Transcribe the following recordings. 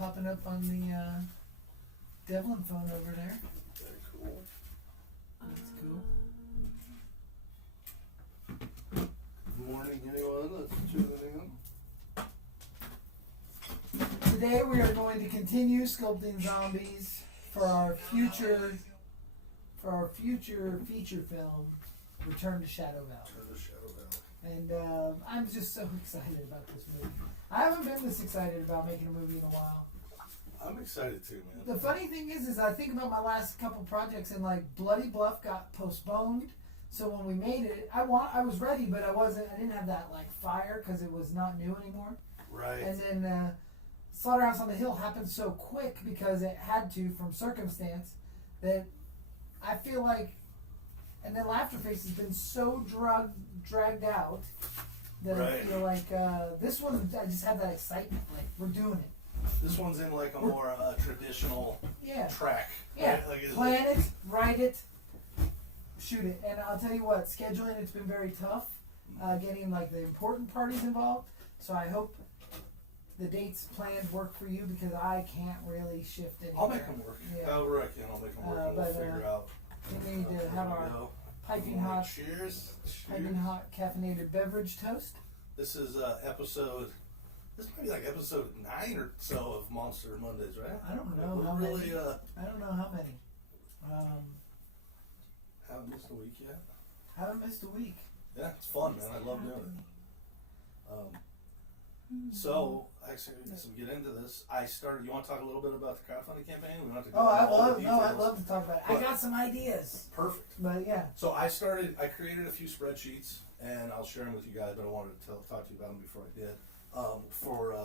popping up on the Devlin phone over there. Very cool. That's cool. Good morning, anyone that's tuning in. Today we are going to continue sculpting zombies for our future feature film, Return to Shadow Valley. Return to Shadow Valley. And I'm just so excited about this movie. I haven't been this excited about making a movie in a while. I'm excited too, man. The funny thing is I think about my last couple projects, and like Bloody Bluff got postponed. So when we made it, I was ready, but I didn't have that like fire because it was not new anymore. Right. And then Slaughterhouse on the Hill happened so quick because it had to from circumstance that I feel like, and then Laughterface has been so dragged out that Right. I feel like this one, I just have that excitement, like we're doing it. This one's in like a more traditional track. Yeah, Right? Like, plan it, write it, shoot it. And I'll tell you what, scheduling it's been very tough, getting like the important parties involved. So I hope the dates planned work for you because I can't really shift it. I'll make them work. Yeah. However I can, I'll make them work, and we'll figure out. We need to have our piping hot, Cheers. piping hot caffeinated beverage toast. This is episode. This might be like episode 9 or so of Monster Mondays, right? I don't know We're how really, many. I don't know how many. Haven't missed a week yet. Haven't missed a week. Yeah, it's fun, man. I love doing it. So, actually, as we get into this, I started. You want to talk a little bit about the crowdfunding campaign? We don't have to go Oh, into all the I'd details. love to talk about it. I got some ideas. Perfect. But yeah. So I created a few spreadsheets, and I'll share them with you guys, but I wanted to talk to you about them before I did. For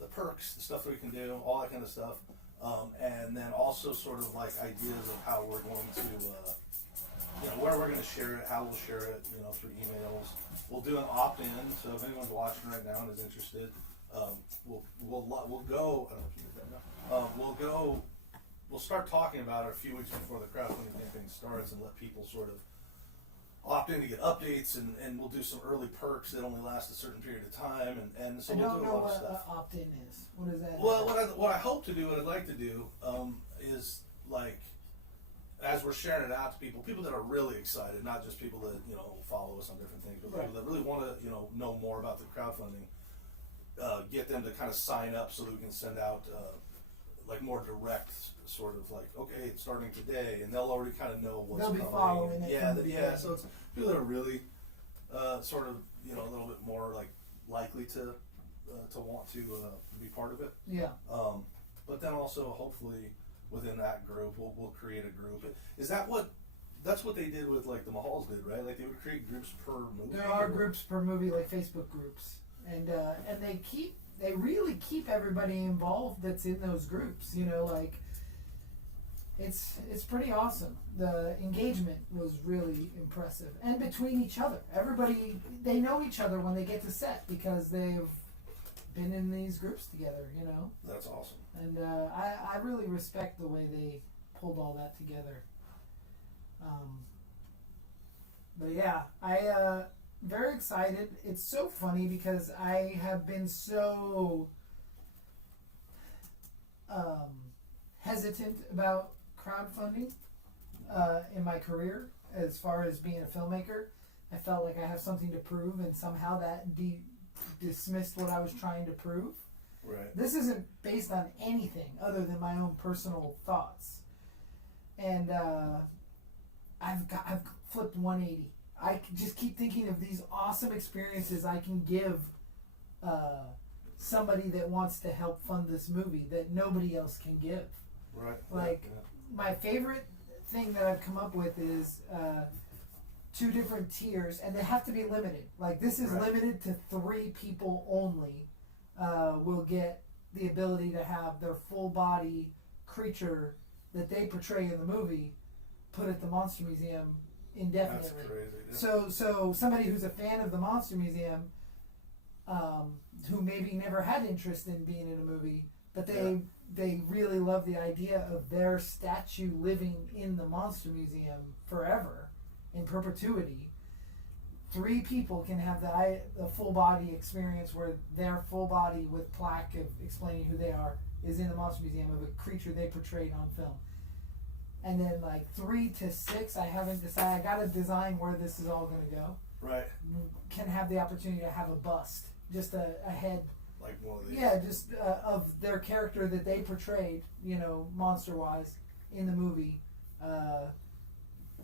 the perks, the stuff that we can do, all that kind of stuff. And then also sort of like ideas of how we're going to, where we're going to share it, how we'll share it, through emails. We'll do an opt-in, so if anyone's watching right now and is interested, we'll go, I don't know if you did that now. We'll start talking about it a few weeks before the crowdfunding campaign starts and let people sort of opt in to get updates, and we'll do some early perks that only last a certain period of time, and so we'll do a lot of stuff. I don't know what opt-in is. What is that? Well, what I hope to do, what I'd like to do, is like, as we're sharing it out to people that are really excited, not just people that follow us on different things, but people that really want to know more about the crowdfunding, get them to kind of sign up so that we can send out like more direct sort of like, okay, it's starting today, and they'll already kind of know what's They'll be coming. following it. Yeah. So it's people that are really sort of a little bit more like likely to want to be part of it. Yeah. But then also hopefully within that group we'll create a group. That's what they did with like the Mahals did, right? Like they would create groups per movie. There are groups per movie, like Facebook groups, and they really keep everybody involved that's in those groups. Like it's pretty awesome. The engagement was really impressive, and between each other, everybody they know each other when they get to set because they've been in these groups together. That's awesome. And I really respect the way they pulled all that together. But yeah, I very excited. It's so funny because I have been so hesitant about crowdfunding in my career as far as being a filmmaker. I felt like I have something to prove, and somehow that dismissed what I was trying to prove. Right. This isn't based on anything other than my own personal thoughts, and I've flipped 180. I just keep thinking of these awesome experiences I can give somebody that wants to help fund this movie that nobody else can give. Right. Like my favorite thing that I've come up with is 2 different tiers, and they have to be limited. Like this is limited to 3 people only. Will get the ability to have their full body creature that they portray in the movie put at the Monster Museum indefinitely. That's crazy. Yeah. So somebody who's a fan of the Monster Museum, who maybe never had interest in being in a movie, but they really love the idea of their statue living in the Monster Museum forever, in perpetuity. 3 people can have the full body experience where their full body with plaque of explaining who they are is in the Monster Museum of a creature they portrayed on film. And then like 3 to 6, I haven't decided. I got to design where this is all going to go. Right. Can have the opportunity to have a bust, just a head. Like one of these. Yeah, just of their character that they portrayed, you know, monster-wise, in the movie,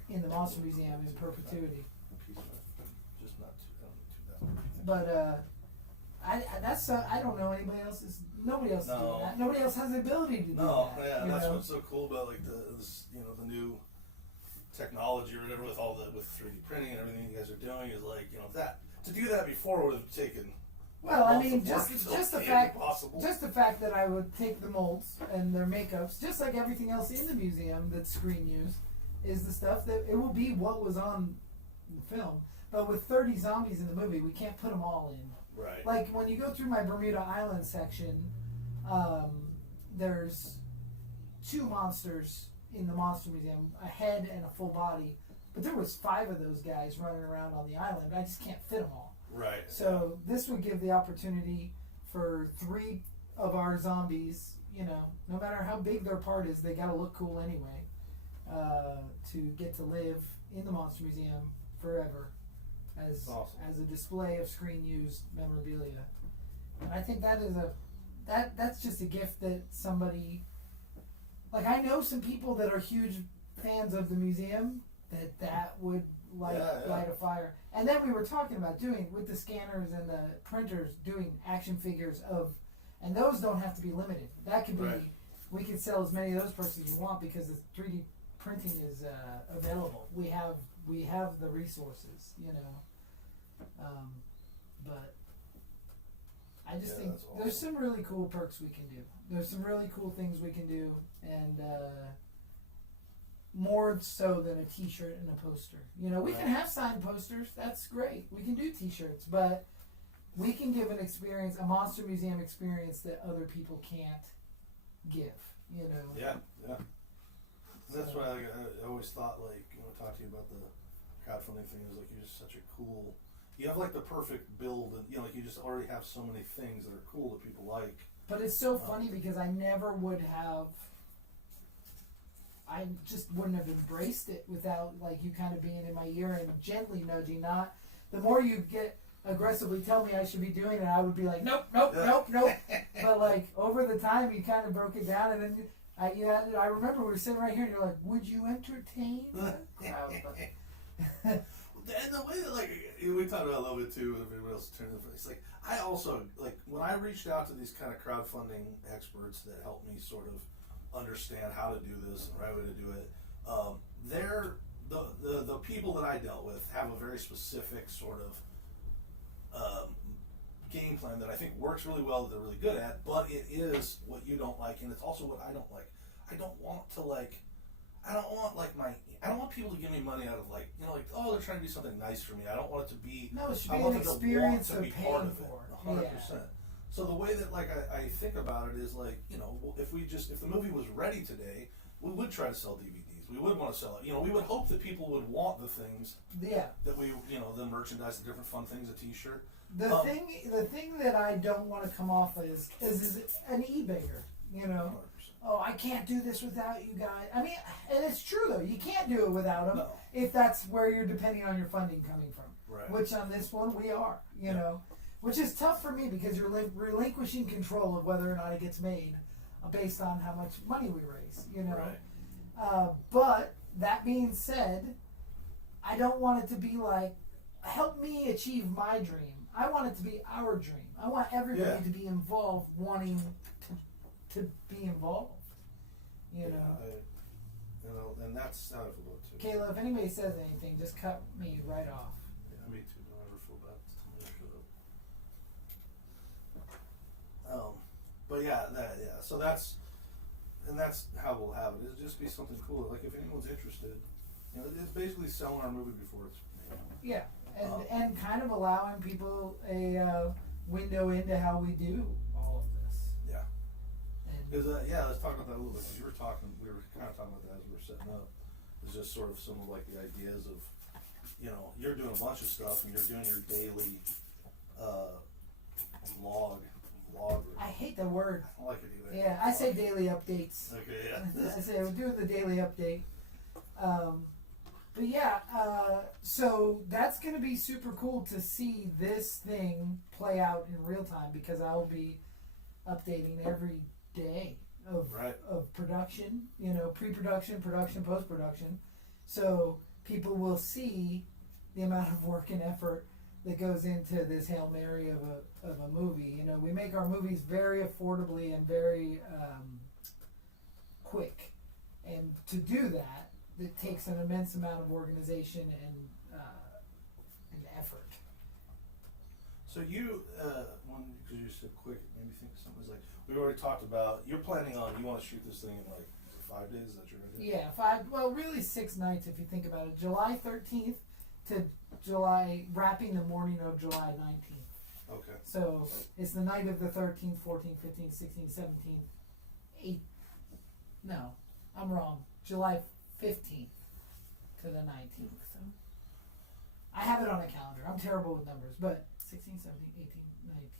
in the Monster Museum in perpetuity. Just not too But I don't know anybody else. Nobody else is doing that. Nobody else has the ability to do that. No, yeah, and that's know? what's so cool about like the new technology or whatever with 3D printing and everything you guys are doing is like, you know, that to do that before would have taken. Well, I mean, just the fact that I would take the molds and their makeups, just like everything else in the museum that's screen used, is the stuff that it will be what was on the film. But with 30 zombies in the movie, we can't put them all in. Right. Like when you go through my Bermuda Island section, there's 2 monsters in the Monster Museum, a head and a full body. But there was 5 of those guys running around on the island. I just can't fit them all. Right. So this would give the opportunity for 3 of our zombies, you know, no matter how big their part is, they gotta look cool anyway, to get to live in the Monster Museum forever as awesome. As a display of screen used memorabilia. And I think that is that's just a gift that somebody, like I know some people that are huge fans of the museum that would light a fire. And then we were talking about doing with the scanners and the printers doing action figures of, and those don't have to be limited. That could be, we could sell as many of those parts as you want because the 3D printing is available. We have the resources, you know. But I just think awesome. There's some really cool perks we can do. There's some really cool things we can do, and more so than a t-shirt and a poster. You know, we can have signed posters, that's great. We can do t-shirts, but we can give an experience, a Monster Museum experience that other people can't give, you know. Yeah. That's why I always thought, like, you know, talking to you about the crowdfunding thing is like you're just such a cool, you have like the perfect build, and you know, like you just already have so many things that are cool that people like. But it's so funny because I never would have, I just wouldn't have embraced it without like you kind of being in my ear and gently nudging. Not the more you get aggressively tell me I should be doing it, I would be like nope. But like over the time you kind of broke it down, and then I remember we were sitting right here and you're like, would you entertain the crowd? And the way that, like, we talked about a little bit too, if everybody else turned it's like, I also, like, when I reached out to these kind of crowdfunding experts that helped me sort of understand how to do this and the right way to do it, they're, the people that I dealt with have a very specific sort of game plan that I think works really well, that they're really good at, but it is what you don't like, and it's also what I don't like. I don't want people to give me money out of like, you know, like, oh, they're trying to do something nice for me. I don't want it to be. No, it should be an experience of paying for. 100%. So the way that like I think about it is like, you know, if the movie was ready today, we would try to sell DVDs. We would want to sell it. You know, we would hope that people would want the things. Yeah. That we, you know, the merchandise, the different fun things, a T-shirt. The thing that I don't want to come off is an eBayer. You know. 100%. Oh, I can't do this without you guys. I mean, and it's true though. You can't do it without them if that's where you're depending on your funding coming from. Right. Which on this one we are. You know, which is tough for me because you're relinquishing control of whether or not it gets made based on how much money we raise. You know. Right. But that being said, I don't want it to be like, help me achieve my dream. I want it to be our dream. I want everybody to be involved, wanting to be involved. You know, and that's how I feel about it too. Kayla, if anybody says anything, just cut me right off. Yeah, me too. Don't ever feel bad. Shut up. But so that's how we'll have it. It'll just be something cool. Like if anyone's interested, you know, it's basically selling our movie before it's made. Yeah, and kind of allowing people a window into how we do all of this. Yeah. Because let's talk about that a little bit. Because we were kind of talking about that as we were setting up. It's just sort of some of like the ideas of you're doing a bunch of stuff and you're doing your daily log. I hate the word. I don't like it either. Yeah, I say daily updates. Okay, yeah. I say we're doing the daily update. But yeah, so that's going to be super cool to see this thing play out in real time, because I'll be updating every day of production, pre-production, production, post-production. So people will see the amount of work and effort that goes into this Hail Mary of a movie. We make our movies very affordably and very quick. And to do that, it takes an immense amount of organization and effort. So you, because you said quick, it made me think of something. It's like, we already talked about, you want to shoot this thing in like 5 days, is that your idea? Yeah, really 6 nights if you think about it. July 13th to wrapping the morning of July 19th. Okay. So it's the night of the 13th, 14th, 15th, 16th, 17th, 8th. No, I'm wrong. July 15th to the 19th. So I have it on a calendar. I'm terrible with numbers, but 16, 17, 18, 19.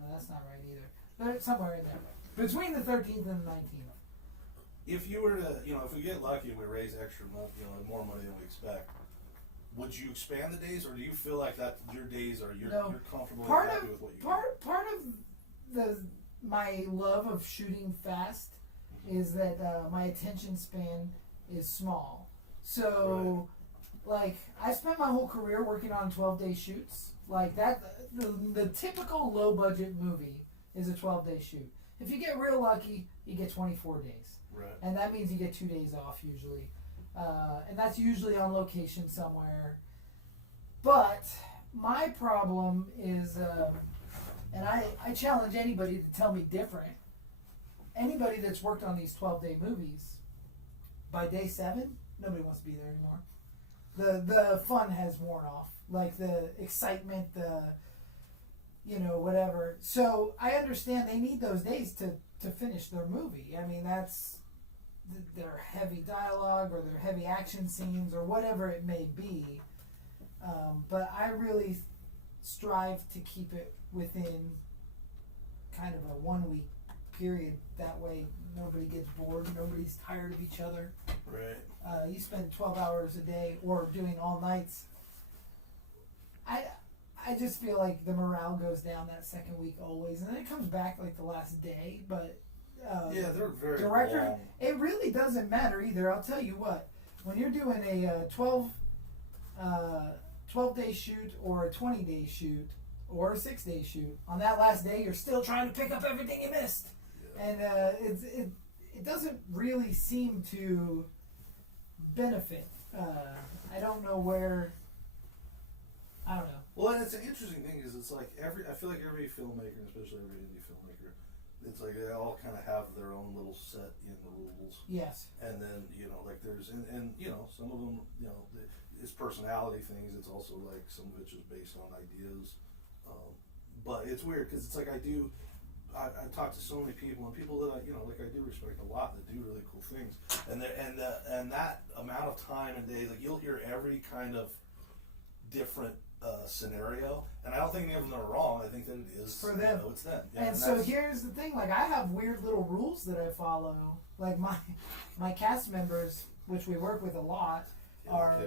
No, that's not right either. But somewhere in there. Between the 13th and the 19th. If you were to, if we get lucky and we raise extra money, more money than we expect, would you expand the days, or do you feel like that your days are you're comfortable and happy with what you do? Part of my love of shooting fast is that my attention span is small. So, like, I spent my whole career working on 12-day shoots. Like that, the typical low-budget movie is a 12-day shoot. If you get real lucky, you get 24 days. Right. And that means you get 2 days off usually. And that's usually on location somewhere. But my problem is, and I challenge anybody to tell me different. Anybody that's worked on these 12-day movies, by day 7, nobody wants to be there anymore. The fun has worn off. Like the excitement, whatever. So I understand they need those days to finish their movie. I mean, that's their heavy dialogue or their heavy action scenes or whatever it may be. But I really strive to keep it within kind of a 1 week period. That way nobody gets bored, nobody's tired of each other. Right. You spend 12 hours a day or doing all nights. I just feel like the morale goes down that second week always, and then it comes back like the last day. But yeah, they're very director, long. It really doesn't matter either. I'll tell you what, when you're doing a 12-day shoot or a 20-day shoot or a 6-day shoot, on that last day you're still trying to pick up everything you missed. Yeah. And it doesn't really seem to benefit. I don't know where. I don't know. Well, and it's an interesting thing is it's like I feel like every filmmaker, especially every indie filmmaker, it's like they all kind of have their own little set in the rules. Yes. And then like there's and some of them it's personality things. It's also like some of it's just based on ideas. But it's weird because it's like I talk to so many people and people that I do respect a lot that do really cool things, and that amount of time and days, like you'll hear every kind of different scenario, and I don't think any of them are wrong. I think that it is for them. It's them. Yeah, and so here's the thing: like I have weird little rules that I follow. Like my cast members, which we work with a lot, are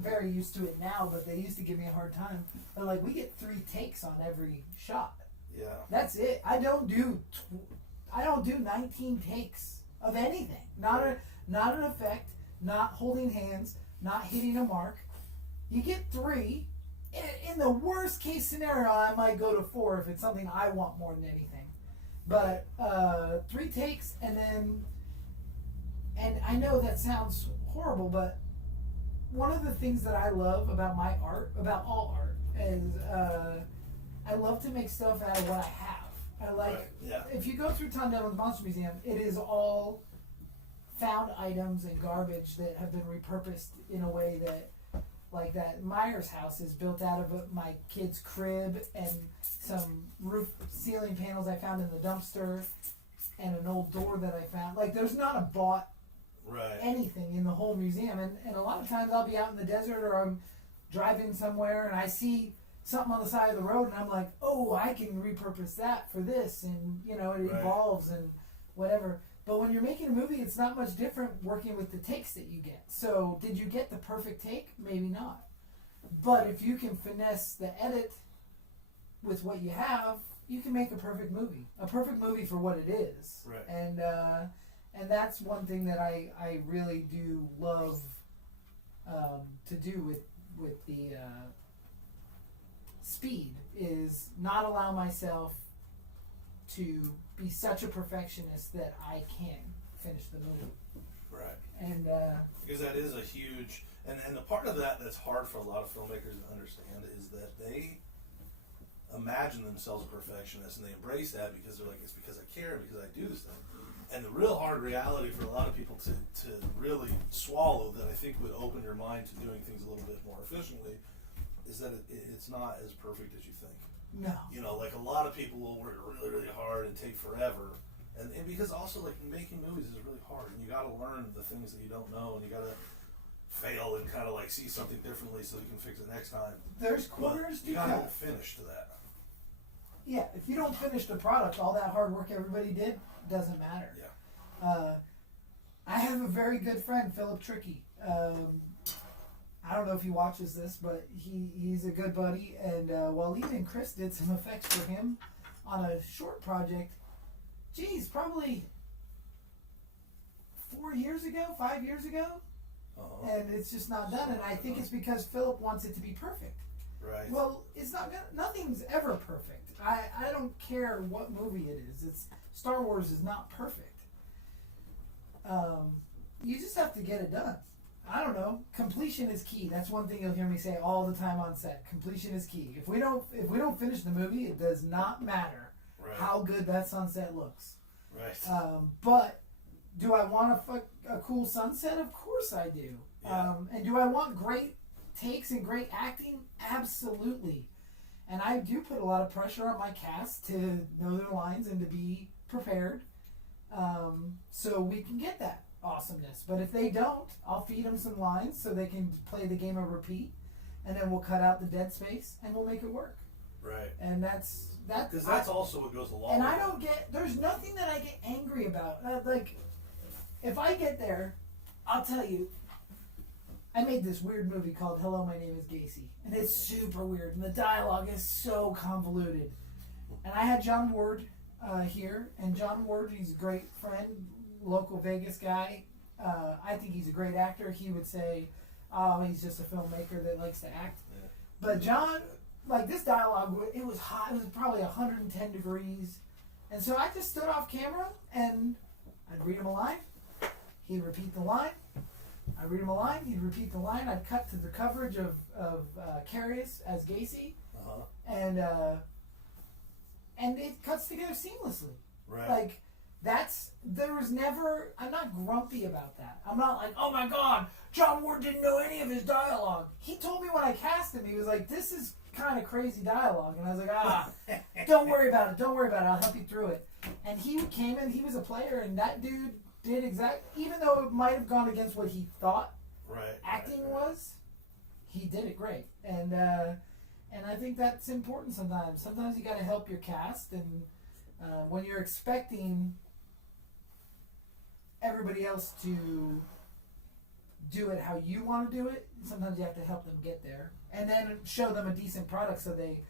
very used to it now, but they used to give me a hard time. But like we get 3 takes on every shot. Yeah. That's it. I don't do 19 takes of anything. Not an effect. Not holding hands. Not hitting a mark. You get 3. In the worst case scenario, I might go to 4 if it's something I want more than anything. But 3 takes, and I know that sounds horrible, but one of the things that I love about my art, about all art, is I love to make stuff out of what I have. I like, if you go through Tom Devlin's Monster Museum, it is all found items and garbage that have been repurposed in a way that, like that Myers house is built out of my kid's crib and some roof ceiling panels I found in the dumpster and an old door that I found. Like there's not a bought Right. anything in the whole museum. And a lot of times I'll be out in the desert or I'm driving somewhere and I see something on the side of the road and I'm like, oh, I can repurpose that for this, and it Right. evolves and whatever. But when you're making a movie, it's not much different working with the takes that you get. So did you get the perfect take? Maybe not. But if you can finesse the edit with what you have, you can make a perfect movie for what it is. Right. And that's one thing that I really do love to do with the speed, is not allow myself to be such a perfectionist that I can't finish the movie. Right. And Because that is a huge, and the part of that that's hard for a lot of filmmakers to understand is that they imagine themselves a perfectionist and they embrace that because they're like, it's because I care, because I do this thing. And the real hard reality for a lot of people to really swallow, that I think would open your mind to doing things a little bit more efficiently, is that it's not as perfect as you think. no. Like a lot of people will work really, really hard and take forever. And because also, like, making movies is really hard, and you got to learn the things that you don't know, and you got to fail and kind of like see something differently so you can fix it next time. There's corners But to you got to cut. have a finish to that. Yeah, if you don't finish the product, all that hard work everybody did doesn't matter. Yeah. I have a very good friend, Philip Tricky. I don't know if he watches this, but he's a good buddy. And Waleed and Chris did some effects for him on a short project. Geez, probably 5 years ago. Uh-huh. And it's just not done. And I think it's because Philip wants it to be perfect. Right. Well, it's not gonna, nothing's ever perfect. I don't care what movie it is. It's Star Wars is not perfect. You just have to get it done. I don't know. Completion is key. That's one thing you'll hear me say all the time on set. Completion is key. If we don't finish the movie, it does not matter Right. how good that sunset looks. Right. But do I want a cool sunset? Of course I do. Yeah. And do I want great takes and great acting? Absolutely. And I do put a lot of pressure on my cast to know their lines and to be prepared, so we can get that awesomeness. But if they don't, I'll feed them some lines so they can play the game of repeat, and then we'll cut out the dead space and we'll make it work. Right. And that's Because that's also what goes along. and with I it. don't get, there's nothing that I get angry about. Like, if I get there, I'll tell you, I made this weird movie called Hello, My Name is Gacy. And it's super weird. And the dialogue is so convoluted. And I had John Ward here. And John Ward, he's a great friend, local Vegas guy. I think he's a great actor. He would say, oh, he's just a filmmaker that likes to act. Yeah. But John, like, this dialogue, it was hot. It was probably 110 degrees. And so I just stood off camera and I'd read him a line. He'd repeat the line. I'd read him a line. He'd repeat the line. I'd cut to the coverage of Carius as Gacy. Uh-huh. And it cuts together seamlessly. Right. Like, there was never, I'm not grumpy about that. I'm not like, oh my God, John Ward didn't know any of his dialogue. He told me when I cast him, he was like, this is kind of crazy dialogue. And I was like, don't worry about it. I'll help you through it. And he came in, he was a player, and that dude did even though it might have gone against what he thought Right. acting was, he did it great. And I think that's important sometimes. Sometimes you got to help your cast, and when you're expecting everybody else to do it how you want to do it, sometimes you have to help them get there, and then show them a decent product so they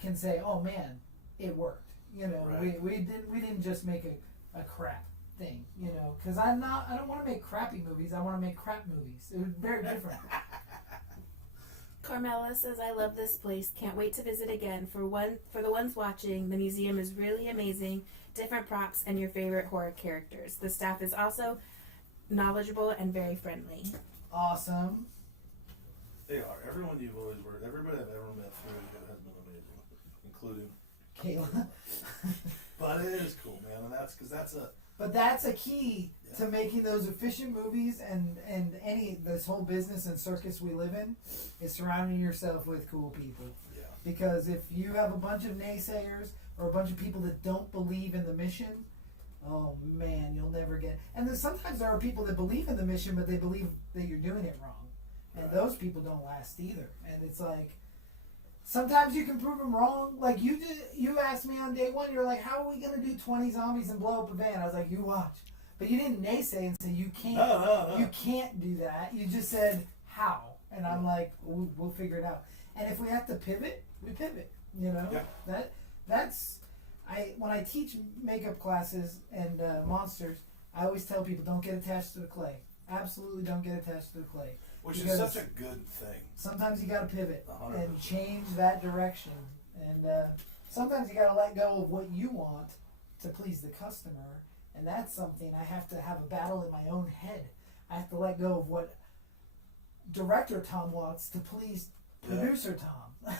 can say, "Oh man, it worked." Right. We didn't just make a crap thing, because I don't want to make crappy movies. I want to make crap movies. It was very different. Carmela says, I love this place. Can't wait to visit again. For the ones watching, the museum is really amazing. Different props and your favorite horror characters. The staff is also knowledgeable and very friendly. Awesome. They are. Everyone you've always worked, everybody I've ever met through it has been amazing, including. Kayla. But it is cool, man, and But that's a key to making those efficient movies, and this whole business and circus we live in is surrounding yourself with cool people. Yeah. Because if you have a bunch of naysayers or a bunch of people that don't believe in the mission, oh man, you'll never get. And then sometimes there are people that believe in the mission, but they believe that you're doing it wrong, and those people don't last either. And it's like, sometimes you can prove them wrong. Like you did, you asked me on day one, you're like, how are we gonna do 20 zombies and blow up a van? I was like, you watch. But you didn't naysay and say you can't. No. You can't do that. You just said how, and I'm like, we'll figure it out. And if we have to pivot, we pivot. You know, that's when I teach makeup classes and monsters, I always tell people don't get attached to the clay. Absolutely, don't get attached to the clay. Which is such a good thing. Sometimes you got to pivot 100%. and change that direction, and sometimes you got to let go of what you want to please the customer. And that's something I have to have a battle in my own head. I have to let go of what director Tom wants to please producer Tom.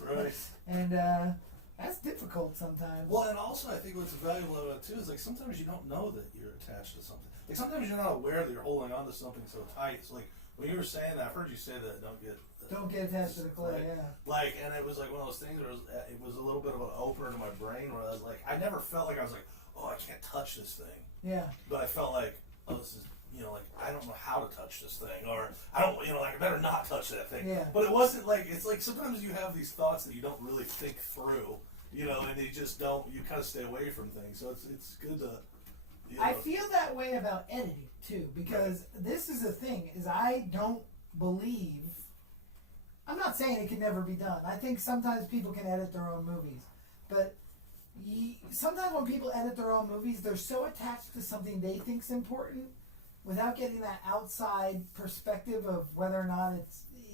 Right. And that's difficult sometimes. Well, and also I think what's valuable about it too is like sometimes you don't know that you're attached to something. Like sometimes you're not aware that you're holding on to something so tight. So like when you were saying that, I've heard you say that don't get attached to the clay. Right. Yeah. Like, and it was like one of those things where it was a little bit of an opener to my brain where I was like, I never felt like I was like, oh, I can't touch this thing. Yeah. But I felt like, oh, this is, you know, like, I don't know how to touch this thing. Or, I don't, you know, like, I better not touch that thing. Yeah. But it wasn't like, it's like sometimes you have these thoughts that you don't really think through, you know, and you just don't, you kind of stay away from things. So it's good to, you know. I feel that way about editing, too, because this is the thing, is I don't believe, I'm not saying it can never be done. I think sometimes people can edit their own movies. But sometimes when people edit their own movies, they're so attached to something they think's important without getting that outside perspective of whether or not it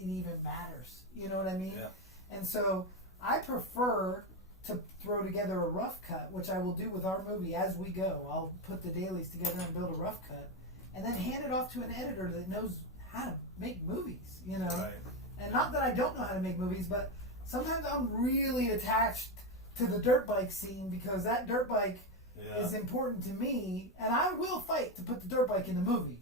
even matters. You know what I mean? Yeah. And so I prefer to throw together a rough cut, which I will do with our movie as we go. I'll put the dailies together and build a rough cut, and then hand it off to an editor that knows how to make movies. You know, Right. and not that I don't know how to make movies, but sometimes I'm really attached to the dirt bike scene because that dirt bike is important to me, and I will fight to put the dirt bike in the movie,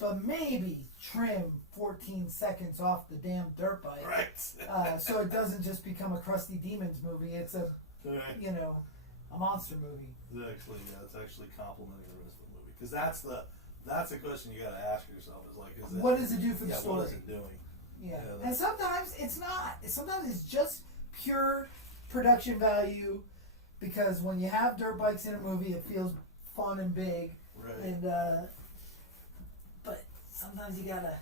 but maybe trim 14 seconds off the damn dirt bike, Right. so it doesn't just become a Crusty Demons movie. It's a, Right. you know, a monster movie. It's actually complimenting the rest of the movie because that's the question you got to ask yourself is like, is it, What does it do for the story? What is it doing? Yeah, Yeah, and sometimes it's not. Sometimes it's just pure production value, because when you have dirt bikes in a movie, it feels fun and big. Right. And but sometimes you gotta.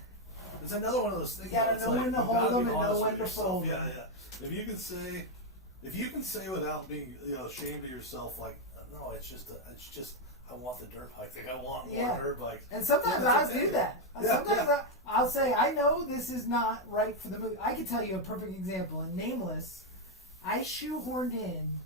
It's another one of those things. You gotta where it's know like, when to you hold gotta them be and know honest when with to yourself. fold Yeah, them. yeah. If you can say without being, you know, ashamed of yourself, like, no, it's just I want the dirt bike. Like, I want more dirt bikes. And sometimes Yeah, I'll do that. Yeah, Sometimes yeah. I'll say, I know this is not right for the movie. I can tell you a perfect example. In Nameless, I shoehorned in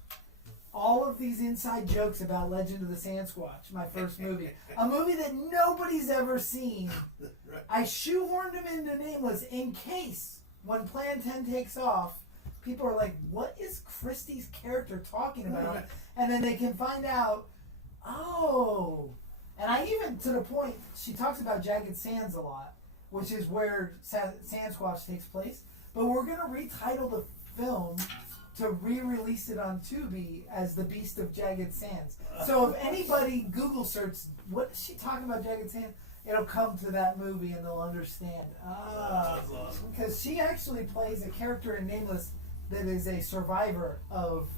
all of these inside jokes about Legend of the Sasquatch, my first movie. A movie that nobody's ever seen. Right. I shoehorned them into Nameless in case, when Plan 10 takes off, people are like, what is Christie's character talking about? Right. And then they can find out, oh. And I even, to the point, she talks about Jagged Sands a lot, which is where Sasquatch takes place. But we're going to retitle the film to re-release it on Tubi as The Beast of Jagged Sands. So if anybody Google search, what is she talking about, Jagged Sands? It'll come to that movie and they'll understand. That's awesome. Because she actually plays a character in Nameless that is a survivor of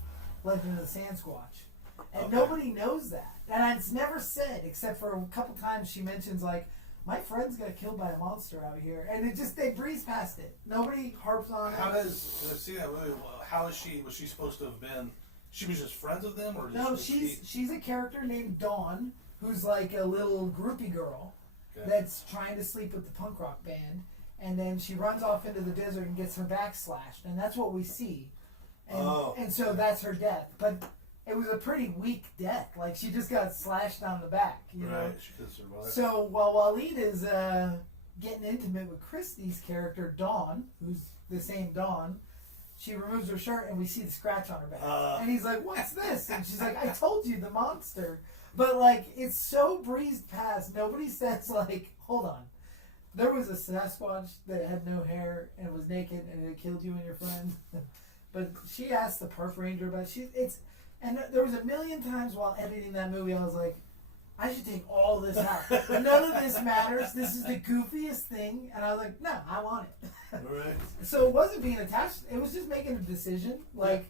Legend of the Sasquatch. And nobody knows that. And it's never said, except for a couple times she mentions, like, my friends got killed by a monster out here. And it just, they breeze past it. Nobody harps on it. How does see that movie? How is she? Was she supposed to have been? She was just friends with them, or No, she's a character named Dawn, who's like a little groupie girl that's trying to sleep with the punk rock band, and then she runs off into the desert and gets her back slashed, and that's what we see. And so that's her death. But it was a pretty weak death. Like, she just got slashed on the back, you know? She could survive. So while Waleed is getting intimate with Christie's character, Dawn, who's the same Dawn, she removes her shirt and we see the scratch on her back. And he's like, what's this? And she's like, I told you, the monster. But, like, it's so breezed past. Nobody says, like, hold on. There was a Sasquatch that had no hair and was naked and it killed you and your friend. But she asked the park ranger about it. And there was a million times while editing that movie, I was like, I should take all this out. None of this matters. This is the goofiest thing. And I was like, no, I want it. Right. So it wasn't being attached. It was just making a decision. Like,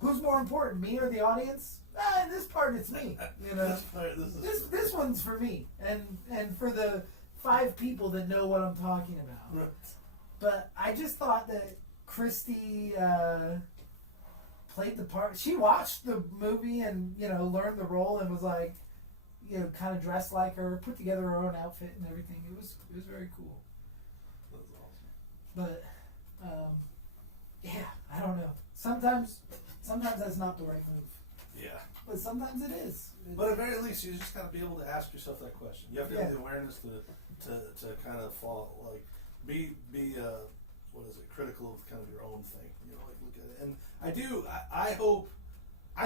who's more important, me or the audience? In this part, it's me. You know, this one's for me, and for the 5 people that know what I'm talking about. Right. But I just thought that Christy played the part. She watched the movie and learned the role and was like, kind of dressed like her, put together her own outfit and everything. It was very cool. That's awesome. But yeah, I don't know. Sometimes that's not the right move. Yeah. But sometimes it is. But at the very least, you just got to be able to ask yourself that question. You have to have the awareness to kind of fall, like, be critical of kind of your own thing. Like, look at it. And I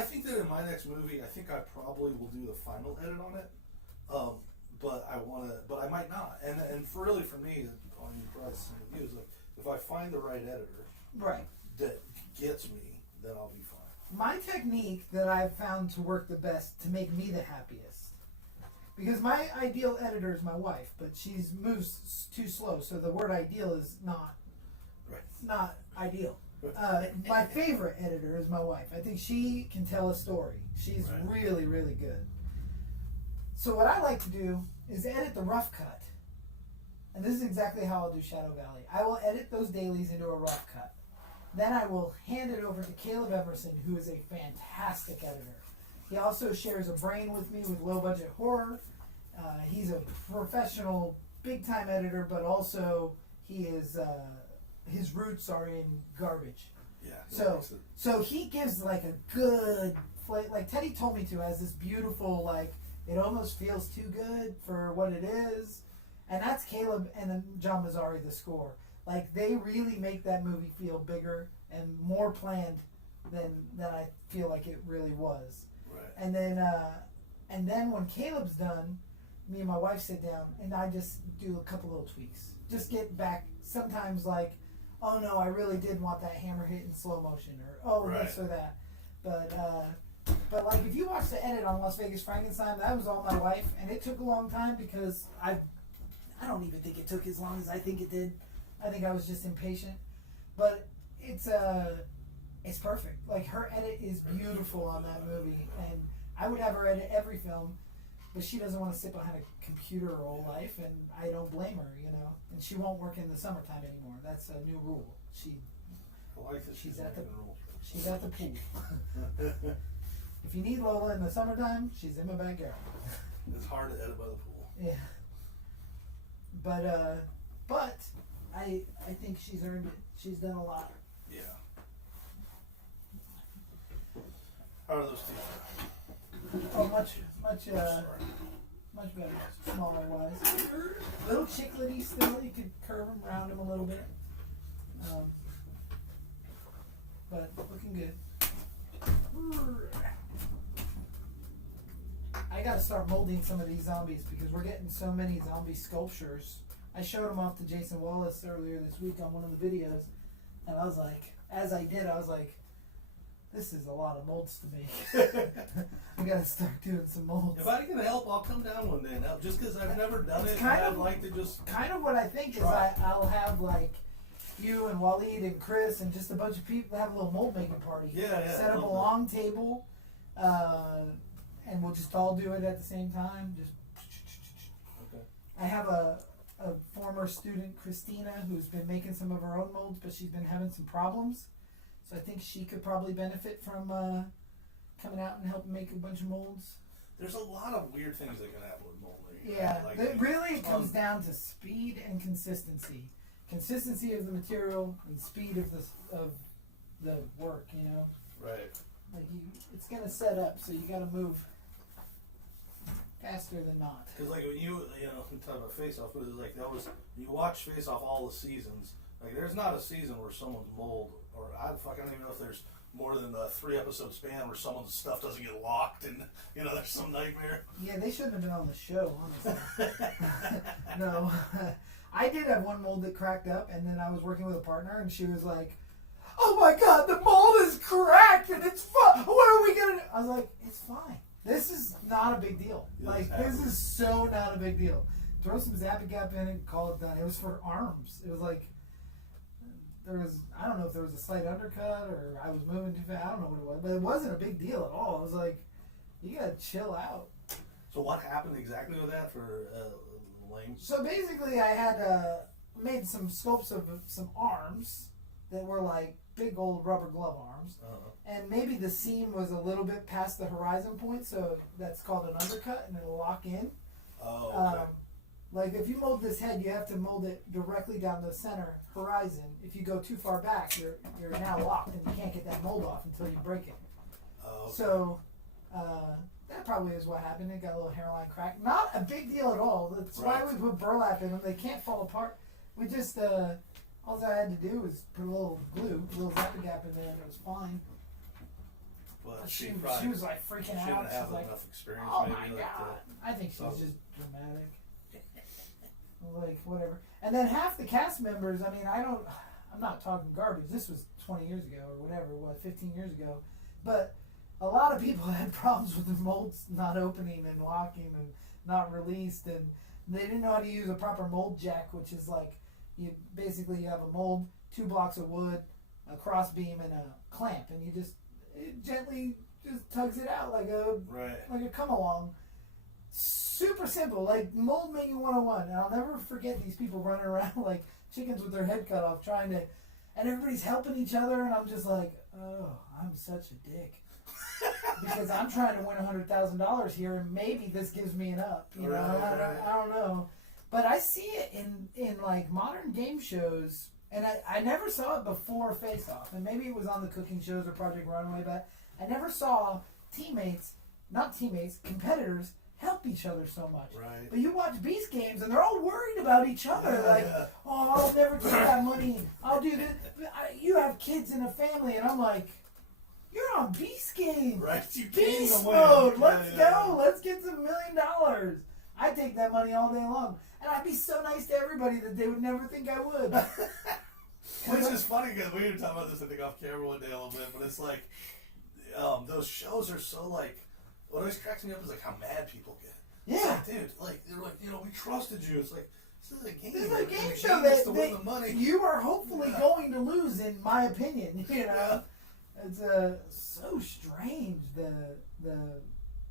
think that in my next movie, I think I probably will do the final edit on it. But I might not. And for me, on your price and reviews, like, if I find the right editor, right, that gets me, then I'll be fine. My technique that I've found to work the best to make me the happiest, because my ideal editor is my wife, but she moves too slow, so the word ideal is not ideal. My favorite editor is my wife. I think she can tell a story. She's really, really good. So what I like to do is edit the rough cut. And this is exactly how I'll do Shadow Valley. I will edit those dailies into a rough cut. Then I will hand it over to Caleb Emerson, who is a fantastic editor. He also shares a brain with me with low budget horror. He's a professional, big time editor, but also he is his roots are in garbage. Yeah. So he gives like a good flavor. Like Teddy told me to, has this beautiful, like, it almost feels too good for what it is. And that's Caleb and then John Mazzari, the score. Like, they really make that movie feel bigger and more planned than I feel like it really was. Right. And then when Caleb's done, me and my wife sit down and I just do a couple little tweaks. Just get back. Sometimes like, oh no, I really did want that hammer hit in slow motion, or this or that. But like, if you watch the edit on Las Vegas Frankenstein, that was all my wife, and it took a long time because I don't even think it took as long as I think it did. I think I was just impatient, but it's perfect. Like, her edit is beautiful on that movie, and I would have her edit every film, but she doesn't want to sit behind a computer her whole life, and I don't blame her, and she won't work in the summertime anymore. That's a new rule. I like that she's at the pool. If you need Lola in the summertime, she's in my backyard. It's hard to edit by the pool. Yeah. But I think she's earned it. She's done a lot. Yeah. How are those teeth? Oh, much better. Smaller wise. Little chiclety still. You could curve them, round them a little bit. But looking good. I gotta start molding some of these zombies because we're getting so many zombie sculptures. I showed them off to Jason Wallace earlier this week on one of the videos, and I was like, this is a lot of molds to make. I gotta start doing some molds. If I can help, I'll come down one day and help. Just because I've never done it, I'd like to just kind of what I think try. Is I'll have like you and Waleed and Chris and just a bunch of people have a little mold making party. Yeah. Set up a long table, and we'll just all do it at the same time. Just. Okay. I have a former student, Christina, who's been making some of her own molds, but she's been having some problems. So I think she could probably benefit from coming out and helping make a bunch of molds. There's a lot of weird things that can happen with molding. Yeah, it comes down to speed and consistency. Consistency of the material and speed of the work. Right. Like it's gonna set up, so you gotta move faster than not. Because like when we talk about Face Off, but it's like you watch Face Off all the seasons. Like there's not a season where someone's mold, or I don't even know if there's more than a 3-episode span where someone's stuff doesn't get locked and there's some nightmare. Yeah, they shouldn't have been on the show, honestly. No, I did have one mold that cracked up, and then I was working with a partner, and she was like, "Oh my God, the mold is cracked, and it's what are we gonna do?" I I was like, it's fine. This is not a big deal. Yeah, Like, exactly. this is so not a big deal. Throw some Zap-A-Gap in it and call it done. It was for arms. It was like, I don't know if there was a slight undercut or I was moving too fast. I don't know what it was, but it wasn't a big deal at all. I was like, you gotta chill out. So what happened exactly with that for Lane? So basically, I had made some sculpts of some arms that were like big old rubber glove arms. And maybe the seam was a little bit past the horizon point, so that's called an undercut, and it'll lock in. Oh, okay. Like if you mold this head, you have to mold it directly down the center horizon. If you go too far back, you're now locked, and you can't get that mold off until you break it. Oh, okay. So that probably is what happened. It got a little hairline crack. Not a big deal at all. That's why we put burlap in them. They can't fall apart. We just all I had to do was put a little glue, a little Zap-A-Gap in there, and it was fine. But She probably was like freaking she out. didn't She's have like, enough experience. "Oh maybe, my god!" I think she was so- just dramatic. Like whatever. And then half the cast members. I mean, I'm not talking garbage. This was 20 years ago or whatever. What 15 years ago, but a lot of people had problems with the molds not opening and locking and not released, and they didn't know how to use a proper mold jack, which is like you have a mold, 2 blocks of wood, a cross beam, and a clamp, and it gently just tugs it out like a come along. Super simple, like mold making 101. And I'll never forget these people running around like chickens with their head cut off, and everybody's helping each other, and I'm just like, oh, I'm such a dick. Because I'm trying to win $100,000 here, and maybe this gives me an up. You know, I don't know, but I see it in like modern game shows, and I never saw it before Face Off, and maybe it was on the cooking shows or Project Runway, but I never saw competitors help each other so much. Right. But you watch Beast Games, and they're all worried about each other. Oh, I'll never take that money. I'll do this. You have kids and a family, and I'm like, you're on Beast Games. Right. You Beast can't win. mode. Let's go. Let's get some $1 million. I take that money all day long, and I'd be so nice to everybody that they would never think I would. Which is funny because we were talking about this I think off camera one day a little bit, but it's like those shows are so like. What always cracks me up is like how mad people get. Yeah, it's like, dude, like they're like, we trusted you. It's like this is a game. This is a game The show game is to that win the money. you are hopefully going to lose, in my opinion. You know, it's so strange the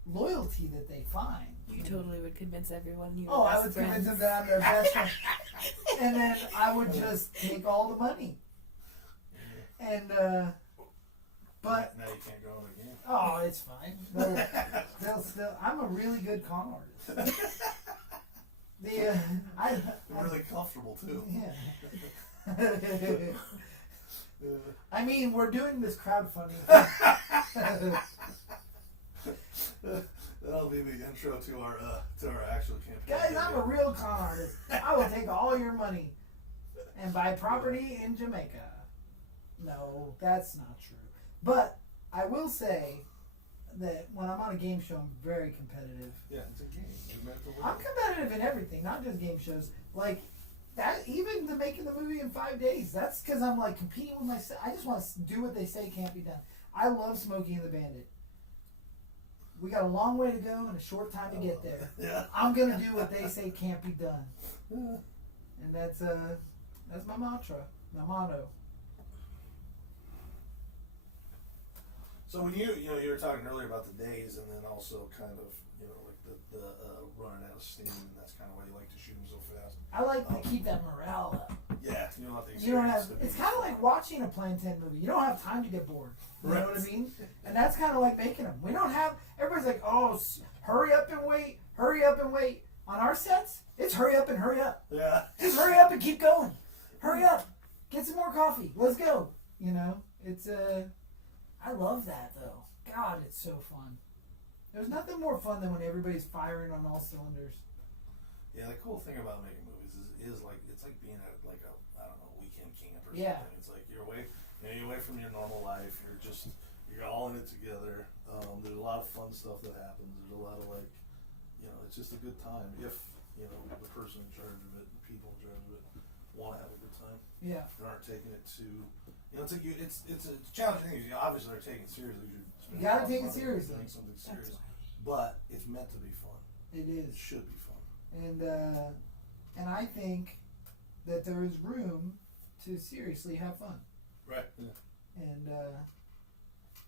loyalty that they find. You totally would convince everyone you were Oh, I best would friends. convince them that I'm their best friend, and then I would just take all the money. And but now you can't go on the game. oh, it's fine. They'll still. I'm a really good con artist. They're really comfortable too. Yeah. I mean, we're doing this crowdfunding. That'll be the intro to our actual campaign. Guys, I'm a real con artist. I will take all your money and buy property in Jamaica. No, that's not true. But I will say that when I'm on a game show, I'm very competitive. Yeah, it's a game. You're meant to win. I'm competitive in everything, not just game shows. Like that, even the making the movie in 5 days. That's because I'm like competing with myself. I just want to do what they say can't be done. I love Smokey and the Bandit. We got a long way to go and a short time to get there. Yeah. I'm gonna do what they say can't be done, and that's my mantra, my motto. So when you were talking earlier about the days, and then also kind of like the running out of steam, and that's kind of why you like to shoot them so fast. I like to keep that morale up. Yeah, you don't have the experience. You don't have. to be- It's kind of like watching a Plan 10 movie. You don't have time to get bored. You know Right. what I mean? And that's kind of like making them. We don't have. Everybody's like, oh, hurry up and wait, hurry up and wait. On our sets, it's hurry up and hurry up. Yeah. Just hurry up and keep going. Hurry up. Get some more coffee. Let's go. You know, it's I love that though. God, it's so fun. There's nothing more fun than when everybody's firing on all cylinders. Yeah, the cool thing about making movies is like it's like being at like a weekend camp or Yeah. something. It's like you're away from your normal life. You're all in it together. There's a lot of fun stuff that happens. There's a lot of like, it's just a good time if the person in charge of it, the people in charge of it, want to have a good time. Yeah. They aren't taking it too. It's a challenging thing. Obviously, they're taking it seriously. You're You gotta take it seriously. Doing something serious, but it's meant to be fun. It It is. should be fun. And I think that there is room to seriously have fun. Right. Yeah. And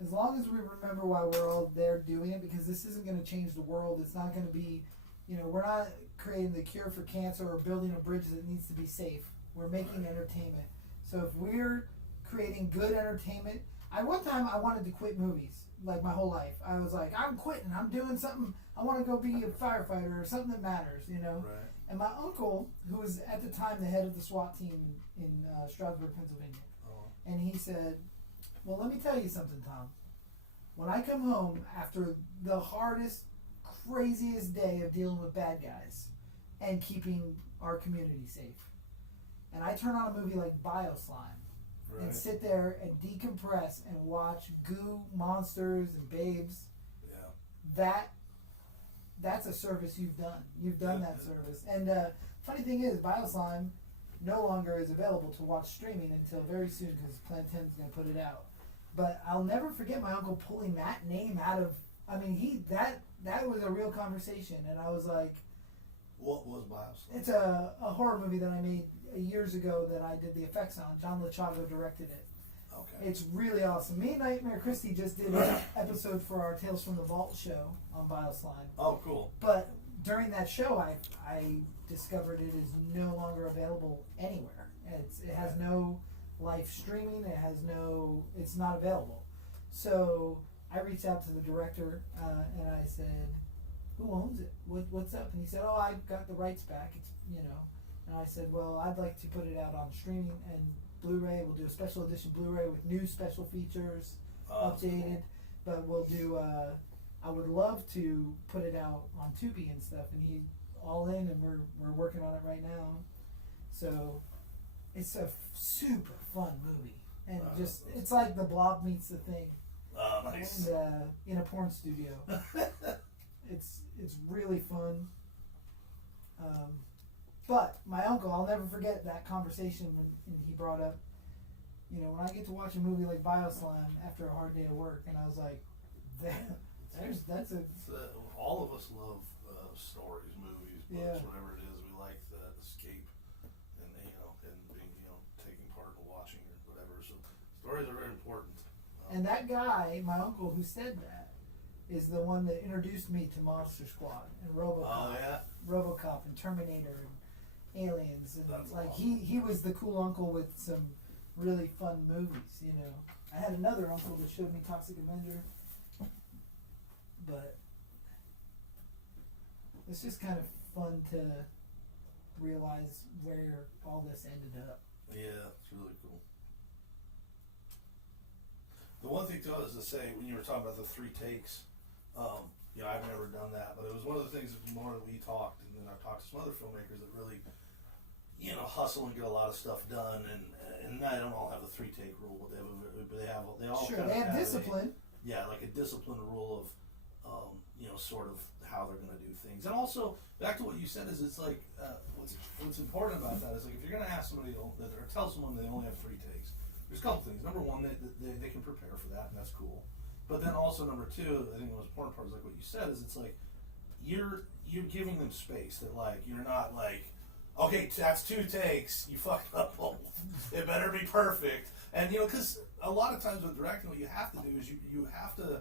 as long as we remember why we're all there doing it, because this isn't going to change the world. It's not going to be, we're not creating the cure for cancer or building a bridge that needs to be safe. We're making entertainment. So if we're creating good entertainment, one time I wanted to quit movies, like my whole life. I was like, I'm quitting. I'm doing something. I want to go be a firefighter or something that matters, Right. And my uncle, who was at the time the head of the SWAT team in Stroudsburg, Pennsylvania, and he said, well, let me tell you something, Tom. When I come home after the hardest, craziest day of dealing with bad guys and keeping our community safe, and I turn on a movie like Bioslime Right. and sit there and decompress and watch goo monsters and babes, Yeah. that's a service you've done. You've done Yeah. that service. And funny thing is, Bioslime no longer is available to watch streaming until very soon because Plan 10 is going to put it out. But I'll never forget my uncle pulling that name out of. I mean, that was a real conversation, and I was like, What was Bioslime? it's a horror movie that I made years ago that I did the effects on. John Lachago directed it. Okay. It's really awesome. Me and Nightmare Christie just did an episode for our Tales from the Vault show on Bioslime. Oh, cool. But during that show, I discovered it is no longer available anywhere. It has no live streaming. It's not available. So I reached out to the director and I said, "Who owns it? What's up?" And he said, "Oh, I got the rights back. It's And I said, "Well, I'd like to put it out on streaming and Blu-ray. We'll do a special edition Blu-ray with new special features, updated. But we'll do. I would love to put it out on Tubi and stuff." And he all in, and we're working on it right now. So it's a super fun movie, and it's like The Blob meets The Thing, Nice. and in a porn studio. It's really fun. But my uncle, I'll never forget that conversation when he brought up, when I get to watch a movie like Bioslime after a hard day of work, and I was like, that's a. All of us love stories, movies, books, Yeah. whatever it is. We like that escape and being taking part in watching or whatever. So stories are very important. And that guy, my uncle who said that, is the one that introduced me to Monster Squad and RoboCop. Oh yeah. RoboCop and Terminator and Aliens, and That's like awesome. he was the cool uncle with some really fun movies. I had another uncle that showed me Toxic Avenger, but it's just kind of fun to realize where all this ended up. Yeah, it's really cool. The one thing too is to say when you were talking about the 3 takes, I've never done that, but it was one of the things that more that we talked, and then I've talked to some other filmmakers that really, hustle and get a lot of stuff done, and I don't all have the 3-take rule, but they all Sure, kind they of have discipline. like a discipline rule of, sort of how they're going to do things. And also, back to what you said, is it's like, what's important about that is like if you're going to ask somebody or tell someone they only have 3 takes, there's a couple things. Number one, they can prepare for that, and that's cool. But then also number 2, I think the most important part is like what you said, is it's like you're giving them space. That like you're not like, okay, that's 2 takes, you fucked up both. It better be perfect. And because a lot of times with directing, what you have to do is you have to,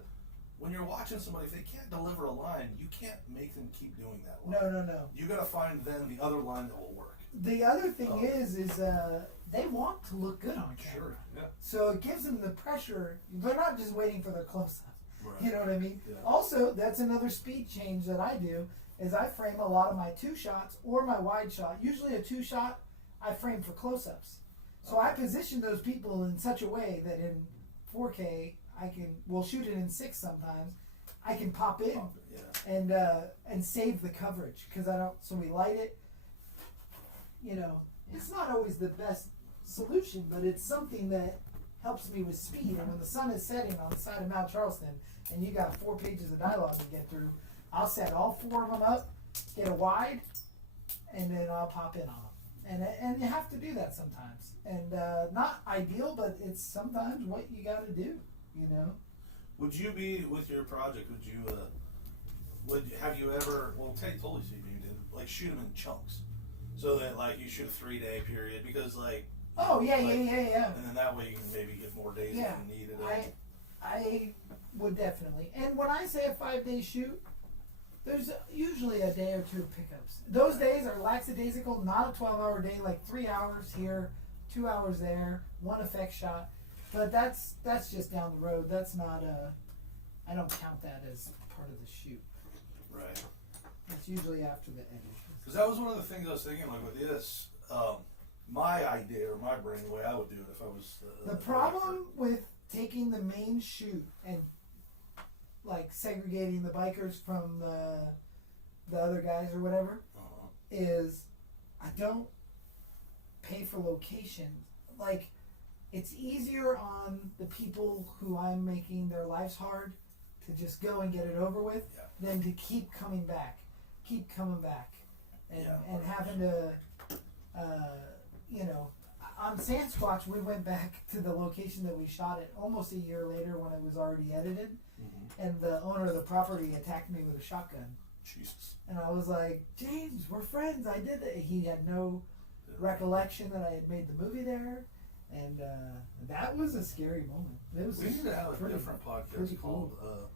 when you're watching somebody, if they can't deliver a line, you can't make them keep doing that line. No. You got to find then the other line that will work. The other thing is they want to look good on camera. Sure. Yeah. So it gives them the pressure. They're not just waiting for their close-ups. Right. You know what I mean? Yeah. Also, that's another speed change that I do, is I frame a lot of my 2 shots or my wide shot. Usually a 2 shot, I frame for close-ups. So I position those people in such a way that in 4K, we'll shoot it in 6 sometimes, I can pop in Yeah. and save the coverage, because so we light it. It's not always the best solution, but it's something that helps me with speed. And when the sun is setting on the side of Mount Charleston and you got 4 pages of dialogue to get through, I'll set all 4 of them up, get a wide, and then I'll pop in on them. And you have to do that sometimes. And not ideal, but it's sometimes what you got to do. Would you be with your project? Would you? Have you ever? Well, totally see you did. Like shoot them in chunks, so that like you shoot a 3-day period because like. Oh yeah, like, yeah. And then that way you can maybe get more days Yeah, if you needed it. I would definitely. And when I say a 5-day shoot, there's usually a day or two of pickups. Those days are lackadaisical, not a 12-hour day, like 3 hours here, 2 hours there, one effect shot. But that's just down the road. That's not I don't count that as part of the shoot. Right. It's usually after the edit. Because that was one of the things I was thinking, like with this, my idea or my brain, the way I would do it if I was the problem with taking the main shoot and like segregating the bikers from the other guys or whatever is I don't pay for locations. Like it's easier on the people who I'm making their lives hard to just go and get it over with than to keep coming back, and having to, you know, on Sandsquatch we went back to the location that we shot it almost a year later when it was already edited, and the owner of the property attacked me with a shotgun. Jesus. And I was like, James, we're friends. I did it. He had no recollection that I had made the movie there. And that was a scary moment. It was We need to have a pretty- different podcast pretty called cool.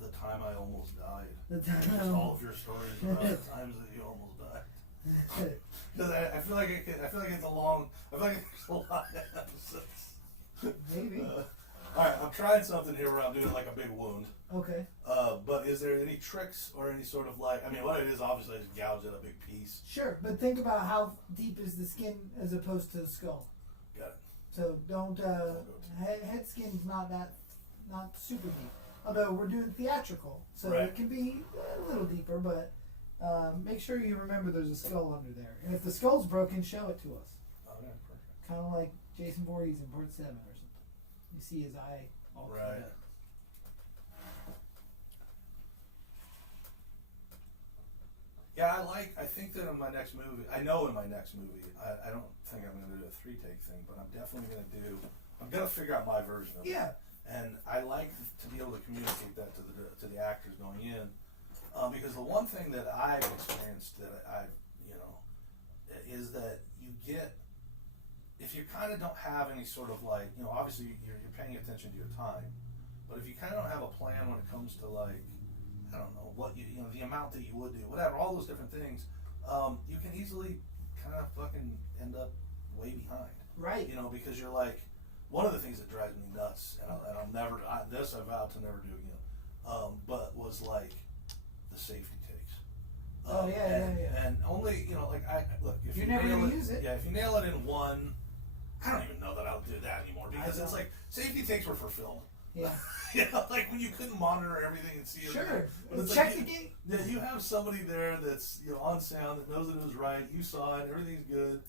The Time I Almost Died. The time Just I all almost- of your stories about the times that you almost died. Because I feel like I feel like it's a long. I feel like there's a lot of episodes. Maybe. All right, I'm trying something here where I'm doing like a big wound. Okay. But is there any tricks or any sort of like? I mean, what it is obviously is gouge at a big piece. Sure, but think about how deep is the skin as opposed to the skull. Got it. So don't head skin's not super deep. Although we're doing theatrical, so Right. it can be a little deeper. But make sure you remember there's a skull under there, and if the skull's broken, show it to us. Oh yeah, perfect. Kind of like Jason Voorhees in Part 7 or something. You see his eye all cut Right. up. Yeah, I think that in my next movie, I don't think I'm going to do a 3-take thing, but I'm definitely going to figure out my version of it. Yeah. And I like to be able to communicate that to the actors going in, because the one thing that I've experienced that is that you get, if you kind of don't have any sort of like, obviously you're paying attention to your time, but if you kind of don't have a plan when it comes to like, I don't know, what the amount that you would do, whatever, all those different things, you can easily kind of fucking end up way behind. Right. Because you're like, one of the things that drives me nuts, and I'll never, this I vowed to never do again, but was like the safety takes. Yeah. And only, look, if You're you never nail gonna it, use it. yeah, if you nail it in one, I don't even know that I'll do that anymore, because it's like, safety takes were for film. Yeah. Like when you couldn't monitor everything and see everything. Sure. But it's Check like the gate. Yeah, you have somebody there that's on sound that knows that it was right. You saw it. Everything's good.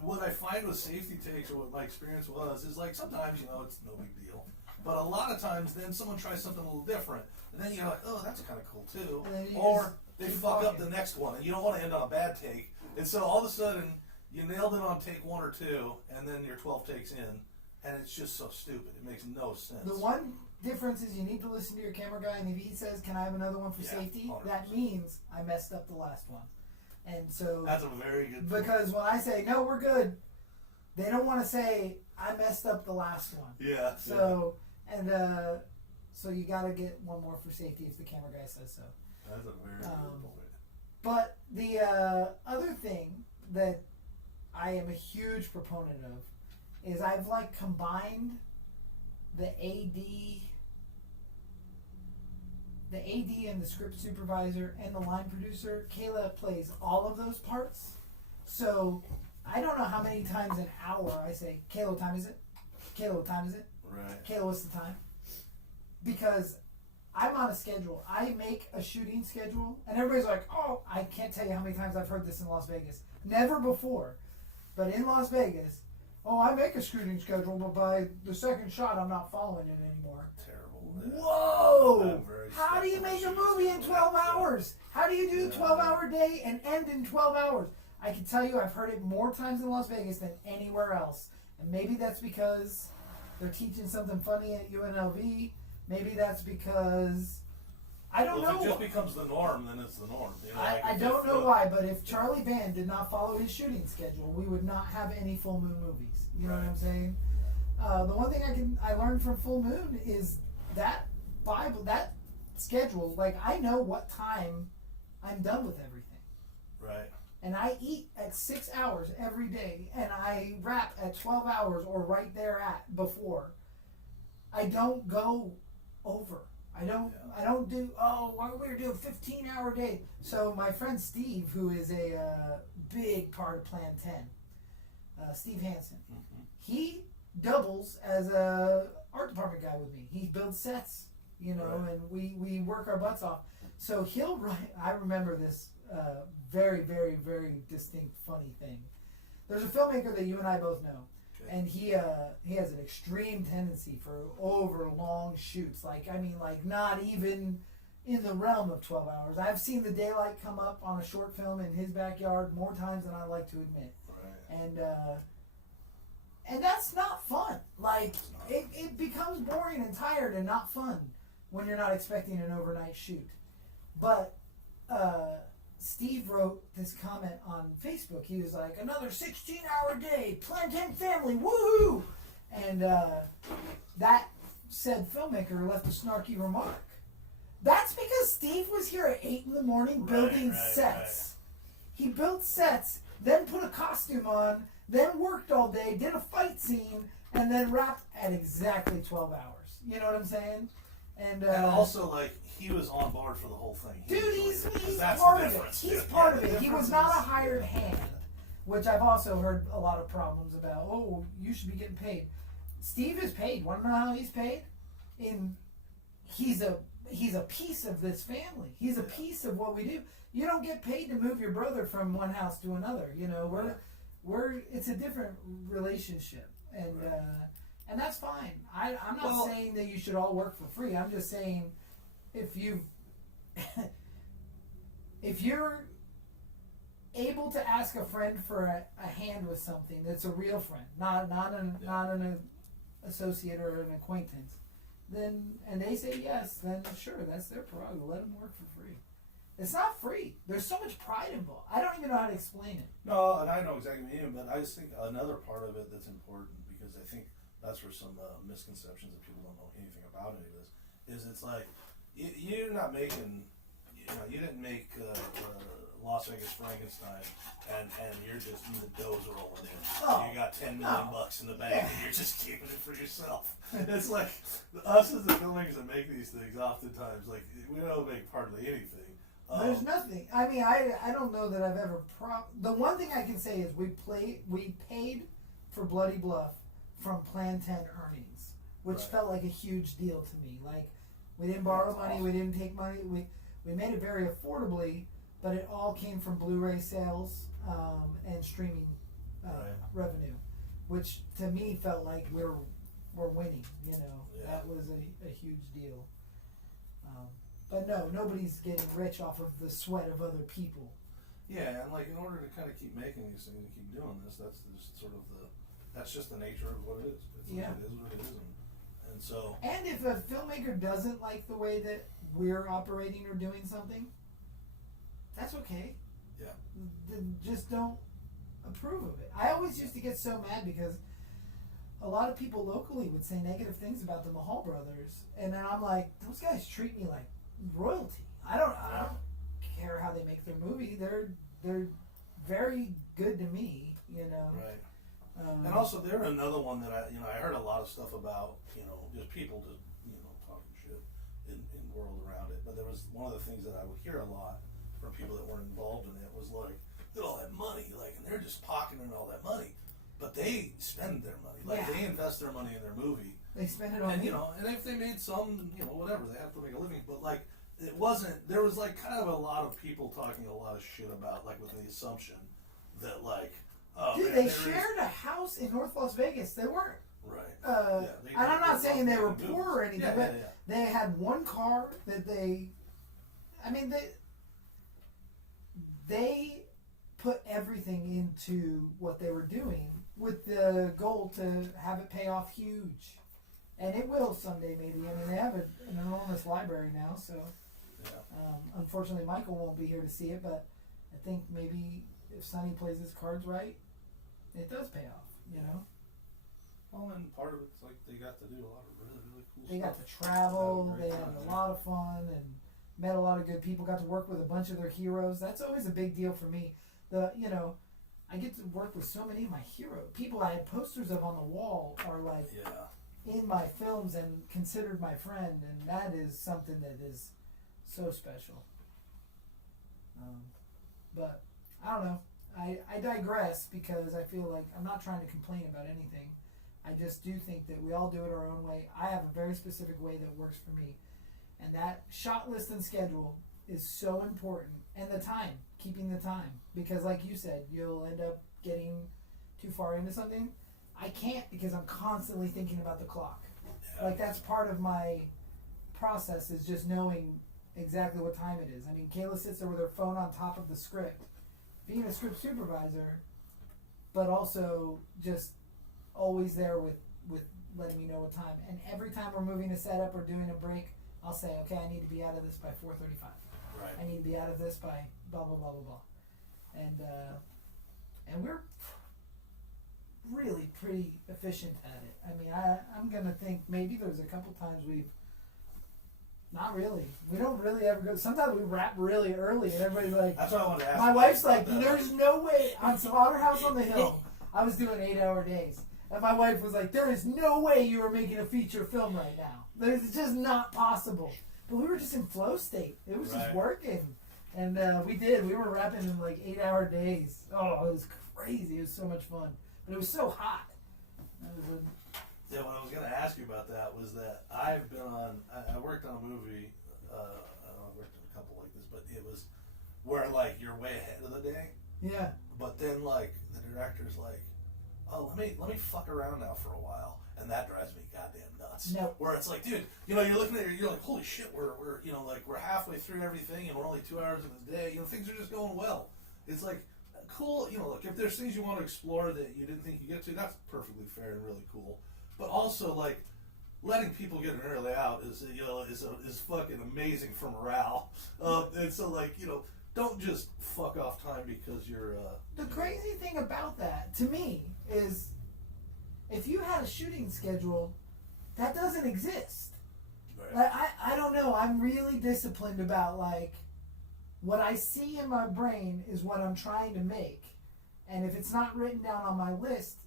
What I find with safety takes, or what my experience was, is like sometimes it's no big deal, but a lot of times then someone tries something a little different, and then you're like, oh, that's kind of cool too. Or they fuck up the next one, and you don't want to end on a bad take, and so all of a sudden you nailed it on take 1 or 2, and then you're 12 takes in, and it's just so stupid. It makes no sense. The one difference is you need to listen to your camera guy, and if he says, "Can I have another one for safety?" 100%. That means I messed up the last one. And so That's a very good point. because when I say no, we're good, they don't want to say I messed up the last one. Yeah. So so you got to get one more for safety if the camera guy says so. That's a very good point. But the other thing that I am a huge proponent of is I've like combined the AD and the script supervisor and the line producer. Kayla plays all of those parts. So I don't know how many times an hour I say, Kayla, what time is it? Kayla, what time is it? Right. Kayla, what's the time? Because I'm on a schedule. I make a shooting schedule, and everybody's like, oh, I can't tell you how many times I've heard this in Las Vegas. Never before. But in Las Vegas, oh, I make a shooting schedule, but by the second shot, I'm not following it anymore. Terrible. Yeah. Whoa! I'm very How do you make a movie in 12 hours? How do you do a 12-hour day and end in 12 hours? I can tell you I've heard it more times in Las Vegas than anywhere else. And maybe that's because they're teaching something funny at UNLV. Maybe that's because I don't Well, know. if it just becomes the norm, then it's the norm. You know, like I if don't it's know the- why, but if Charlie Band did not follow his shooting schedule, we would not have any Full Moon movies. You know what I'm saying? The one thing I learned from Full Moon is that that schedule. Like, I know what time I'm done with everything, Right. and I eat at 6 hours every day, and I wrap at 12 hours or right there at before. I don't go over. I don't do, why we're doing 15-hour day. So my friend Steve, who is a big part of Plan 10, Steve Hansen, he doubles as a art department guy with me. He builds sets, and we work our butts off. So he'll write, I remember this very, very, very distinct funny thing. There's a filmmaker that you and I both know. And he has an extreme tendency for over long shoots. Like not even in the realm of 12 hours. I've seen the daylight come up on a short film in his backyard more times than I like to admit. Right. And that's not fun. Like, it becomes boring and tired and not fun when you're not expecting an overnight shoot. But Steve wrote this comment on Facebook. He was like, another 16-hour day, Plan 10 family, woohoo! And that said filmmaker left a snarky remark. That's because Steve was here at 8 in the morning building sets. He built sets, then put a costume on, then worked all day, did a fight scene, and then wrapped at exactly 12 hours. You know what I'm saying? And also, like, he was on board for the whole thing. Dude, he's that's part the of it. difference. He's Yeah, part the of it. He difference was not a is- hired hand, which I've also heard a lot of problems about. Oh, you should be getting paid. Steve is paid. Want to know how he's paid? He's a piece of this family. He's a piece of what we do. You don't get paid to move your brother from one house to another. We're it's a different relationship, and that's fine. I'm not saying that you should all work for free. I'm just saying if you're able to ask a friend for a hand with something that's a real friend, not an associate or an acquaintance, then and they say yes, then sure, that's their prerogative. Let them work for free. It's not free. There's so much pride involved. I don't even know how to explain it. No, and I know exactly what you mean, but I just think another part of it that's important, because I think that's where some misconceptions that people don't know anything about any of this, is it's like, you're not making, you didn't make Las Vegas Frankenstein, and you're just, the dough's rolling in. Oh, you got $10 million bucks in the bank, and you're just keeping it for yourself. It's like, us as the filmmakers that make these things, oftentimes, like, we don't make hardly anything. There's nothing. I mean, I don't know that I've ever. The one thing I can say is we paid for Bloody Bluff from Plan 10 earnings, which felt like a huge deal to me. Like, we didn't borrow money, we didn't take money, we made it very affordably, but it all came from Blu-ray sales and streaming revenue, which to me felt like we're winning. That was a huge deal. But no, nobody's getting rich off of the sweat of other people. Yeah, and like, in order to kind of keep making these things and keep doing this, that's just sort of that's just the nature of what it is. It is what it is, and so. And if a filmmaker doesn't like the way that we're operating or doing something, that's okay. Yeah. Then just don't approve of it. I always used to get so mad because a lot of people locally would say negative things about the Mahal brothers, and then I'm like, those guys treat me like royalty. I don't care how they make their movie. They're very good to me, Right. And also, they're another one that I heard a lot of stuff about, just people just talking shit in the world around it. But there was one of the things that I would hear a lot from people that weren't involved in it was like, look at all that money, like, and they're just pocketing all that money, but they spend their money, like they invest their money in their movie. They spend it on and and if they made some, whatever, they have to make a living. But like, it wasn't. There was like kind of a lot of people talking a lot of shit about, like, with the assumption that, like, dude, they shared a house in North Las Vegas. They weren't. Right. And I'm not saying they were poor or anything, but they had one car that they they put everything into what they were doing with the goal to have it pay off huge. And it will someday, maybe. I mean, they have an enormous library now, so. Yeah. Unfortunately, Michael won't be here to see it, but I think maybe if Sonny plays his cards right, it does pay off, you know? Well, and part of it's like they got to do a lot of really, really cool They stuff. got to travel, Had a they great had time. a lot of fun, and met a lot of good people, got to work with a bunch of their heroes. That's always a big deal for me. I get to work with so many of my heroes. People I had posters of on the wall are like Yeah. in my films and considered my friend, and that is something that is so special. But I don't know. I digress because I feel like I'm not trying to complain about anything. I just do think that we all do it our own way. I have a very specific way that works for me. And that shot list and schedule is so important. And the time, keeping the time. Because like you said, you'll end up getting too far into something. I can't because I'm constantly thinking about the clock. Yeah. Like that's part of my process is just knowing exactly what time it is. I mean, Kayla sits there with her phone on top of the script, being a script supervisor, but also just always there with letting me know what time. And every time we're moving a setup or doing a break, I'll say, okay, I need to be out of this by 4:35. Right. I need to be out of this by blah blah blah blah blah. And we're really pretty efficient at it. I mean, I'm gonna think maybe there's a couple times we've not really. We don't really ever go. Sometimes we wrap really early, and everybody's like, That's what I wanted to ask. my you wife's about like, that. there's no way. On Slaughterhouse on the Hill, I was doing 8-hour days. And my wife was like, there is no way you are making a feature film right now. It's just not possible. But we were just in flow state. It was just Right. working. And we did. We were wrapping in like 8-hour days. Oh, it was crazy. It was so much fun. But it was so hot. That was Yeah, what I was going to ask you about that was that I've been on, I worked on a movie, I worked on a couple like this, but it was where like you're way ahead of the day, yeah. but then like the director's like, oh, let me fuck around now for a while, and that drives me goddamn nuts. No. Where it's like, dude, you know, you're looking at it, you're like, holy shit, we're you know, like we're halfway through everything, and we're only 2 hours of the day, you know, things are just going well. It's like, cool, you know, look, if there's things you want to explore that you didn't think you get to, that's perfectly fair and really cool. But also, like, letting people get an early out is, you know, is fucking amazing for morale. And so, like, you know, don't just fuck off time because you're. The crazy thing about that, to me, is if you had a shooting schedule, that doesn't exist. Right. Like, I don't know. I'm really disciplined about, like, what I see in my brain is what I'm trying to make. And if it's not written down on my list,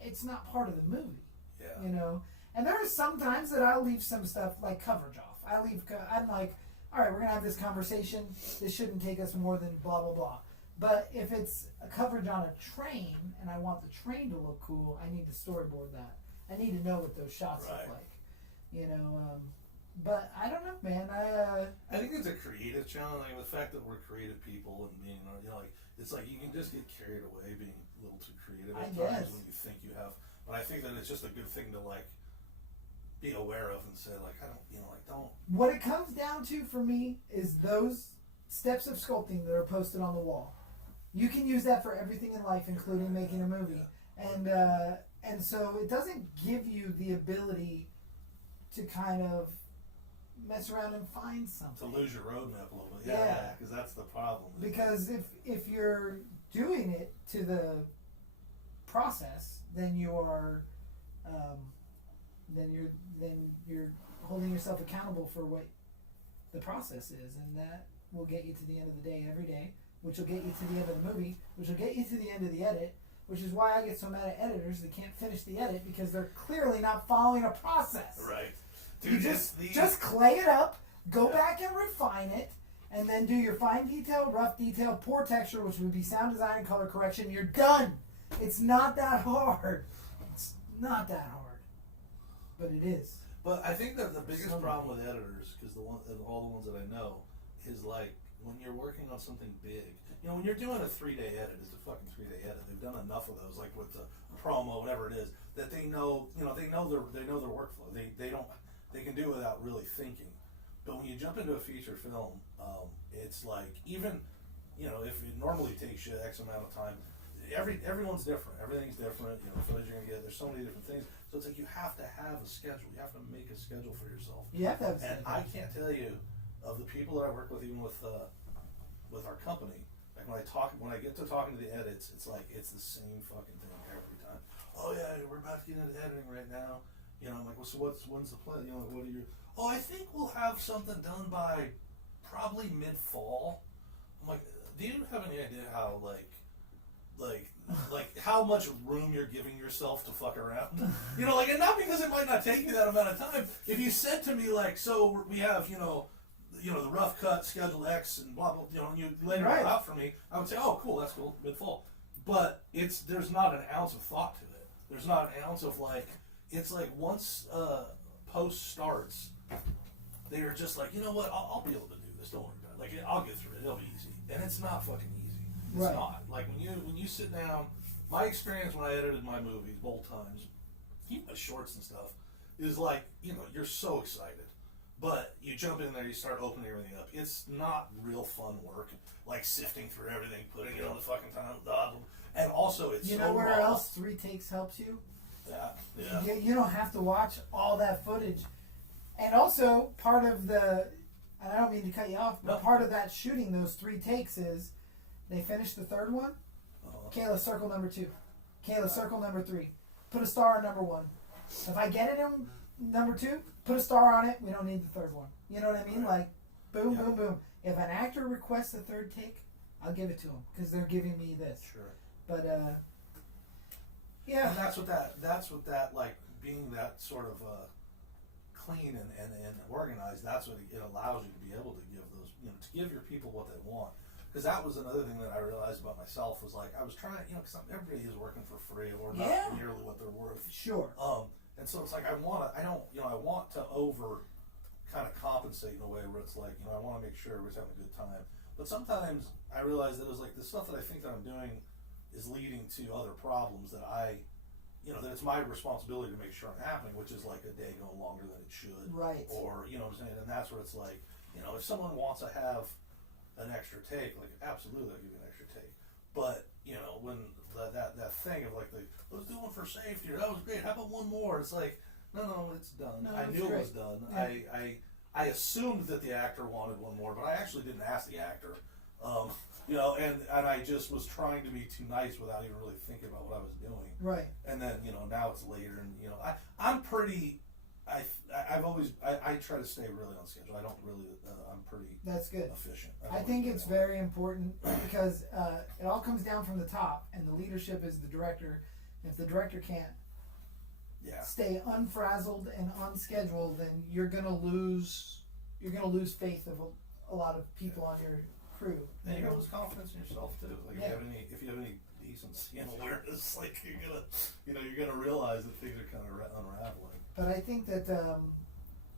it's not part of the movie. Yeah. You know? And there are some times that I'll leave some stuff, like coverage off. I'm like, all right, we're going to have this conversation. This shouldn't take us more than blah, blah, blah. But if it's a coverage on a train and I want the train to look cool, I need to storyboard that. I need to know what those shots Right. look like. You know, but I don't know, man. I think it's a creative challenge, like the fact that we're creative people and being, you know, like it's like you can just get carried away being a little too creative I at guess. times when you think you have. But I think that it's just a good thing to like be aware of and say like I don't, you know, like don't. What it comes down to for me is those steps of sculpting that are posted on the wall. You can use that for everything in life, including making a movie. Yeah. And so it doesn't give you the ability to kind of mess around and find To something. lose your roadmap a little bit, Yeah. yeah, because that's the problem. Because if you're doing it to the process, then you're holding yourself accountable for what the process is, and that will get you to the end of the day every day, which will get you to the end of the movie, which will get you to the end of the edit, which is why I get so mad at editors that can't finish the edit because they're clearly not following a process. Right. You Dude, just clay it up, go back and refine it, and then do your fine detail, rough detail, poor texture, which would be sound design and color correction. You're done. It's not that hard. It's not that hard, but it is. But I think that the biggest Some- problem with editors, because all the ones that I know, is like when you're working on something big. You know, when you're doing a 3-day edit, it's a fucking 3-day edit. They've done enough of those, like with the promo, whatever it is, that they know. You know, they know their workflow. They can do it without really thinking. But when you jump into a feature film, it's like even, you know, if it normally takes you X amount of time, everyone's different. Everything's different. You know, the footage you're gonna get. There's so many different things. So it's like you have to have a schedule. You have to make a schedule for yourself. You have to have a And schedule. I can't tell you of the people that I work with, even with our company. Like when I get to talking to the edits, it's like it's the same fucking thing every time. Oh yeah, we're about to get into editing right now. You know, I'm like, well, so when's the plan? You know, what are you? Oh, I think we'll have something done by probably mid-fall. I'm like, do you have any idea how like how much room you're giving yourself to fuck around? You know, like, and not because it might not take you that amount of time. If you said to me like, so we have, you know, the rough cut schedule X and blah blah, you know, and you laid it all out for me, I would say, oh, cool, that's cool, mid-fall. But there's not an ounce of thought to it. There's not an ounce of like, it's like once post starts, they are just like, you know what, I'll be able to do this. Don't worry about it. Like, I'll get through it. It'll be easy, and it's not fucking easy. It's not. Like when you sit down. My experience when I edited my movies both times, even my shorts and stuff, is like, you know, you're so excited. But you jump in there, you start opening everything up. It's not real fun work, like sifting through everything, putting it on the fucking time, and also it's You so know where raw. else 3 takes helps you? Yeah. You don't have to watch all that footage. And also, part of the, and I don't mean to cut you off, but part of that shooting those 3 takes is they finish the third one. Kayla, circle number 2. Kayla, circle number 3. Put a star on number 1. If I get it in number 2, put a star on it. We don't need the third one. You know what I mean? Like, boom, boom, boom. If an actor requests a third take, I'll give it to them because they're giving me this. Sure. But yeah. And that's what that like being that sort of clean and organized. That's what it allows you to be able to give those, you know, to give your people what they want. Because that was another thing that I realized about myself was like I was trying, you know, because everybody is working for free or not nearly what they're worth. Sure. And so it's like I want to over kind of compensate in a way where it's like, you know, I want to make sure everybody's having a good time. But sometimes I realize that it was like the stuff that I think that I'm doing is leading to other problems that you know, that it's my responsibility to make sure I'm happening, which is like a day going longer than it should. Right. Or, you know what I'm saying? And that's where it's like, you know, if someone wants to have an extra take, like absolutely I'll give you an extra take. But, you know, when that thing of like let's do one for safety, or that was great, how about one more? It's like, no, it's done. No, I knew great. it was done. Yeah. I assumed that the actor wanted one more, but I actually didn't ask the actor. You know, and I just was trying to be too nice without even really thinking about what I was doing. Right. And then, you know, now it's later, and you know, I'm pretty. I've always I try to stay really on schedule. I don't really. I'm pretty. That's good. Efficient. I think it's very important because it all comes down from the top, and the leadership is the director. If the director can't stay unfrazzled and on schedule, then you're gonna lose faith of a lot of people on your crew. And you're gonna lose confidence in yourself too. Like if you have any decency and awareness, like you're gonna realize that things are kind of unraveling. But I think that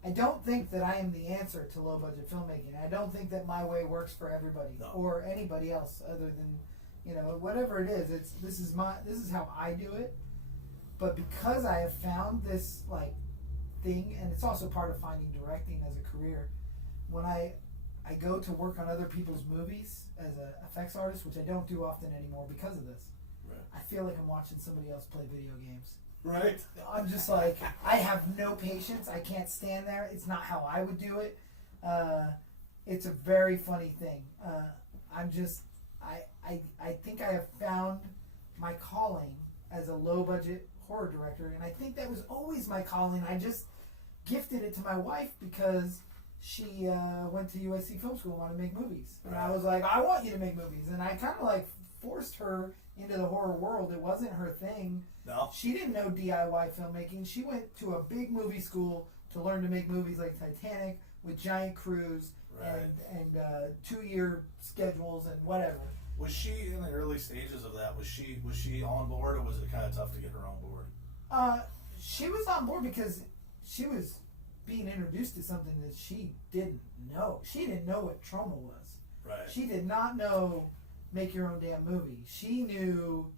I don't think that I am the answer to low budget filmmaking. I don't think that my way works for everybody or anybody else other than, you know, whatever it is. This is how I do it. But because I have found this like thing, and it's also part of finding directing as a career, when I go to work on other people's movies as an effects artist, which I don't do often anymore because of this. Right. I feel like I'm watching somebody else play video games. Right. I'm just like, I have no patience. I can't stand there. It's not how I would do it. It's a very funny thing. I think I have found my calling as a low budget horror director, and I think that was always my calling. I just gifted it to my wife because she went to USC Film School and wanted to make movies. And I was like, I want you to make movies. And I kind of like forced her into the horror world. It wasn't her thing. No. She didn't know DIY filmmaking. She went to a big movie school to learn to make movies like Titanic with giant crews and 2-year schedules and whatever. Was she in the early stages of that? Was she on board, or was it kind of tough to get her on board? She was on board because she was being introduced to something that she didn't know. She didn't know what trauma was. Right. She did not know make your own damn movie. She knew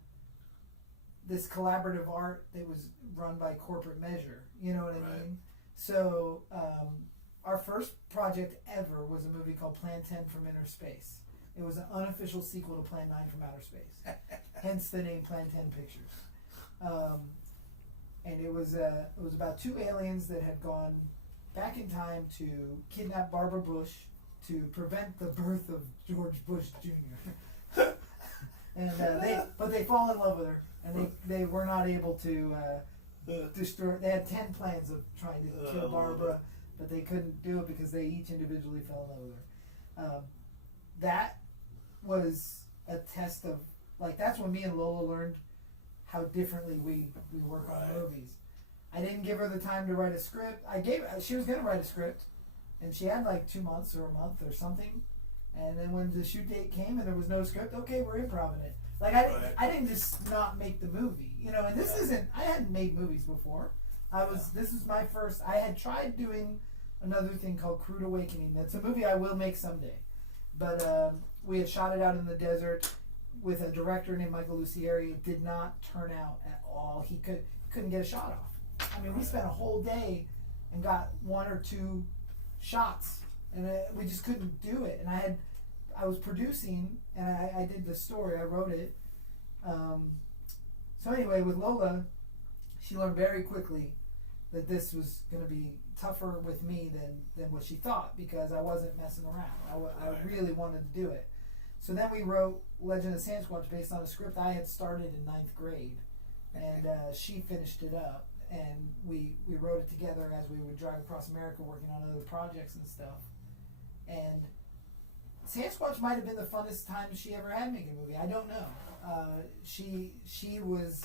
this collaborative art that was run by corporate measure. You know what I mean? So our first project ever was a movie called Plan 10 from Inner Space. It was an unofficial sequel to Plan 9 from Outer Space. Hence the name Plan 10 Pictures. and it was about two aliens that had gone back in time to kidnap Barbara Bush to prevent the birth of George Bush Jr. And they fall in love with her, and they were not able to destroy. They had 10 plans of trying to kill Barbara, but they couldn't do it because they each individually fell in love with her. That was a test of, like, that's when me and Lola learned how differently we work on movies. I didn't give her the time to write a script. She was gonna write a script, and she had like 2 months or a month or something. And then when the shoot date came and there was no script, okay, we're improvising it. Like I didn't just not make the movie, you know. And this isn't. I hadn't made movies before. This is my first. I had tried doing another thing called Crude Awakening. That's a movie I will make someday, but we had shot it out in the desert with a director named Michael Lucieri. It did not turn out at all. He couldn't get a shot off. I mean, we spent a whole day and got 1 or 2 shots, and we just couldn't do it. And I was producing, and I did the story. I wrote it. So anyway, with Lola, she learned very quickly that this was going to be tougher with me than what she thought, because I wasn't messing around. I really wanted to do it. So then we wrote Legend of Sasquatch based on a script I had started in 9th grade, and she finished it up, and we wrote it together as we would drive across America working on other projects and stuff. And Sasquatch might have been the funnest time she ever had making a movie. I don't know. She was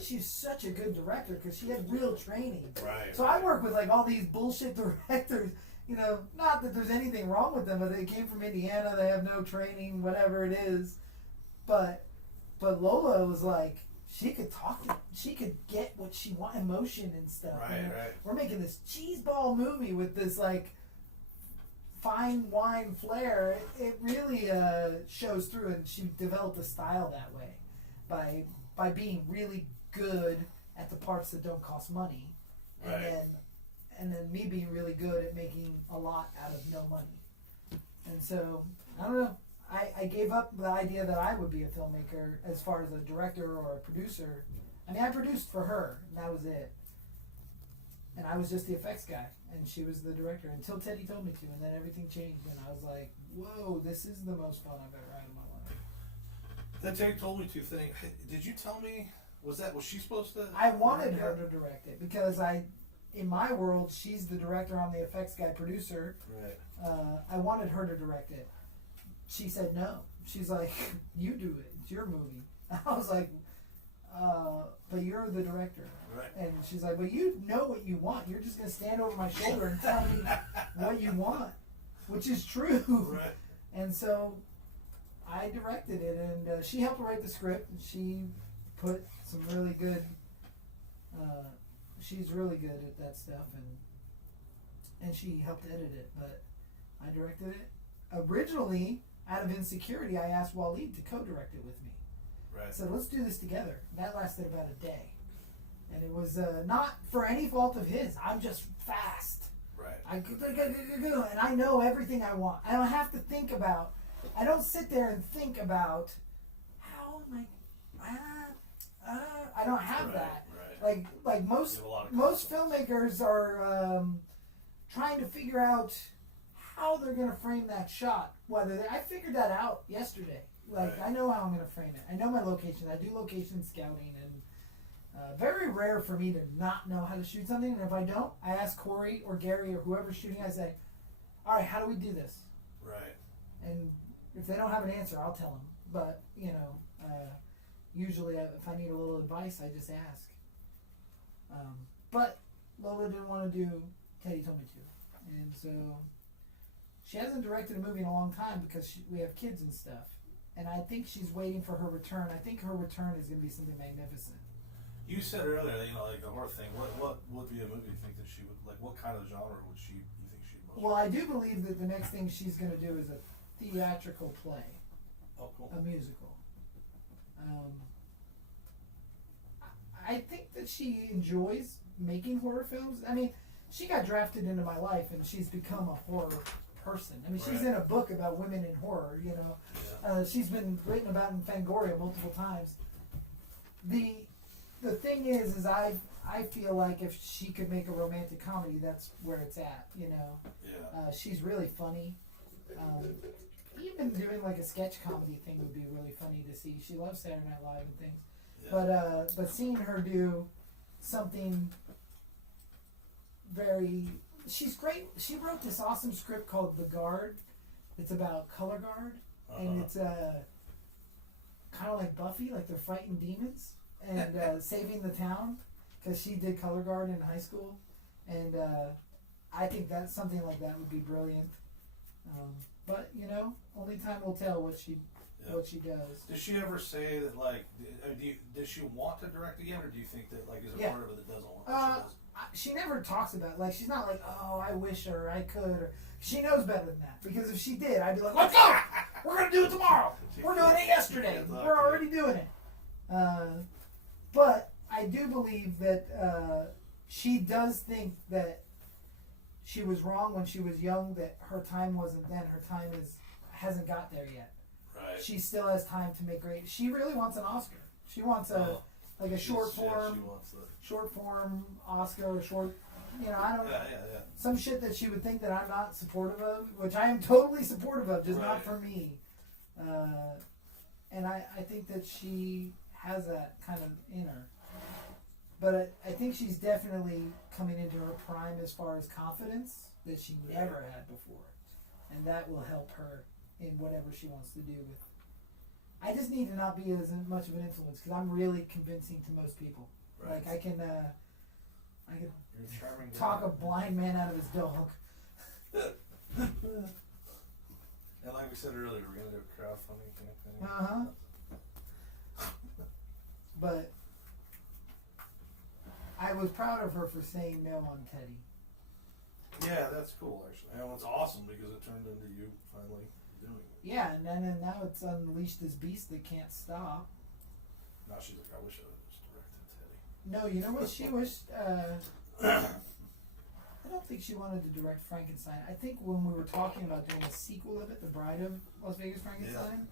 she's such a good director because she had real training. Right. So I work with like all these bullshit directors. You know, not that there's anything wrong with them, but they came from Indiana. They have no training, whatever it is. But Lola was like, she could talk. She could get what she wanted, emotion and stuff. Right, and right. We're making this cheeseball movie with this like fine wine flair. It really shows through, and she developed a style that way by being really good at the parts that don't cost money, and then me being really good at making a lot out of no money. And so I don't know. I gave up the idea that I would be a filmmaker as far as a director or a producer. I mean, I produced for her, and that was it. And I was just the effects guy, and she was the director until Teddy told me to, and then everything changed, and I was like, whoa, this is the most fun I've ever had in my life. Then Teddy told me to think. Did you tell me? Was she supposed to? I wanted her to direct it because in my world, she's the director, I'm the effects guy, producer. Right. I wanted her to direct it. She said no. She's like, you do it. It's your movie. I was like, but you're the director. Right. And she's like, but you know what you want. You're just going to stand over my shoulder and tell me what you want, which is true. Right. And so I directed it, and she helped write the script, and she put some really good, she's really good at that stuff, and she helped edit it, but I directed it. Originally, out of insecurity, I asked Waleed to co-direct it with me. Right. I said, let's do this together. That lasted about a day. And it was not for any fault of his. I'm just fast. Right. And I know everything I want. I don't have to think about, I don't sit there and think about, how am I don't have that. Right. Like most filmmakers are trying to figure out how they're going to frame that shot. I figured that out yesterday. Right. I know how I'm going to frame it. I know my location. I do location scouting, and very rare for me to not know how to shoot something. And if I don't, I ask Corey or Gary or whoever's shooting. I say, all right, how do we do this? Right. And if they don't have an answer, I'll tell them. But, usually if I need a little advice, I just ask. But Lola didn't want to do Teddy Told Me To. And so she hasn't directed a movie in a long time because we have kids and stuff. And I think she's waiting for her return. I think her return is going to be something magnificent. You said earlier, like the horror thing. What would be a movie you think that she would like? What kind of genre would you think she'd most? Well, I do believe that the next thing she's going to do is a theatrical play. Oh, cool. A musical. I think that she enjoys making horror films. I mean, she got drafted into my life, and she's become a horror person. I mean, she's in a book about women in horror. She's been written about in Fangoria multiple times. the thing is I feel like if she could make a romantic comedy, that's where it's at. You know, Yeah. she's really funny. Even doing like a sketch comedy thing would be really funny to see. She loves Saturday Night Live and things. Yeah. But seeing her do something very, she's great. She wrote this awesome script called The Guard. It's about color guard, and it's kind of like Buffy, like they're fighting demons and saving the town, because she did color guard in high school, and I think that something like that would be brilliant. But you know, only time will tell what she does. Does she ever say that, like, does she want to direct again, or do you think that, like, is there part of it that doesn't want to? She never talks about it. Like, she's not like, oh, I wish or I could, or she knows better than that, because if she did, I'd be like, let's go, we're gonna do it tomorrow, we're doing it yesterday, we're already doing it. But I do believe that she does think that she was wrong when she was young, that her time wasn't then, her time hasn't got there yet. Right. She still has time to make great. She really wants an Oscar. She wants short form Oscar, or short, you know, I don't know. Yeah. Some shit that she would think that I'm not supportive of, which I am totally supportive of, just not for me. And I think that she has that kind of in her. But I think she's definitely coming into her prime as far as confidence that she never had before. And that will help her in whatever she wants to do with. I just need to not be as much of an influence, because I'm really convincing to most people. Right. Like I can You're a charming talk guy. a blind man out of his dog. And like we said earlier, we're gonna do a crowdfunding campaign. But I was proud of her for saying no on Teddy. Yeah, that's cool actually. And it's awesome because it turned into you finally doing it. Yeah, and now it's unleashed this beast that can't stop. Now she's like, I wish I had just directed Teddy. No, you know what she wished? I don't think she wanted to direct Frankenstein. I think when we were talking about doing a sequel of it, The Bride of Las Vegas Frankenstein,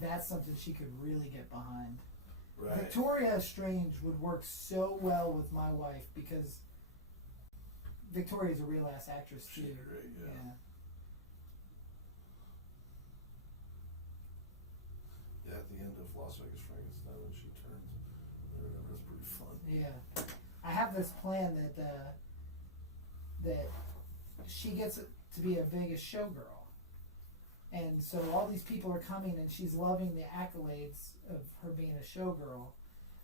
that's something she could really get behind. Right. Victoria Strange would work so well with my wife, because Victoria's a real ass actress too. She's great, yeah. Yeah, at the end of Las Vegas Frankenstein, when she turns, that's pretty fun. Yeah. I have this plan that she gets to be a Vegas showgirl. And so all these people are coming, and she's loving the accolades of her being a showgirl.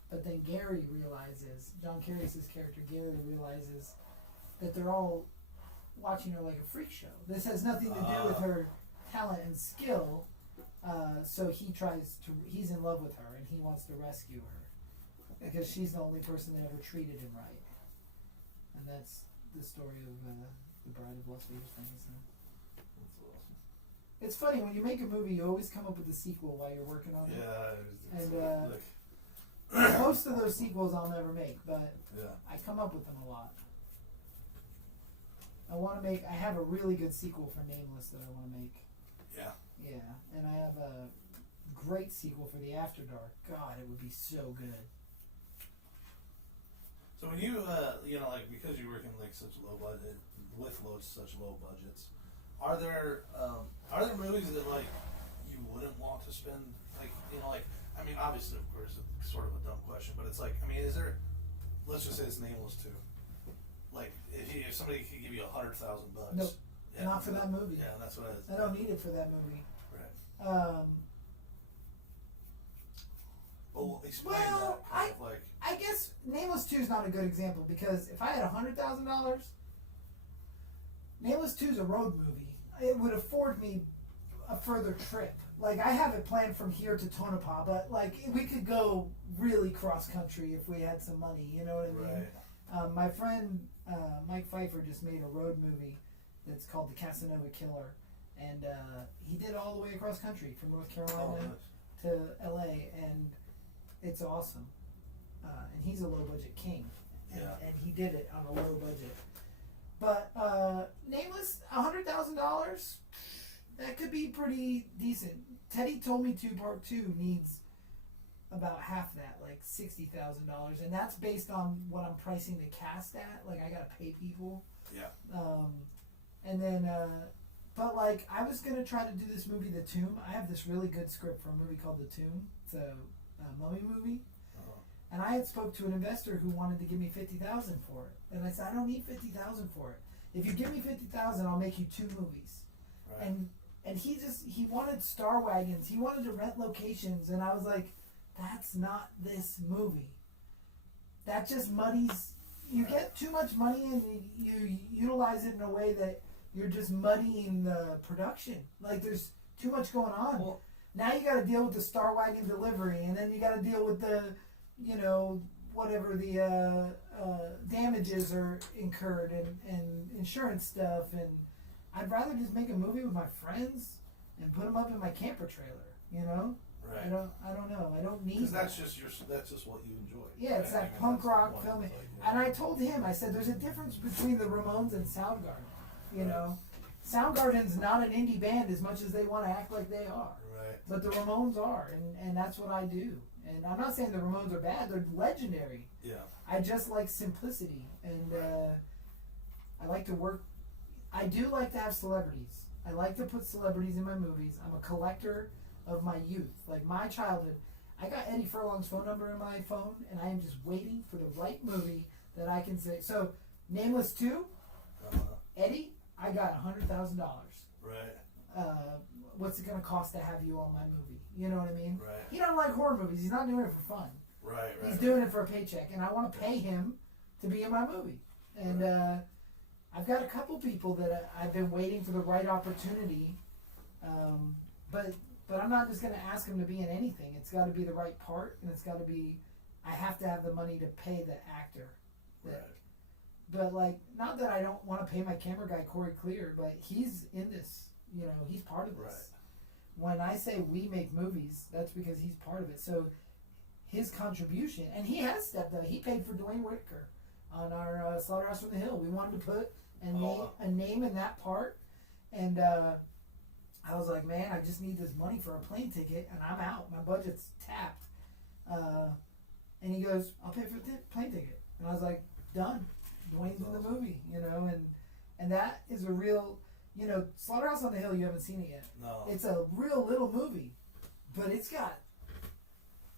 But then Gary realizes, John Carey's character, Gary realizes that they're all watching her like a freak show. This has nothing to do with her talent and skill. So he's in love with her, and he wants to rescue her, because she's the only person that ever treated him right. And that's the story of The Bride of Las Vegas Frankenstein. That's awesome. It's funny, when you make a movie, you always come up with a sequel while you're working on it. Yeah, And most of those sequels I'll never make, but I come up with them a lot. I have a really good sequel for Nameless that I want to make. Yeah. Yeah, and I have a great sequel for The After Dark. God, it would be so good. So when you, like, because you work in like such low budget, with such low budgets, are there movies that like you wouldn't want to spend, like, I mean, obviously, of course, it's sort of a dumb question, but it's like, I mean, is there, let's just say it's Nameless 2. Like, if somebody could give you $100,000. Nope, not for that movie. Yeah, that's what I don't need it for that movie. Right. Well, explain that. I guess Nameless 2 is not a good example, because if I had $100,000, Nameless 2 is a road movie. It would afford me a further trip. Like, I have it planned from here to Tonopah, but like we could go really cross country if we had some money. You know what I mean? Right. My friend Mike Pfeiffer just made a road movie that's called The Casanova Killer, and he did it all the way across country from North Carolina to LA, and it's awesome. And he's a low budget king, and he did it on a low budget. But Nameless, $100,000, that could be pretty decent. Teddy Told Me To Part 2 needs about half that, like $60,000, and that's based on what I'm pricing the cast at. Like I gotta pay people. Yeah. And then, but like I was gonna try to do this movie, The Tomb. I have this really good script for a movie called The Tomb. It's a mummy movie. And I had spoke to an investor who wanted to give me $50,000 for it, and I said I don't need $50,000 for it. If you give me $50,000, I'll make you 2 movies. Right. And he wanted star wagons. He wanted to rent locations, and I was like, that's not this movie. That just muddies. You get too much money and you utilize it in a way that you're just muddying the production. Like there's too much going on. Well, now you got to deal with the star wagon delivery, and then you got to deal with the, whatever the damages are incurred and insurance stuff. And I'd rather just make a movie with my friends and put them up in my camper trailer. Right. I don't know. I don't need. Because that's just what you enjoy. Yeah, it's that punk rock filming. And I told him, I said, there's a difference between the Ramones and Soundgarden. Soundgarden's not an indie band as much as they want to act like they are. Right. But the Ramones are, and that's what I do. And I'm not saying the Ramones are bad; they're legendary. Yeah. I just like simplicity, and I like to work. I do like to have celebrities. I like to put celebrities in my movies. I'm a collector of my youth, like my childhood. I got Eddie Furlong's phone number in my phone, and I am just waiting for the right movie that I can say. So, Nameless 2, Eddie, I got $100,000. Right. What's it gonna cost to have you on my movie? You know what I mean? Right. He don't like horror movies. He's not doing it for fun. Right. He's doing it for a paycheck, and I want to pay him to be in my movie. And I've got a couple people that I've been waiting for the right opportunity, but I'm not just going to ask them to be in anything. It's got to be the right part, and it's got to be. I have to have the money to pay the actor. Right. But like, not that I don't want to pay my camera guy Corey Clear, but he's in this. He's part of this. Right. When I say we make movies, that's because he's part of it. So his contribution, and he has stepped up. He paid for Dwayne Whitaker on our Slaughterhouse from the Hill. We wanted to put a name in that part, and I was like, man, I just need this money for a plane ticket, and I'm out. My budget's tapped. And he goes, I'll pay for the plane ticket. And I was like, done. Dwayne's in the movie, and that is a real, Slaughterhouse on the Hill, you haven't seen it yet. No. It's a real little movie, but it's got,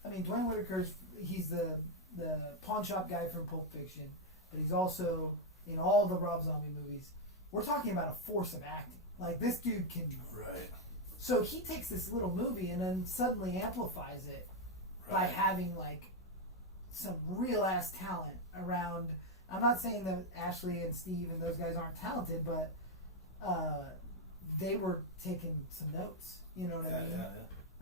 Dwayne Whitaker's, he's the pawn shop guy from Pulp Fiction, but he's also in all the Rob Zombie movies. We're talking about a force of acting. Like, this dude can. Right. So he takes this little movie and then suddenly amplifies it by having, like, some real ass talent around. I'm not saying that Ashley and Steve and those guys aren't talented, but they were taking some notes. You know what I mean?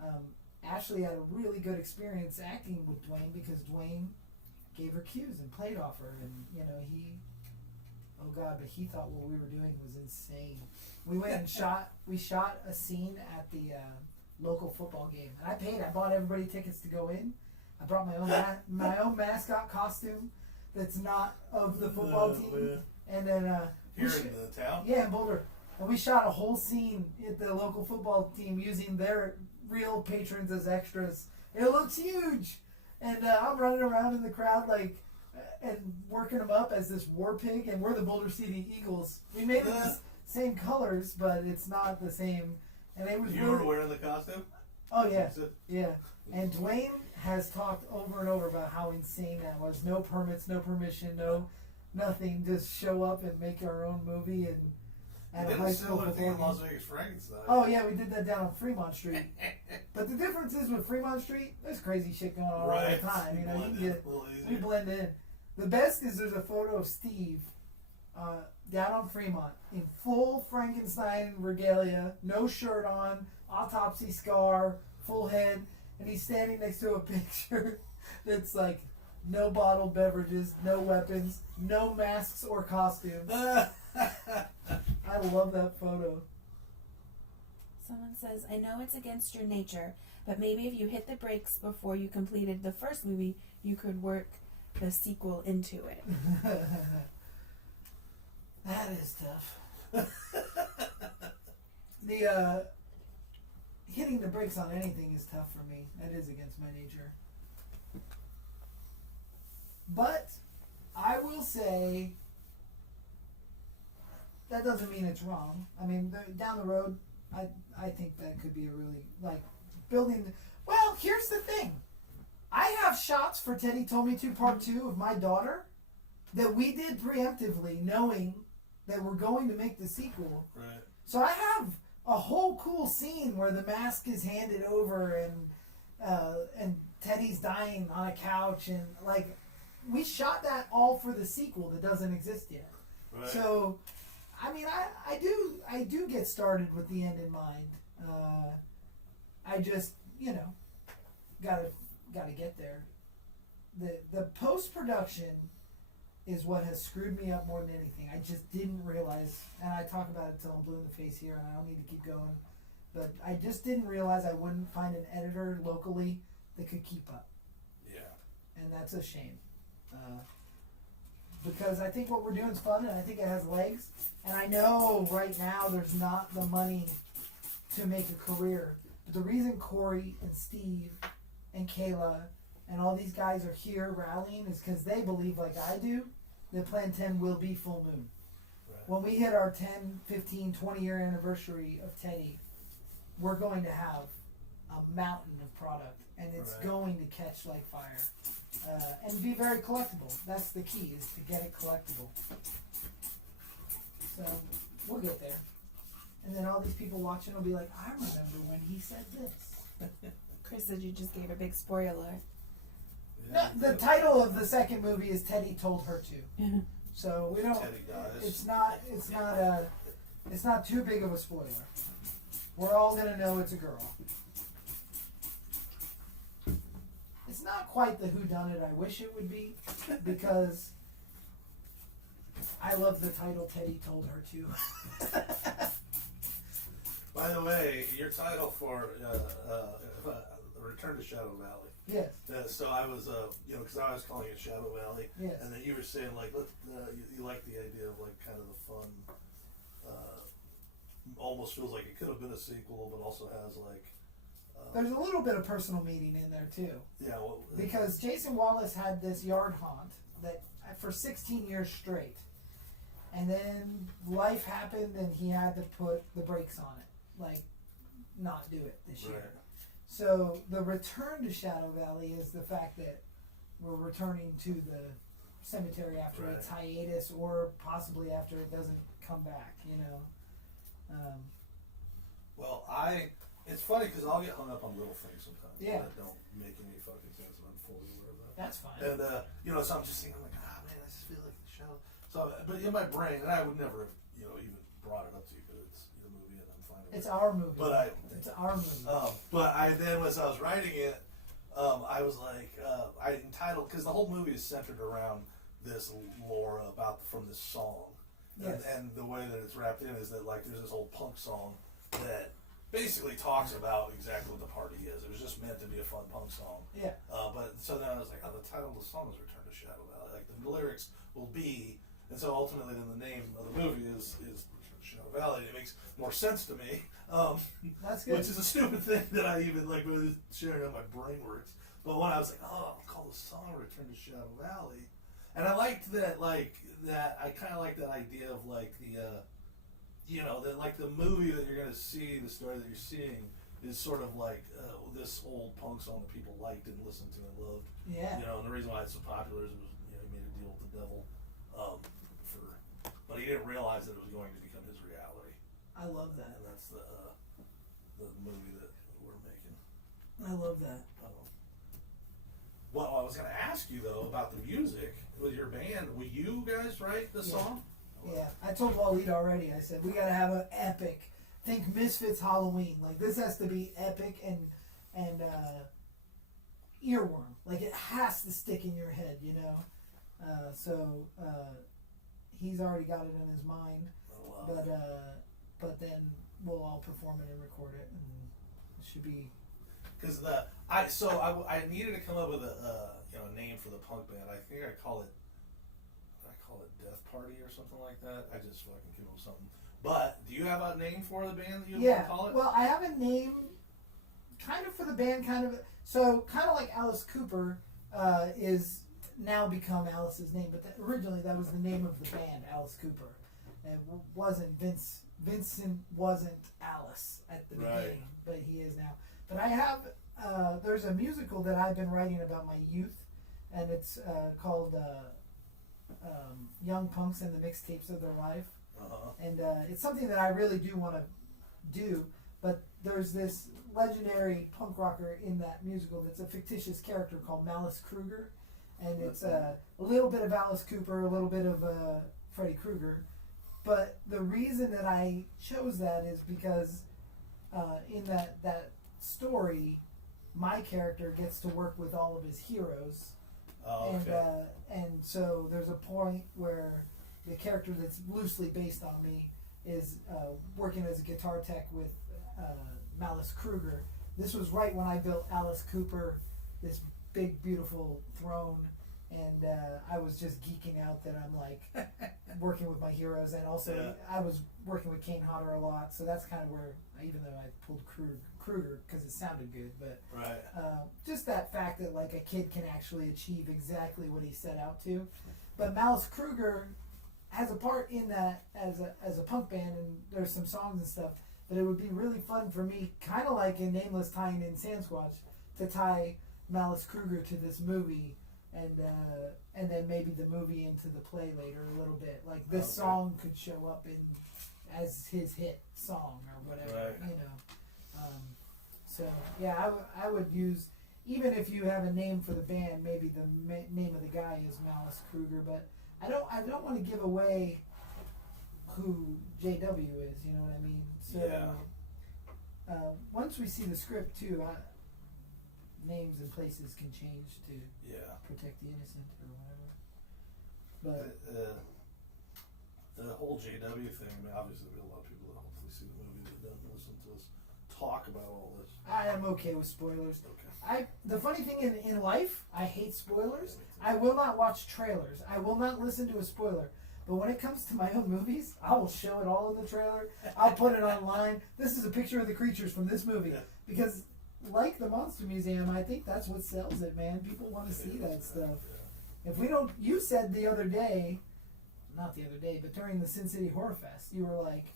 Yeah. Ashley had a really good experience acting with Dwayne because Dwayne gave her cues and played off her, and he thought what we were doing was insane. We went and shot a scene at the local football game, and I bought everybody tickets to go in. I brought my own mascot costume that's not of the football team, Man. and then Here in the town? Yeah, in Boulder. And we shot a whole scene at the local football team using their real patrons as extras. It looks huge. And I'm running around in the crowd and working them up as this war pig, and we're the Boulder City Eagles. We made it the same colors, but it's not the same. And it was You were wearing the costume? Oh, yeah. Yeah. And Dwayne has talked over and over about how insane that was. No permits, no permission, no nothing. Just show up and make our own movie and at a high school thing in football Las game. Vegas Frankenstein. Oh yeah, we did that down on Fremont Street. But the difference is with Fremont Street, there's crazy shit going on all the time. We blend in. The best is there's a photo of Steve down on Fremont in full Frankenstein regalia, no shirt on, autopsy scar, full head, and he's standing next to a picture that's like no bottled beverages, no weapons, no masks or costumes. I love that photo. Someone says, I know it's against your nature, but maybe if you hit the brakes before you completed the first movie, you could work the sequel into it. That is tough. The hitting the brakes on anything is tough for me. That is against my nature. But I will say that doesn't mean it's wrong. I mean, down the road, I think that could be a really, like, building. Well, here's the thing. I have shots for Teddy Told Me To Part 2 of my daughter that we did preemptively, knowing that we're going to make the sequel. Right. So I have a whole cool scene where the mask is handed over and Teddy's dying on a couch, and like we shot that all for the sequel that doesn't exist yet. Right. So, I mean, I do get started with the end in mind. I just, you know, gotta get there. The post production is what has screwed me up more than anything. I just didn't realize, and I talk about it till I'm blue in the face here, and I don't need to keep going, but I just didn't realize I wouldn't find an editor locally that could keep up. Yeah. And that's a shame. Because I think what we're doing is fun, and I think it has legs, and I know right now there's not the money to make a career. But the reason Corey and Steve and Kayla and all these guys are here rallying is because they believe, like I do, that Plan 10 will be full moon. Right. When we hit our 10, 15, 20 year anniversary of Teddy, we're going to have a mountain of product, and it's Right. going to catch like fire. And be very collectible. That's the key, is to get it collectible. So, we'll get there. And then all these people watching will be like, I remember when he said this. Chris said you just gave a big spoiler. No, the title of the second movie is Teddy Told Her To. So we don't. Teddy dies. It's not too big of a spoiler. We're all gonna know it's a girl. It's not quite the whodunit I wish it would be, because I love the title Teddy Told Her To. By the way, your title for Return to Shadow Valley. Yes. So I was, because I was calling it Shadow Valley, Yes. and then you were saying like, you like the idea of like kind of the fun. Almost feels like it could have been a sequel, but also has like. There's a little bit of personal meaning in there too. Yeah. Well, Because Jason Wallace had this yard haunt that for 16 years straight, and then life happened and he had to put the brakes on it, like not do it this year. Right. So the return to Shadow Valley is the fact that we're returning to the cemetery after Right. its hiatus, or possibly after it doesn't come back. You know. Well, it's funny because I'll get hung up on little things sometimes Yeah. that don't make any fucking sense, and I'm fully aware of that. That's fine. And so I'm just thinking, like, man, I just feel like the show. So, but in my brain, and I would never have, even brought it up to you because it's your movie, and I'm fine with It's it. our movie. But it's our movie. But as I was writing it, I was like, I entitled, because the whole movie is centered around this lore from this song. Yes. And the way that it's wrapped in is that, like, there's this old punk song that basically talks about exactly what the party is. It was just meant to be a fun punk song. Yeah. But so then I was like, the title of the song is Return to Shadow Valley. Like, the lyrics will be, and so ultimately then the name of the movie is Return to Shadow Valley. It makes more sense to me. That's good. Which is a stupid thing that I even, like, was sharing how my brain works. But when I was like, I'll call the song Return to Shadow Valley. And I liked that, I kind of like that idea of, like, the movie that you're going to see, the story that you're seeing, is sort of like this old punk song that people liked and listened to and loved. Yeah. And the reason why it's so popular is it was, he made a deal with the devil, but he didn't realize that it was going to become his reality. I love that. And that's the movie that we're making. I love that. Well, I was going to ask you though about the music with your band. Will you guys write the song? Yeah, I told Waleed already. I said we gotta have an epic. Think Misfits Halloween. Like this has to be epic and earworm. Like it has to stick in your head, So he's already got it in his mind. But then we'll all perform it and record it, and it should be. Because I needed to come up with a name for the punk band. I think I call it Death Party or something like that. I just fucking came up with something. But do you have a name for the band that you want to call it? Well, I have a name, kind of for the band, kind of like Alice Cooper is now become Alice's name, but originally that was the name of the band, Alice Cooper. And it wasn't Vincent wasn't Alice at the beginning, but he is now. But I have, there's a musical that I've been writing about my youth, and it's called Young Punks and the Mixtapes of Their Life. And it's something that I really do want to do, but there's this legendary punk rocker in that musical that's a fictitious character called Malice Kruger, and it's a little bit of Alice Cooper, a little bit of Freddy Krueger. But the reason that I chose that is because in that story, my character gets to work with all of his heroes. And so there's a point where the character that's loosely based on me is working as a guitar tech with Malice Kruger. This was right when I built Alice Cooper, this big beautiful throne, and I was just geeking out that I'm like working with my heroes, and also I was working with Kane Hodder a lot, so that's kind of where, even though I pulled Kruger because it sounded good, but just that fact that like a kid can actually achieve exactly what he set out to. But Malice Kruger has a part in that as a punk band, and there's some songs and stuff. But it would be really fun for me, kind of like in Nameless tying in Sasquatch, to tie Malice Kruger to this movie, and then maybe the movie into the play later a little bit. Like this song could show up in as his hit song or whatever, you know. So yeah, I would use, even if you have a name for the band, maybe the name of the guy is Malice Kruger, but I don't want to give away who JW is, you know what I mean? So once we see the script too, names and places can change to protect the innocent or whatever. But the whole JW thing, I mean, obviously there'll be a lot of people that hopefully see the movie that don't listen to us talk about all this. I am okay with spoilers. Okay. The funny thing in life, I hate spoilers. I will not watch trailers. I will not listen to a spoiler. But when it comes to my own movies, I will show it all in the trailer. I'll put it online. This is a picture of the creatures from this movie. Because like the Monster Museum, I think that's what sells it, man. People want to see that stuff. If we don't, you said the other day, not the other day, but during the Sin City Horror Fest, you were like,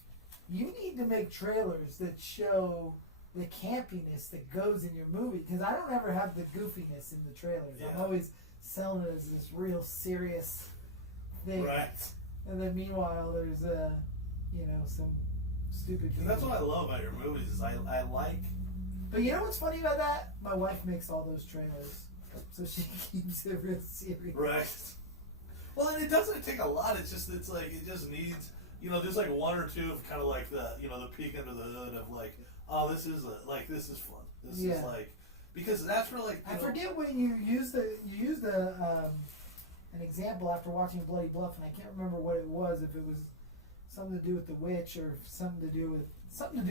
you need to make trailers that show the campiness that goes in your movie, because I don't ever have the goofiness in the trailers. I'm always selling it as this real serious thing. Right. And then meanwhile, there's some stupid. And that's what I love about your movies is I like. But you know what's funny about that? My wife makes all those trailers, so she keeps it real serious. Right. Well, and it doesn't take a lot. It just needs, there's like one or two of kind of like the peek under the hood of like, oh, this is fun. This is like, because that's where like. I forget when you used an example after watching Bloody Bluff, and I can't remember what it was. If it was something to do with the witch or something to do with something.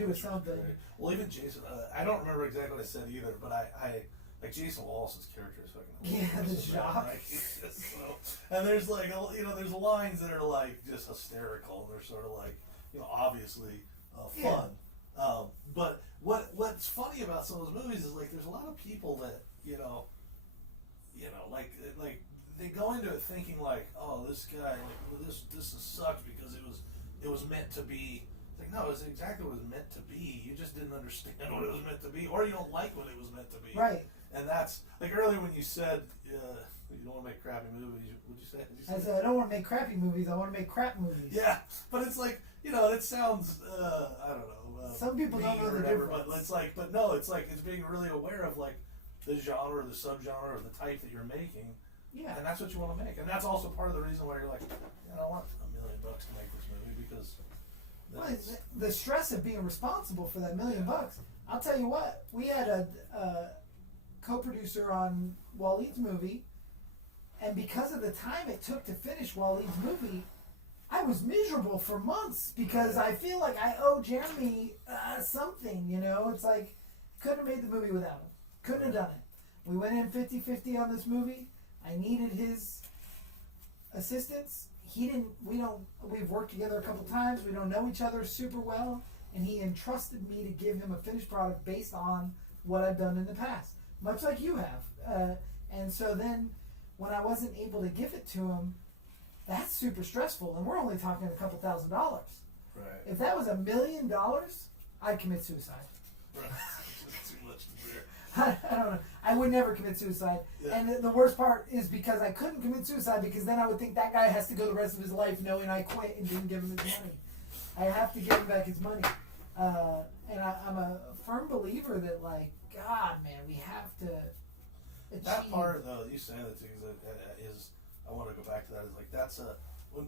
Right. Well, even Jason, I don't remember exactly what I said either, but I like Jason Wallace's character is fucking the shock. And there's like there's lines that are like just hysterical, and they're sort of like obviously fun. But what's funny about some of those movies is like there's a lot of people that like they go into it thinking like, oh, this guy, like this sucked because it was meant to be. It's like, no, it's exactly what it was meant to be. You just didn't understand what it was meant to be, or you don't like what it was meant to be. Right. And that's like earlier when you said you don't want to make crappy movies. What'd you say? I said I don't want to make crappy movies. I want to make crap movies. Yeah, but it's like it sounds I don't know. Some people don't know the difference. But it's like, it's being really aware of like the genre, the subgenre, or the type that you're making. Yeah. And that's what you want to make, and that's also part of the reason why you're like, I want $1 million to make this movie because. The stress of being responsible for that $1 million. I'll tell you what. We had a co-producer on Waleed's movie, and because of the time it took to finish Waleed's movie, I was miserable for months because I feel like I owe Jeremy something. It's like couldn't have made the movie without him. Couldn't have done it. We went in 50-50 on this movie. I needed his assistance. We've worked together a couple times. We don't know each other super well. And he entrusted me to give him a finished product based on what I've done in the past. Much like you have. And so then when I wasn't able to give it to him, that's super stressful, and we're only talking a couple $1,000s. Right. If that was $1 million, I'd commit suicide. Right. Too much to bear. I don't know. I would never commit suicide. Yeah. And the worst part is because I couldn't commit suicide, because then I would think that guy has to go the rest of his life knowing I quit and didn't give him his money. I have to give him back his money. And I'm a firm believer that, like, God, man, we have to achieve. That part, though, you saying that too, is I want to go back to that. Is like that's when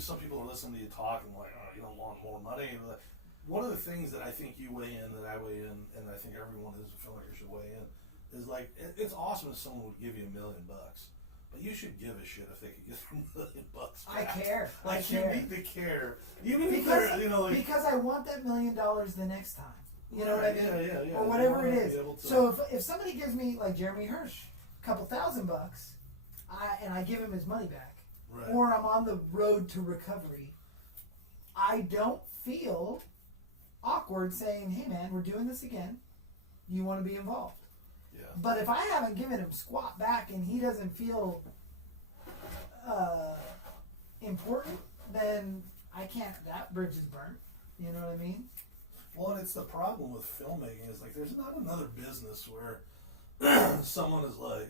some people are listening to you talk and like, oh, you don't want more money. And like, one of the things that I think you weigh in, that I weigh in, and I think everyone who's a filmmaker should weigh in, is like it's awesome if someone would give you $1 million, but you should give a shit if they could get $1 million back. I care. Like I care. you need to care, even if Because, they're, you know, like, because I want that $1 million the next time. You know what I mean? Yeah. Or whatever it is. So if somebody gives me, like Jeremy Hirsch, a couple $1,000, and I give him his money back, right. or I'm on the road to recovery, I don't feel awkward saying, "Hey man, we're doing this again. You want to be involved?" Yeah. But if I haven't given him squat back and he doesn't feel important, then I can't. That bridge is burnt. You know what I mean? Well, and it's the problem with filmmaking is like there's not another business where someone is like,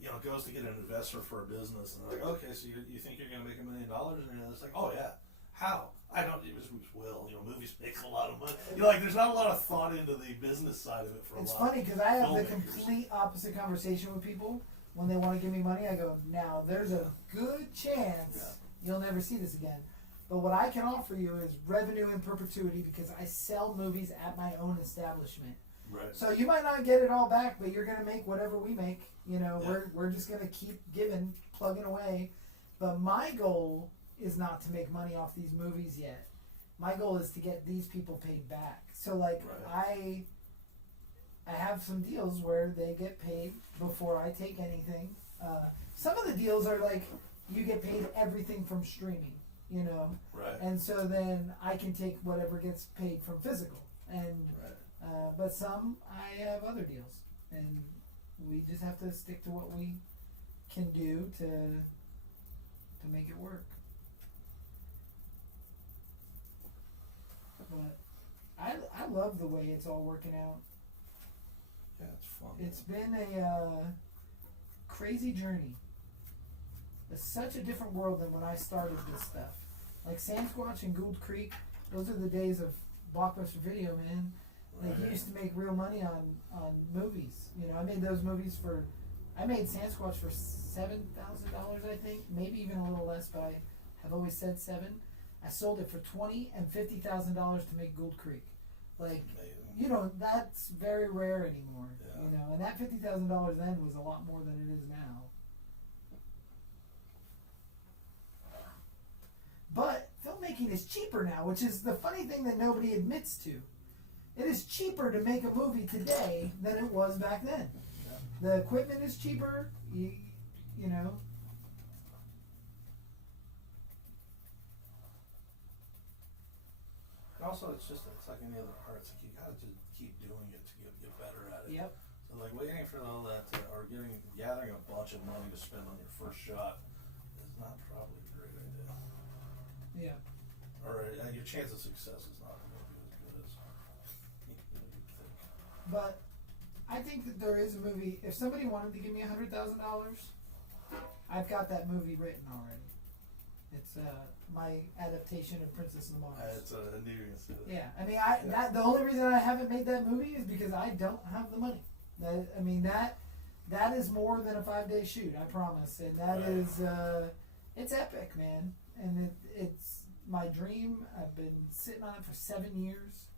you know, goes to get an investor for a business and they're like, okay, so you think you're going to make $1 million? And it's like, oh yeah, how? I don't. It was will. You know, movies make a lot of money. You know, like there's not a lot of thought into the business side of it for It's a lot. funny because I have the filmmakers. complete opposite conversation with people when they want to give me money. I go, now there's a good chance you'll never see this again. But what I can offer you is revenue in perpetuity because I sell movies at my own establishment. Right. So you might not get it all back, but you're gonna make whatever we make. You know, Yeah. we're just gonna keep giving, plugging away. But my goal is not to make money off these movies yet. My goal is to get these people paid back. So like Right. I have some deals where they get paid before I take anything. Some of the deals are like you get paid everything from streaming, you know, Right. and so then I can take whatever gets paid from physical. And Right. but some I have other deals, and we just have to stick to what we can do to make it work. But I love the way it's all working out. Yeah, it's fun. It's been a crazy journey. It's such a different world than when I started this stuff. Like Sasquatch and Gould Creek, those are the days of Blockbuster Video, man. Like you used to make real money on movies. You know, I made those movies I made Sasquatch for $7,000, I think, maybe even a little less, but I have always said $7,000. I sold it for $20,000 and $50,000 to make Gould Creek. Like, Amazing. you know, that's very rare anymore. Yeah. You know, and that $50,000 then was a lot more than it is now. But filmmaking is cheaper now, which is the funny thing that nobody admits to. It is cheaper to make a movie today than it was back then. Yeah. The equipment is cheaper, you know. And also, it's like any other art. It's like you gotta just keep doing it to get better at it. Yep. So like waiting for all that or gathering a bunch of money to spend on your first shot is not probably a great idea. Yeah. Or your chance of success is not going to be as good as you'd think. But I think that there is a movie. If somebody wanted to give me $100,000, I've got that movie written already. It's my adaptation of Princess of Mars. I knew you were going to say that. Yeah, I mean, the only reason I haven't made that movie is because I don't have the money. That is more than a 5-day shoot, I promise, and that Right. is it's epic, man, and it's my dream. I've been sitting on it for 7 years.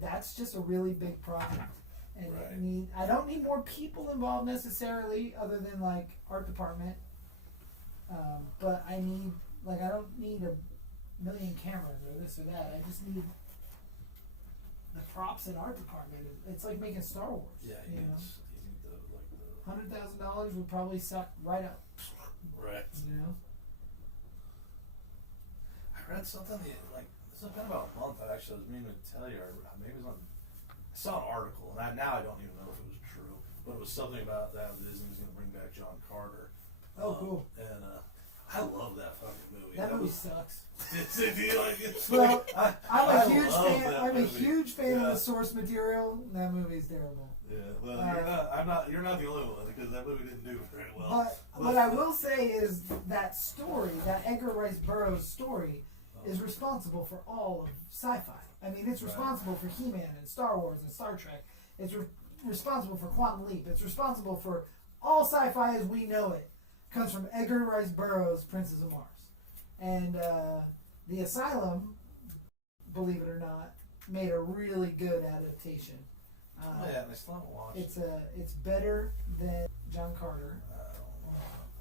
That's just a really big project, and Right. I don't need more people involved necessarily, other than like art department. But I don't need a million cameras or this or that. I just need the props and art department. It's like making Star Wars. Yeah, you you know, need the $100,000 would probably suck right up. right. You know. I read something this has been about a month. I was meaning to tell you. Maybe it was I saw an article, and now I don't even know if it was true. but it was something about that Disney was going to bring back John Carter. Oh, cool. And I love that fucking movie. That movie sucks. Do you like it? Well, I'm a huge love fan. that I'm a movie. huge fan Yeah. of the source material. That movie's terrible. Yeah, well, you're not. I'm not. You're not the only one because that movie didn't do very well. But what I will say is that story, that Edgar Rice Burroughs story, is responsible for all of sci-fi. I mean, it's responsible for He-Man and Star Wars and Star Trek. It's responsible for Quantum Leap. It's responsible for all sci-fi as we know it. Comes from Edgar Rice Burroughs' Princess of Mars. And The Asylum, believe it or not, made a really good adaptation. yeah, and I still haven't watched it. It's better than John Carter.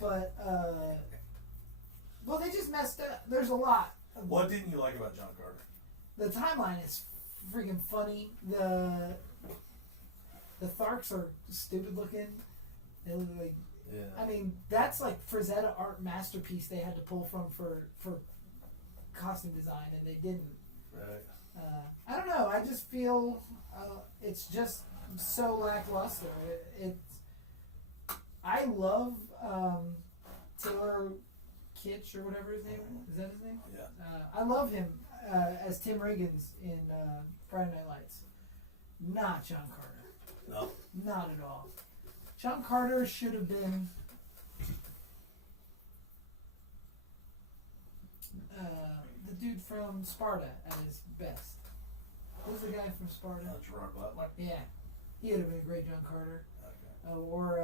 But, well, they just messed up. There's a lot. What didn't you like about John Carter? The timeline is freaking funny. The Tharks are stupid looking. They look like, Yeah. I mean, that's like Frazetta art masterpiece they had to pull from for costume design, and they didn't. Right. I don't know. I just feel it's just so lackluster. I love Taylor Kitsch or whatever his name is. Is that his name? Yeah. I love him as Tim Riggins in Friday Night Lights. Not John Carter. No. Not at all. John Carter should have been the dude from Sparta at his best. Who's the guy from Sparta? Gerard Butler. Yeah, he would have been a great John Carter. Okay.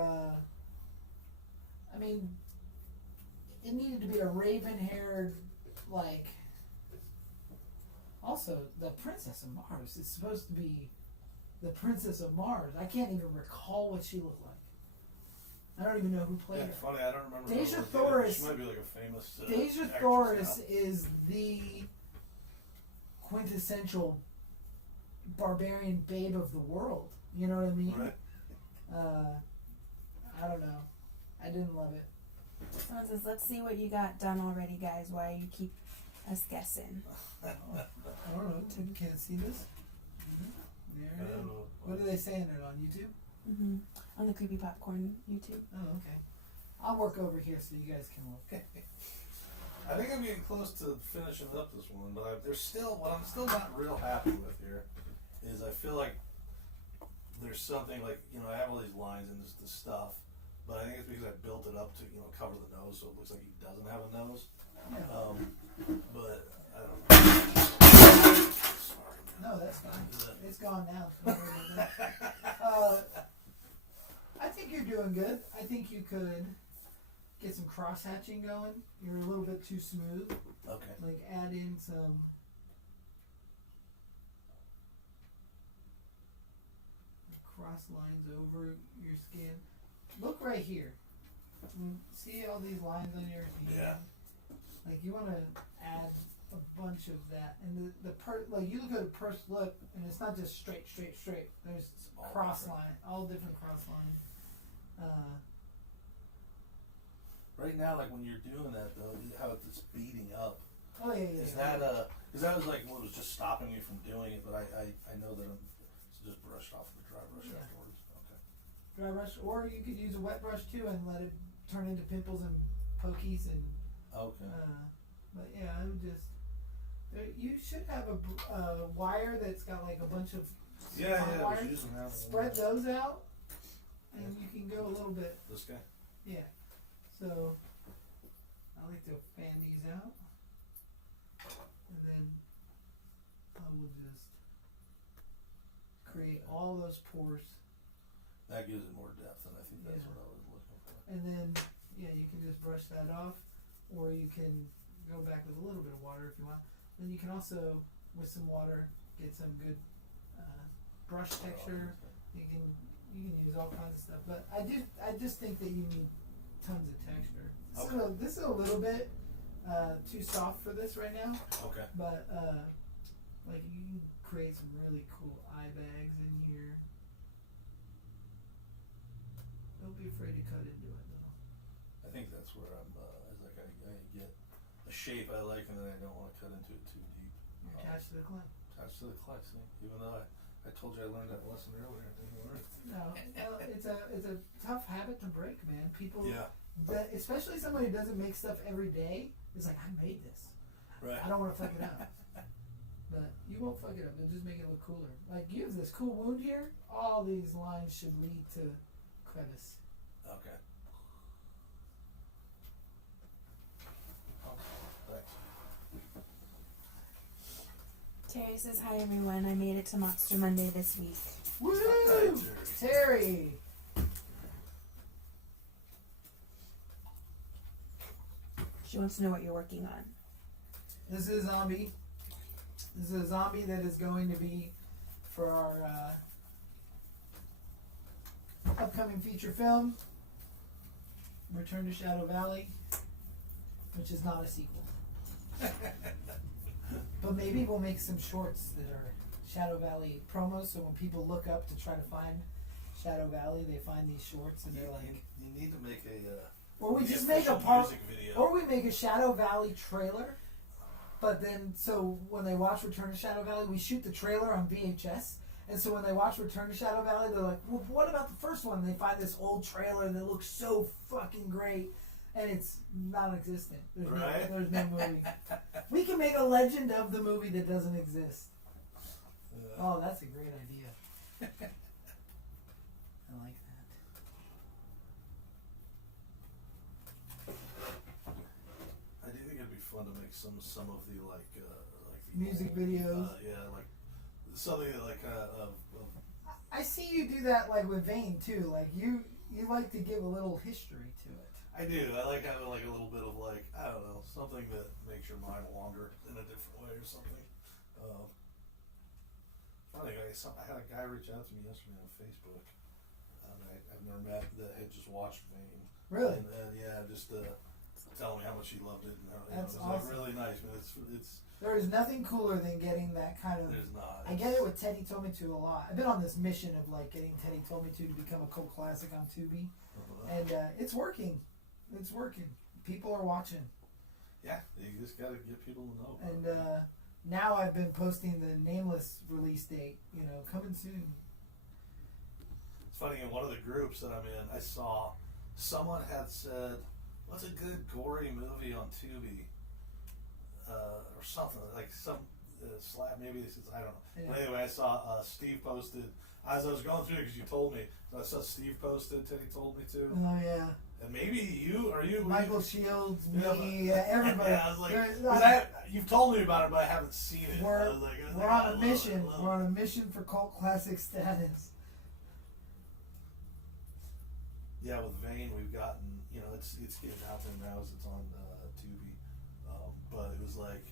I mean, it needed to be a raven-haired, like. Also, the Princess of Mars is supposed to be the Princess of Mars. I can't even recall what she looked like. I don't even know who played Yeah, her. funny. I don't remember. Deja who Thoris. She might be like a famous. Deja actress Thoris now. is the quintessential barbarian babe of the world. You know what I mean? Right. I don't know. I didn't love it. Someone says, let's see what you got done already, guys, while you keep us guessing. I don't know. You can't see this? There I it don't is. know. What are they saying it on YouTube? Mm-hmm. On the Creepy Popcorn YouTube. Oh, okay. I'll work over here so you guys can look. I think I'm getting close to finishing up this one, but there's still what I'm still not real happy with here is I feel like there's something like I have all these lines and this stuff, but I think it's because I built it up to cover the nose so it looks like he doesn't have a nose. Yeah. But I don't know. Sorry. No, that's fine. It's gone now. Don't worry about that. I think you're doing good. I think you could get some cross hatching going. You're a little bit too smooth. Okay. Like add in some cross lines over your skin. Look right here. See all these lines on your hand? Yeah. Like you want to add a bunch of that, and like you look at a pursed lip, and it's not just straight. There's All cross different. line, all different cross lines. Right now, like when you're doing that though, how it's beating up. Oh yeah. Is that because that was like what was just stopping me from doing it, but I know that I'm just brushed off with a dry brush Yeah. afterwards. Okay. dry brush, or you could use a wet brush too and let it turn into pimples and pokies and. Okay. But yeah, I would just. You should have a wire that's got like a bunch of. Yeah, I was wires. using that. Spread those out, and you can go a little bit. This guy. Yeah. So I like to fan these out, and then I will just create all those pores, That gives it more depth, and I think that's Yeah. what I was looking for. and then you can just brush that off, or you can go back with a little bit of water if you want. Then you can also, with some water, get some good brush texture. You can use all kinds of stuff, but I just think that you need tons of texture. This is a little bit too soft for this right now, Okay. but like you can create some really cool eye bags in here. Don't be afraid to cut into it though. I think that's where I'm. Is like I get a shape I like, and then I don't want to cut into it too deep. You're attached to the clay. Attached to the clay, see? Even though I told you I learned that lesson earlier. I didn't learn it. No, it's a tough habit to break, man. People, Yeah. that, especially somebody who doesn't make stuff every day, is like, I made this. Right. I don't want to fuck it up. But you won't fuck it up. It'll just make it look cooler. Like, you have this cool wound here. All these lines should lead to crevice. Okay. Thanks. Terry says, hi everyone, I made it to Monster Monday this week. Woo! Hi, Terry! She wants to know what you're working on. This is a zombie. This is a zombie that is going to be for our upcoming feature film, Return to Shadow Valley, which is not a sequel. But maybe we'll make some shorts that are Shadow Valley promos, so when people look up to try to find Shadow Valley, they find these shorts and they're like, you need to make a or we the just make a official part, music video. or we make a Shadow Valley trailer. But then, so when they watch Return to Shadow Valley, we shoot the trailer on VHS. And so when they watch Return to Shadow Valley, they're like, well, what about the first one? And they find this old trailer that looks so fucking great. And it's non-existent. There's no movie. We can make a legend of the movie that doesn't exist. Oh, that's a great idea. I like that. I do think it'd be fun to make some of the like the Music videos. Yeah, like something that like I see you do that like with Vane too. Like you like to give a little history to it. I do. I like having like a little bit of like, I don't know, something that makes your mind wander in a different way or something. Funny, I had a guy reach out to me yesterday on Facebook. I've never met, that had just watched Vane. Really? And yeah, just telling me how much he loved it. And That's it was awesome. like really nice. But it's There is nothing cooler than getting that kind of. there's not. I get it with Teddy Told Me To a lot. I've been on this mission of like getting Teddy Told Me To become a cult classic on Tubi, and it's working. It's working. People are watching. Yeah, you just gotta get people to know. And now I've been posting the nameless release date. You know, coming soon. It's funny, in one of the groups that I'm in, I saw someone had said, "What's a good gory movie on Tubi?" Or something like some slap. Maybe this is, I don't know. Yeah. But anyway, I saw Steve posted as I was going through because you told me. So I saw Steve posted. Teddy Told Me To, Oh yeah. and maybe you Michael Shields, Yeah, me, everybody. Yeah, I was like, There's- 'cause you've told me about it, but I haven't seen it. We're, I was like, we're I on a love mission. it, I love We're it. on a mission for cult classic status. Yeah, with Vane, we've gotten, it's getting out there now as it's on Tubi. But it was like,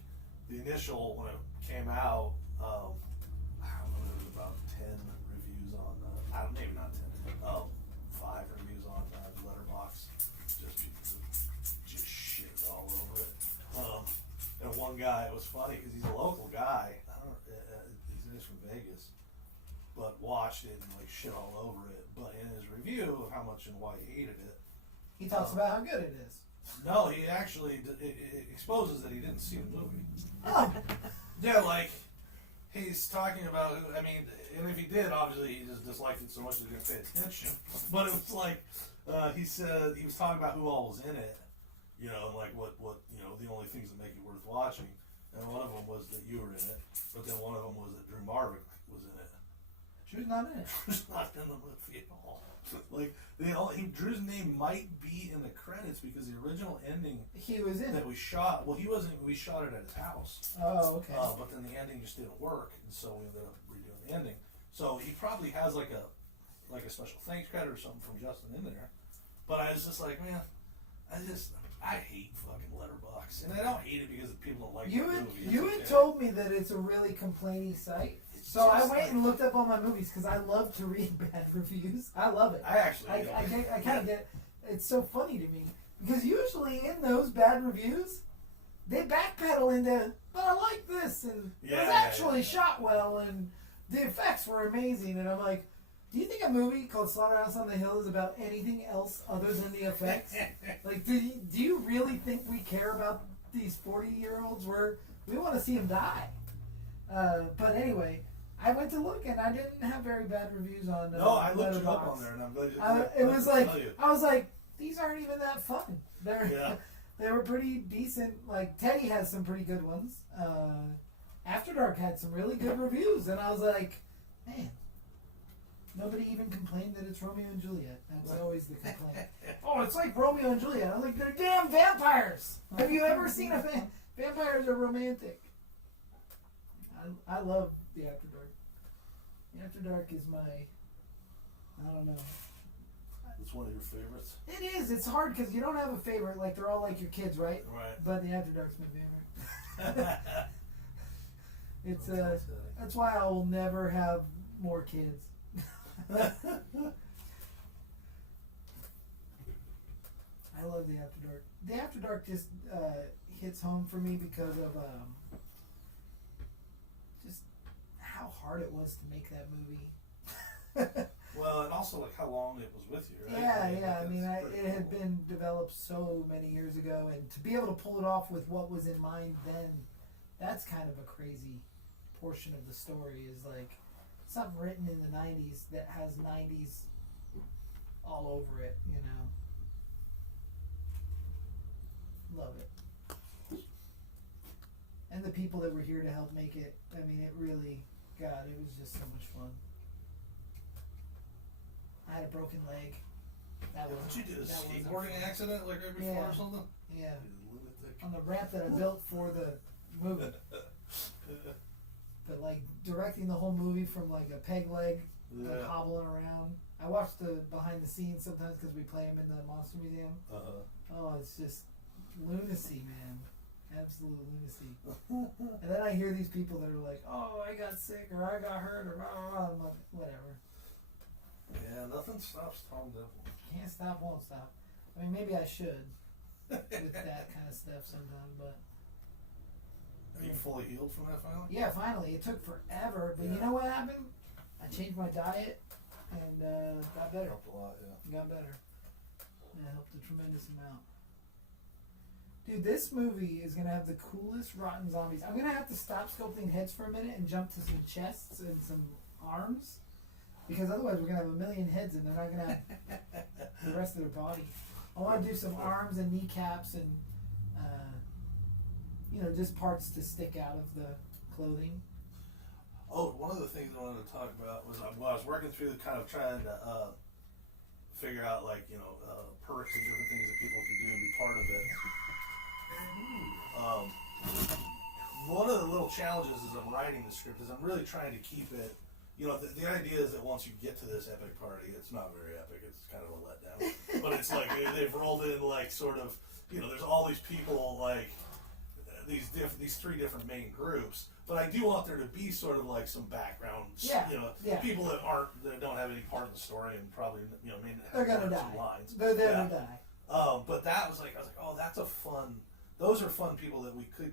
the initial, when it came out, I don't know, there was about 10 reviews on, maybe not 10, 5 reviews on Letterboxd. Just people just shit all over it. And one guy, it was funny, because he's a local guy, he's from Vegas, but watched it and like shit all over it. But in his review of how much and why he hated it, He talks about how good it is. no, he actually it exposes that he didn't see the movie. Oh, Yeah, like he's talking about. I mean, and if he did, obviously he just disliked it so much that he didn't pay attention. But it was like he said he was talking about who all was in it, and like what the only things that make it worth watching. And one of them was that you were in it, but then one of them was that Drew Marvick was in it. Drew's not in it. Drew's not in the movie at all. Like Drew's name might be in the credits because the original ending He was in it. that we shot. Well, he wasn't. We shot it at his house. Oh, okay. But then the ending just didn't work, and so we ended up redoing the ending. So he probably has like a special thanks credit or something from Justin in there. But I was just like, man, I hate fucking Letterboxd, and I don't hate it because people don't like the movie. It's You had okay. told me that it's a really complaining site. It's So I just went like- and looked up all my movies because I love to read bad reviews. I love it. I actually. I kind of get. It's so funny to me because usually in those bad reviews, they backpedal into, but I like this and it was actually shot well and the effects were amazing. And I'm like, do you think a movie called Slaughterhouse on the Hill is about anything else other than the effects? Like, do you really think we care about these 40-year-olds? We want to see them die. But anyway, I went to look and I didn't have very bad reviews on. No, I looked you up Letterboxd. on there, and I'm glad you. It was like I was like, these aren't even that fun. Yeah. They were pretty decent. Like Teddy has some pretty good ones. After Dark had some really good reviews, and I was like, man, nobody even complained that it's Romeo and Juliet. That's always the complaint. Oh, it's like Romeo and Juliet. I'm like, they're damn vampires. Have you ever seen a vampires are romantic? I love the After Dark. The After Dark is my, I don't know. It's one of your favorites. It is. It's hard because you don't have a favorite. Like they're all like your kids, right? Right. But the After Dark's my favorite. It's that's why I will never have more kids. I love the After Dark. The After Dark just hits home for me because of just how hard it was to make that movie. Well, and also like how long it was with you, right? Yeah. I mean, pretty it had cool. been developed so many years ago, and to be able to pull it off with what was in mind then, that's kind of a crazy portion of the story. Is like something written in the '90s that has '90s all over it. You know, love it. And the people that were here to help make it. I mean, it really, God, it was just so much fun. I had a broken leg. That was. Did you do a that wasn't skateboarding fun. accident like right before Yeah. or something? Yeah, You lunatic. on the ramp that I built for the movie. But like directing the whole movie from like a peg leg, like Yeah. hobbling around. I watch the behind the scenes sometimes because we play them in the Monster Museum. Oh, it's just lunacy, man. Absolute lunacy. And then I hear these people that are like, "Oh, I got sick, or I got hurt, or blah, blah, blah." I'm like, whatever. Yeah, nothing stops Tom Devlin. Can't stop, won't stop. I mean, maybe I should with that kind of stuff sometime, but Are you fully healed from that finally? yeah, finally. It took forever, but you Yeah. know what happened? I changed my diet and got better. Helped a lot, yeah. Got better. It helped a tremendous amount. Dude, this movie is gonna have the coolest rotten zombies. I'm gonna have to stop sculpting heads for a minute and jump to some chests and some arms, because otherwise we're gonna have a million heads and they're not gonna have the rest of their body. I want to do some arms and kneecaps and just parts to stick out of the clothing. Oh, one of the things I wanted to talk about was when I was working through the kind of trying to figure out like perks and different things that people can do and be part of it. One of the little challenges as I'm writing the script is I'm really trying to keep it. The idea is that once you get to this epic party, it's not very epic. It's kind of a letdown. But it's like they've rolled in like sort of there's all these people like these three different main groups. But I do want there to be sort of like some background, people that don't have any part in the story and probably maybe They're have gonna one or die. two lines. They're gonna die. But that was like I was like, oh, that's a fun. Those are fun people that we could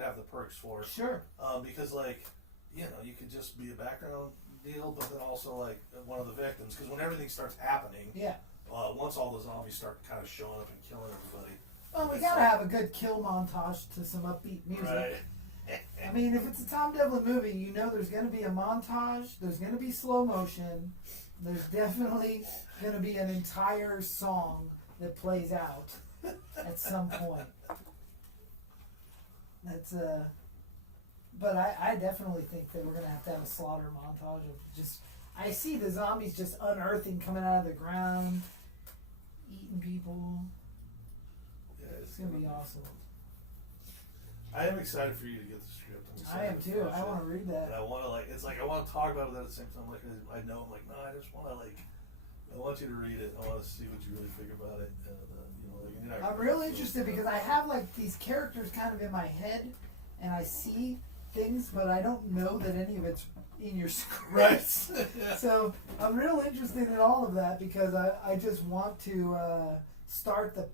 have the perks for. Sure. Because like you could just be a background deal, but then also like one of the victims. Because when everything starts happening, once all the zombies start kind of showing up and killing everybody. Well, we gotta have a good kill montage to some upbeat music. Right. I mean, if it's a Tom Devlin movie, there's going to be a montage, there's going to be slow motion, there's definitely going to be an entire song that plays out at some point. That's but I definitely think that we're going to have a slaughter montage of just, I see the zombies just unearthing, coming out of the ground, eating people. Yeah, It's going to be awesome. I am excited for you to get the script. I am too. I want to read that. And I want to I want to talk about it at the same time. Like I know, I'm like, no, I just want to I want you to read it. I want to see what you really think about it. And I'm real interested because I have like these characters kind of in my head, and I see things, but I don't know that any of it's in your script. Right. So I'm real interested in all of that because I just want to start the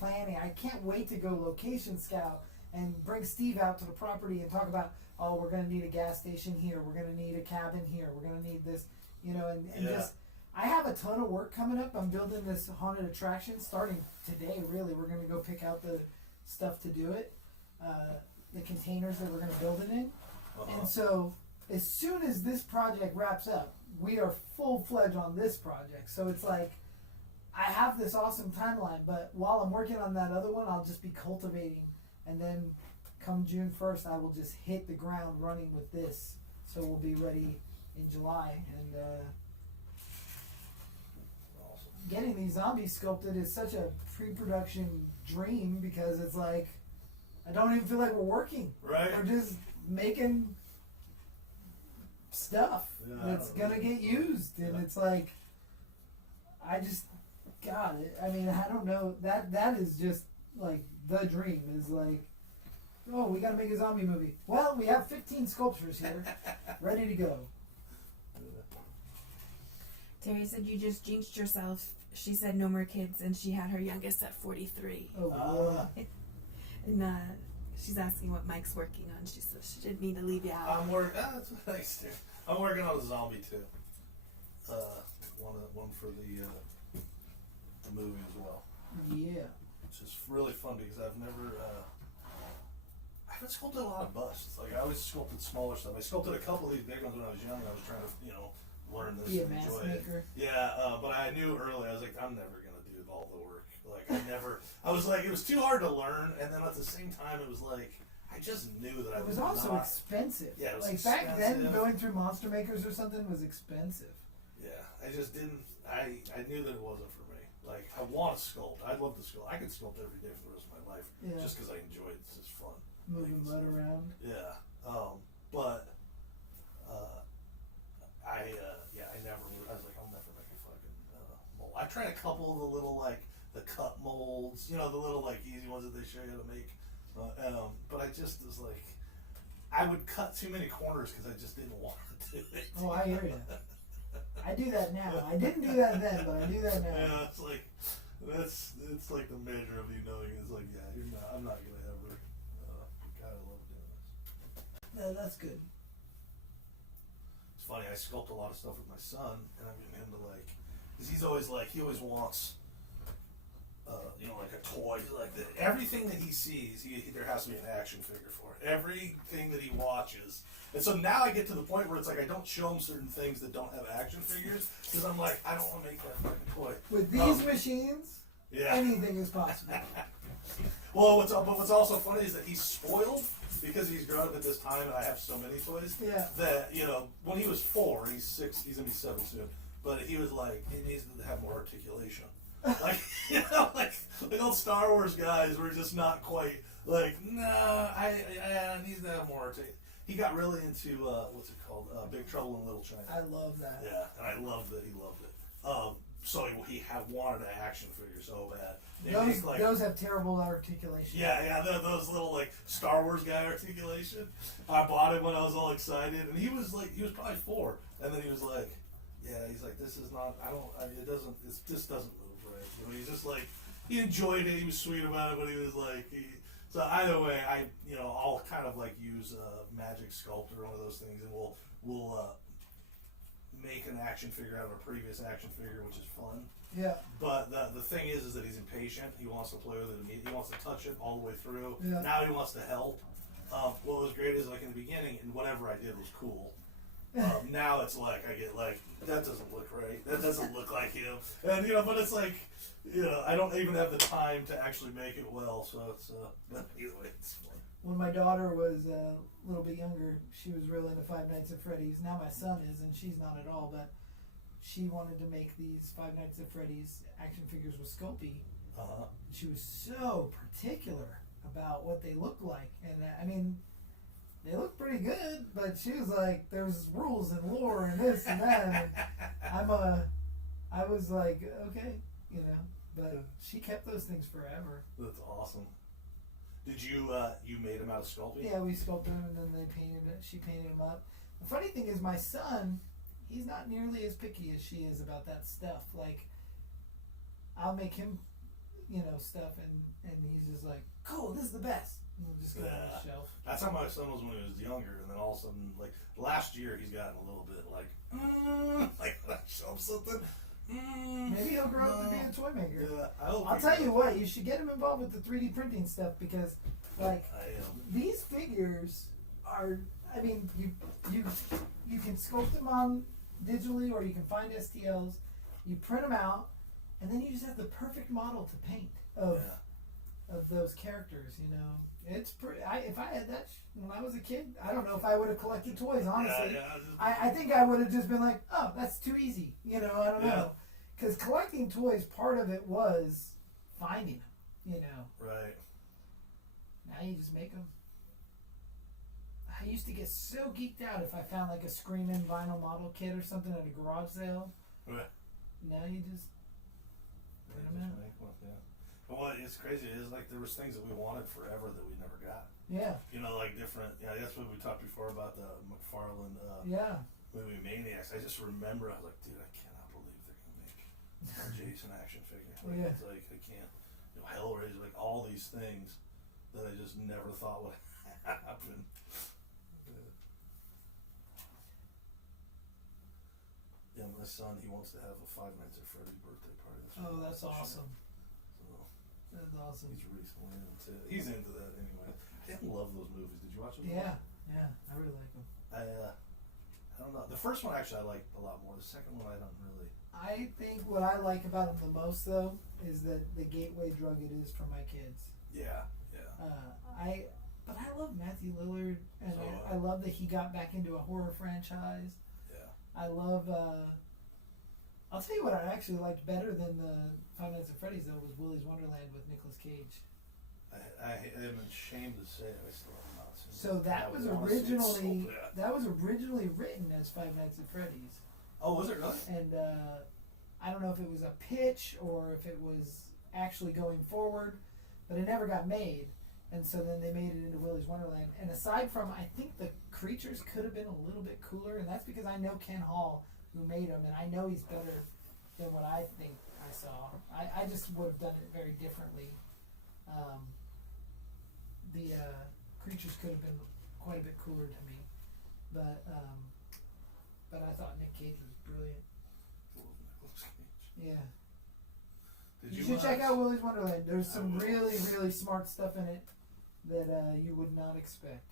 planning. I can't wait to go location scout and bring Steve out to the property and talk about, oh, we're going to need a gas station here, we're going to need a cabin here, we're going to need this, and just, I have a ton of work coming up. I'm building this haunted attraction starting today, really. We're going to go pick out the stuff to do it, the containers that we're going to build it in. And so as soon as this project wraps up, we are full-fledged on this project. So it's like, I have this awesome timeline, but while I'm working on that other one, I'll just be cultivating, and then come June 1st, I will just hit the ground running with this. So we'll be ready in July, and Awesome. getting these zombies sculpted is such a pre-production dream, because it's like, I don't even feel like we're working. Right. We're just making stuff Yeah, that's gonna get used, and it's like, I just, God, I mean, I don't know, that is just like the dream, is like, oh, we gotta make a zombie movie. Well, we have 15 sculptures here, ready to go. Terry said you just jinxed yourself. She said no more kids, and she had her youngest at 43. Oh, boy. And she's asking what Mike's working on. She said she didn't mean to leave you out. I'm working. That's nice too. I'm working on a zombie too. One for the movie as well. Yeah. Which is really fun because I've never. I haven't sculpted a lot of busts. Like I always sculpted smaller stuff. I sculpted a couple of these big ones when I was young. I was trying to, learn this Be a and mask enjoy maker. it. Yeah, but I knew early. I was like, I'm never gonna do all the work. Like I was like, it was too hard to learn, and then at the same time, it was like I just knew that I It was also not, expensive. Yeah, it was like back then, expensive. going through Monster Makers or something was expensive. Yeah, I just didn't. I knew that it wasn't for me. Like I want to sculpt. I love to sculpt. I could sculpt every day for the rest of my life, Yeah. just because I enjoy it. It's just fun. Moving making mud stuff. around. Yeah, but I never. I was like, I'll never make a fucking mold. I tried a couple of the little the cut molds, the little easy ones that they show you how to make. But I just was like, I would cut too many corners because I just didn't want to do it. Oh, I hear you. I do that now. I didn't do that then, but I do that now. Yeah, it's like it's like the measure of you knowing is like, yeah, I'm not gonna ever. God, I love doing this. No, that's good. It's funny. I sculpt a lot of stuff with my son, and I'm getting him to because he always wants, like a toy. Like everything that he sees, there has to be an action figure for it. Everything that he watches, and so now I get to the point where it's like I don't show him certain things that don't have action figures because I'm like, I don't want to make that fucking toy. With these machines, Yeah. anything is possible. Well, what's also funny is that he's spoiled because he's grown up at this time, and I have so many toys. Yeah. That when he was 4, he's 6, he's gonna be 7 soon. But he was like, he needs to have more articulation. Like like old Star Wars guys were just not quite like, nah. I needs to have more articulation. He got really into what's it called? Big Trouble in Little China. I love that. Yeah, and I loved that he loved it. So he wanted an action figure so bad. Those have terrible articulation. Yeah, those little Star Wars guy articulation. I bought it when I was all excited, and he was probably 4, and then he was like, yeah, he's like, this is not, this doesn't move right. He's just he enjoyed it, he was sweet about it, but he was so either way, I'll kind of use Magic Sculptor, one of those things, and we'll make an action figure out of a previous action figure, which is fun. Yeah. But the thing is that he's impatient. He wants to play with it immediately. He wants to touch it all the way through. Yeah. Now he wants to help. What was great is in the beginning, and whatever I did was cool. Now it's I get that doesn't look right. That doesn't look like him. And but it's I don't even have the time to actually make it well. So it's but anyway, it's fun. When my daughter was a little bit younger, she was real into Five Nights at Freddy's. Now my son is, and she's not at all, but she wanted to make these Five Nights at Freddy's action figures with Sculpey. She was so particular about what they looked like, and I mean, they look pretty good, but she was like, there's rules and lore and this and that, and I was like, okay, but she kept those things forever. That's awesome. Did you made him out of Sculpey? Yeah, we sculpted them and then they painted it. She painted them up. The funny thing is, my son, he's not nearly as picky as she is about that stuff. I'll make him, stuff, and he's just like, cool, this is the best. And we'll just go on the shelf. That's how my son was when he was younger, and then all of a sudden, last year, he's gotten a little bit when I show him something. Maybe he'll grow up to be a toy maker. Yeah, I'll tell you what, you should get him involved with the 3D printing stuff because, these figures are I mean, you can sculpt them on digitally, or you can find STLs. You print them out, and then you just have the perfect model to paint of those characters. You know, it's pretty. If I had that when I was a kid, I don't know if I would have collected toys. Honestly, I think I would have just been like, oh, that's too easy. You know, I don't know, because collecting toys, part of it was finding them. You know, right. Now you just make them. I used to get so geeked out if I found like a Screamin' vinyl model kit or something at a garage sale. Right. Now you just print them out. Make one, yeah. But what it's crazy is like there was things that we wanted forever that we never got. Yeah. You know, like different. Yeah, that's what we talked before about the McFarlane movie Maniacs. I just remember I was like, dude, I cannot believe they're gonna make a Jason action figure. Like, it's like I can't. You know, Hellraiser, like all these things that I just never thought would happen. Yeah, my son, he wants to have a Five Nights at Freddy's birthday party. That's awesome. So That's awesome. he's recently into. He's into that anyway. I didn't love those movies. Did you watch them? Yeah, I really like them. I don't know. The first one actually I liked a lot more. The second one I don't really. I think what I like about them the most though is that the gateway drug it is for my kids. Yeah. But I love Matthew Lillard, and I love that he got back into a horror franchise. Yeah. I love. I'll tell you what I actually liked better than the Five Nights at Freddy's though was Willy's Wonderland with Nicolas Cage. I am ashamed to say it. I still have not seen it. So that was originally written as Five Nights at Freddy's. Oh, was it really? And I don't know if it was a pitch or if it was actually going forward, but it never got made. And so then they made it into Willy's Wonderland. And aside from, I think the creatures could have been a little bit cooler, and that's because I know Ken Hall, who made them, and I know he's better than what I think I saw. I just would have done it very differently. The creatures could have been quite a bit cooler to me, but I thought Nick Cage was brilliant. Yeah. You should check out Willy's Wonderland. There's some really, really smart stuff in it that you would not expect.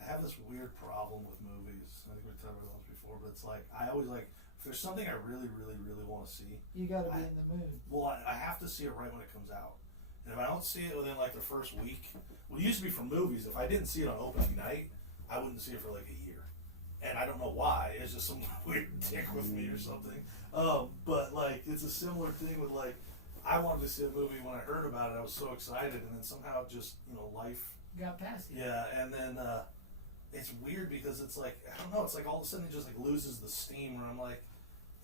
I have this weird problem with movies. I think we talked about this before, but it's like I always like if there's something I really, really, really want to see. You got to be in the mood. Well, I have to see it right when it comes out, and if I don't see it within like the first week, well, it used to be for movies. If I didn't see it on opening night, I wouldn't see it for like a year, and I don't know why. It's just some weird tick with me or something. But like it's a similar thing with like I wanted to see a movie when I heard about it. I was so excited, and then somehow just life got past you. Yeah, and then it's weird because it's like I don't know. It's like all of a sudden it just like loses the steam. Where I'm like,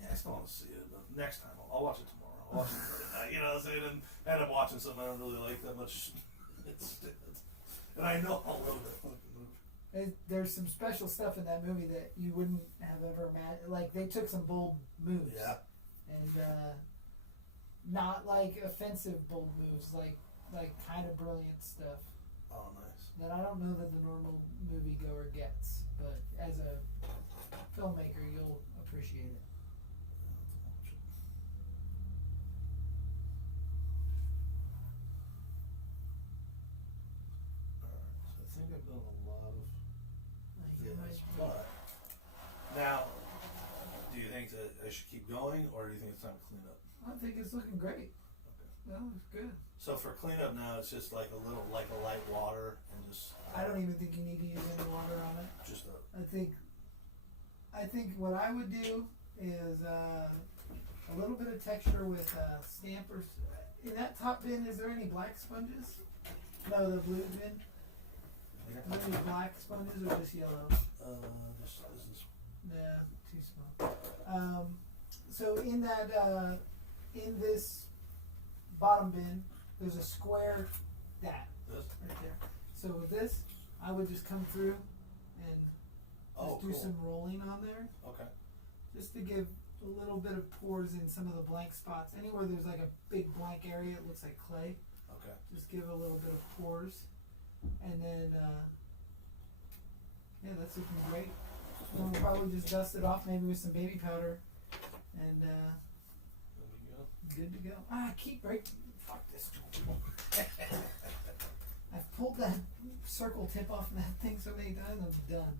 yeah, I still want to see it, but next time I'll watch it tomorrow. I'll watch it Friday night. You know what I'm saying? And end up watching something I don't really like that much. And I know I'll love that fucking movie. There's some special stuff in that movie that you wouldn't have ever imagined. Like they took some bold moves. Yeah. And not like offensive bold moves, like kind of brilliant stuff. Oh, nice. That I don't know that the normal moviegoer gets, but as a filmmaker, you'll appreciate it. Alright, so I think I've done a lot of this, Yeah, but now, do you think that I should keep going, or do you think it's time to clean up? I think it's looking great. Okay. No, it's good. So for cleanup now, it's just like a little, like a light water, and just. I don't even think you need to use any water on it. Just a. I think what I would do is a little bit of texture with stampers. In that top bin, is there any black sponges? No, the blue bin. Are there any black sponges or just yellow? Just is this. Nah, too small. So in that in this bottom bin, there's a square that This. right there. So with this, I would just come through and just do Cool. some rolling on there, Okay. just to give a little bit of pores in some of the blank spots. Anywhere there's like a big blank area, it looks like clay. Okay. Just give a little bit of pores, and then yeah, that's looking great. And we'll probably just dust it off, maybe with some baby powder, and There we go. good to go. I keep breaking. Fuck this tool. I pulled that circle tip off of that thing so many times, I'm done.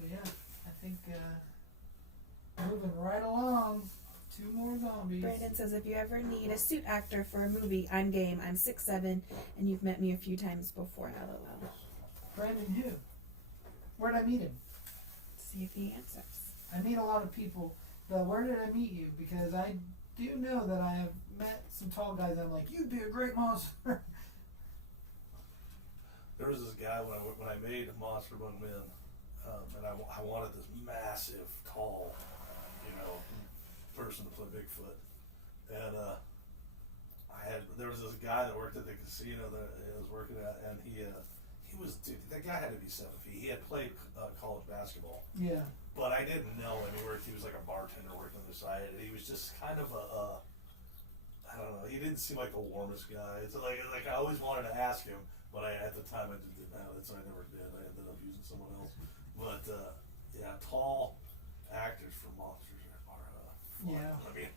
But yeah, I think moving right along. 2 more zombies. Brandon says, if you ever need a suit actor for a movie, I'm game. I'm 6'7", and you've met me a few times before. LOL. Brandon who? Where'd I meet him? See if he answers. I meet a lot of people, but where did I meet you? Because I do know that I have met some tall guys that I'm like, you'd be a great monster. There was this guy when I made Monster Among Men, and I wanted this massive, tall, person to play Bigfoot, and there was this guy that worked at the casino that I was working at, and he was, dude, that guy had to be 7 feet. He had played college basketball. Yeah. But I didn't know him. He was like a bartender working on the side, and he was just kind of I don't know. He didn't seem like the warmest guy. It's like I always wanted to ask him, but at the time I just didn't have it, so I never did. I ended up using someone else. But yeah, tall actors for monsters are fun. Yeah. I mean,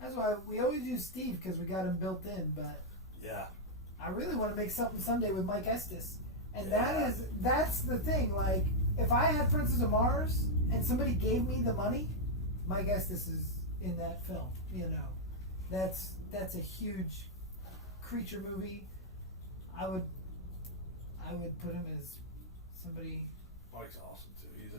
That's why we always use Steve, because we got him built in, but yeah. I really want to make something someday with Mike Estes. And Yeah. that's the thing. Like, if I had Princess of Mars and somebody gave me the money, Mike Estes is in that film. That's a huge creature movie. I would put him as somebody. Mike's awesome too. He's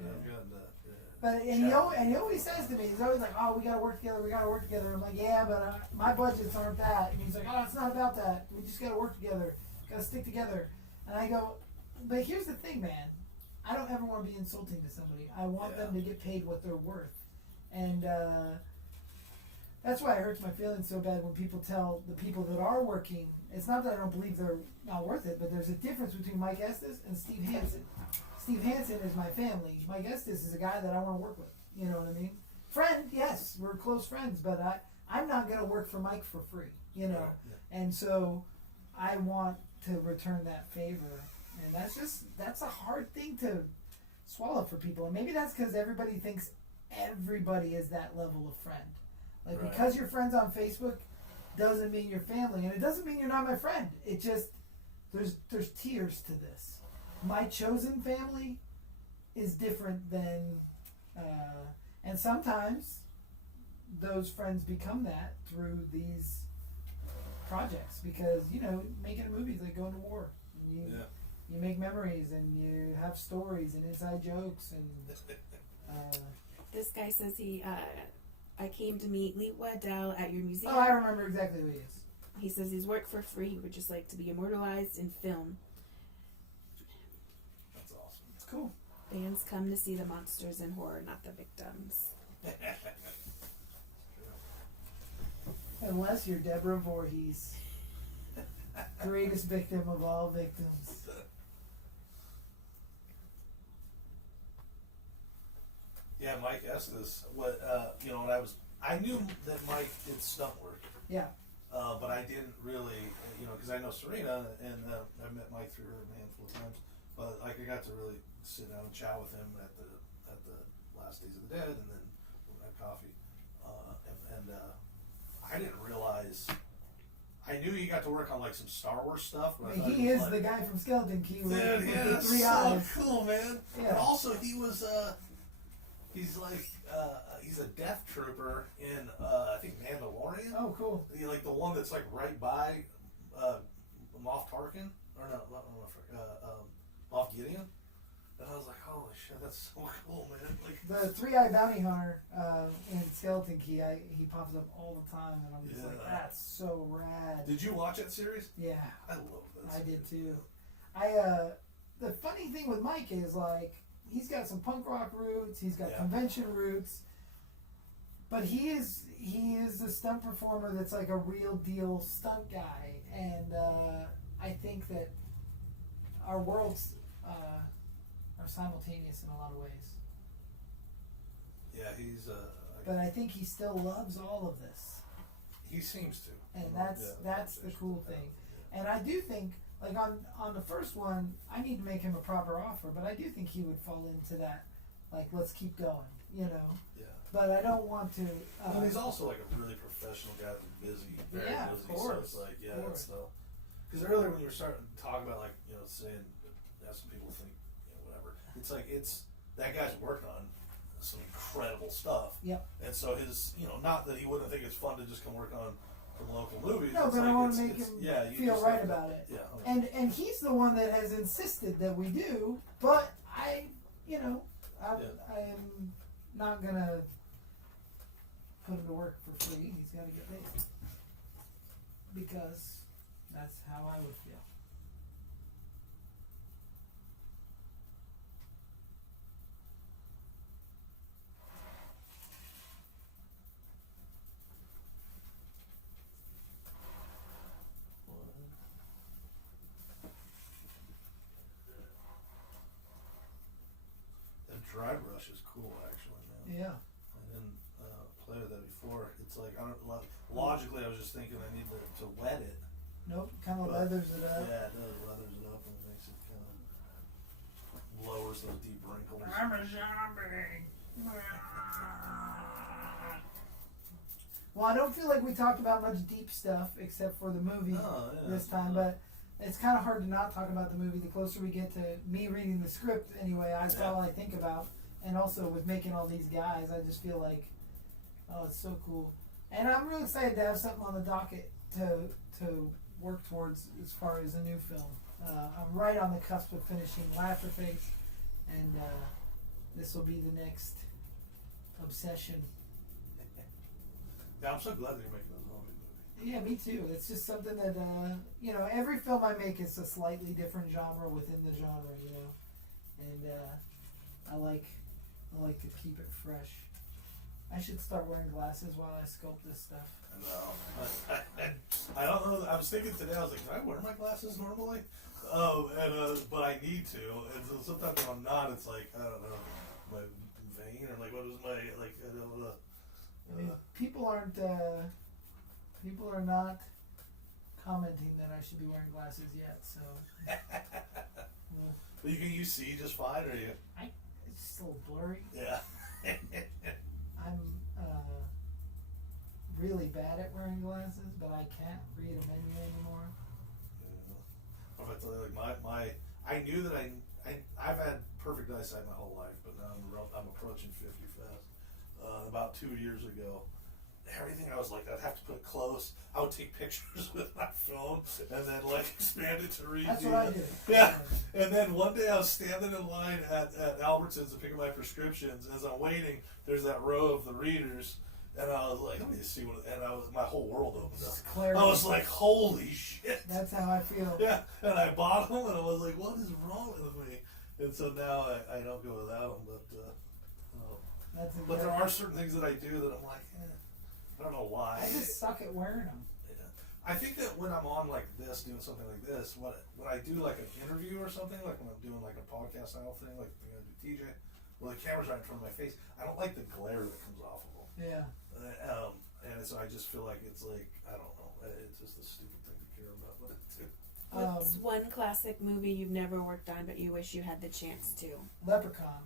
But he always says to me, he's always like, oh, we gotta work together. I'm like, yeah, but my budgets aren't that. And he's like, oh, it's not about that. We just gotta work together. Gotta stick together. And I go, but here's the thing, man. I don't ever want to be insulting to somebody. I want them to get paid what they're worth. And that's why it hurts my feelings so bad when people tell the people that are working. It's not that I don't believe they're not worth it, but there's a difference between Mike Estes and Steve Hansen. Steve Hansen is my family. Mike Estes is a guy that I want to work with. You know what I mean? Friend, yes, we're close friends, but I'm not going to work for Mike for free. Yeah. And so I want to return that favor. And that's a hard thing to swallow for people. And maybe that's because everybody thinks everybody is that level of friend. Like, because you're friends on Facebook doesn't mean you're family. And it doesn't mean you're not my friend. It just, there's tiers to this. My chosen family is different than, and sometimes those friends become that through these projects, because making a movie is like going to war. You make memories and you have stories and inside jokes and. This guy says I came to meet Lee Waddell at your museum. Oh, I remember exactly who he is. He says he's worked for free. He would just like to be immortalized in film. That's awesome. It's cool. Fans come to see the monsters in horror, not the victims. Unless you're Deborah Voorhees, greatest victim of all victims. Yeah, Mike Estes. I knew that Mike did stunt work. Yeah. But I didn't really, because I know Serena, and I met Mike through her a handful of times. But I got to really sit down and chat with him at the last Days of the Dead, and then have coffee. I didn't realize. I knew he got to work on like some Star Wars stuff. But he is the guy from Skeleton Key with the 3 so eyes. Cool, man. Yeah. And also, he was he's a death trooper in I think Mandalorian. Oh, cool. Like the one that's like right by Moff Tarkin, or no, Moff Gideon. And I was like, holy shit, that's so cool, man. Like, The 3-Eye Bounty Hunter in Skeleton Key, he pops up all the time, and I'm just like, that's so rad. Did you watch that series? Yeah. I love that series. I did too. The funny thing with Mike is, like, he's got some punk rock roots, he's got convention roots, but he is a stunt performer that's like a real deal stunt guy, and I think that our worlds are simultaneous in a lot of ways. Yeah, he's but I think he still loves all of this. He seems to. And that's the cool thing. And I do think, like on the first one, I need to make him a proper offer, but I do think he would fall into that, like, let's keep going, Yeah. but I don't want to. And he's also like a really professional guy that's busy, very Yeah, busy. of course. So it's like, yeah, Of that's course. because earlier when you were starting to talk about like, you know, saying, some people think, you know, whatever. It's like that guy's worked on some incredible stuff. Yep. And so his, you know, not that he wouldn't think it's fun to just come work on some local movies. No, it's but like, I want to it's- make him yeah, you feel just right have to- about it. Yeah. And he's the one that has insisted that we do, but I am not gonna put him to work for free. He's got to get paid because that's how I would feel. That dry brush is cool, actually, man. Yeah. I didn't play with that before. It's like, logically I was just thinking I need to wet it. Nope. Kind of But- leathers it up. Yeah, it does. Leathers it up and it makes it kind of lowers those deep wrinkles. I'm a zombie. Well, I don't feel like we talked about much deep stuff except for the movie Oh, yeah. this time, but it's kind of hard to not talk about the movie. The closer we get to me reading the script, anyway, that's Yeah. all I think about. And also with making all these guys, I just feel like, oh, it's so cool. And I'm real excited to have something on the docket to work towards as far as a new film. I'm right on the cusp of finishing Laughterface, and this will be the next obsession. Yeah, I'm so glad that you're making a zombie movie. Yeah, me too. It's just something that every film I make is a slightly different genre within the genre, and I like to keep it fresh. I should start wearing glasses while I sculpt this stuff. No, I don't know. I was thinking today. I was like, can I wear my glasses normally? But I need to. And so sometimes when I'm not, it's like I don't know, my vein or like what is my like I don't know. I mean, people are not commenting that I should be wearing glasses yet, so well, But you see just fine, or you? it's just a little blurry. Yeah. I'm really bad at wearing glasses, but I can't read a menu anymore. Yeah. If I tell you, like I knew that I've had perfect eyesight my whole life, but now I'm approaching 50 fast. About 2 years ago, everything I was like, I'd have to put it close. I would take pictures with my phone and then like expand it to read. That's what I do. Yeah. And then one day I was standing in line at Albertsons to pick up my prescriptions. As I'm waiting, there's that row of the readers. And I was like, let me just see what. And my whole world opened up. Just clarity. I was like, holy shit. That's how I feel. Yeah. And I bought them, and I was like, what is wrong with me? And so now I don't go without them. But there are certain things that I do that I'm like, I don't know why. I just suck at wearing them. Yeah. I think that when I'm on like this, doing something like this, when I do like an interview or something, like when I'm doing like a podcast style thing, like the thing I do TJ, well the camera's right in front of my face, I don't like the glare that comes off of them. Yeah. And so I just feel like it's like, I don't know, it's just a stupid thing to care about, but it's too. What's one classic movie you've never worked on but you wish you had the chance to? Leprechaun.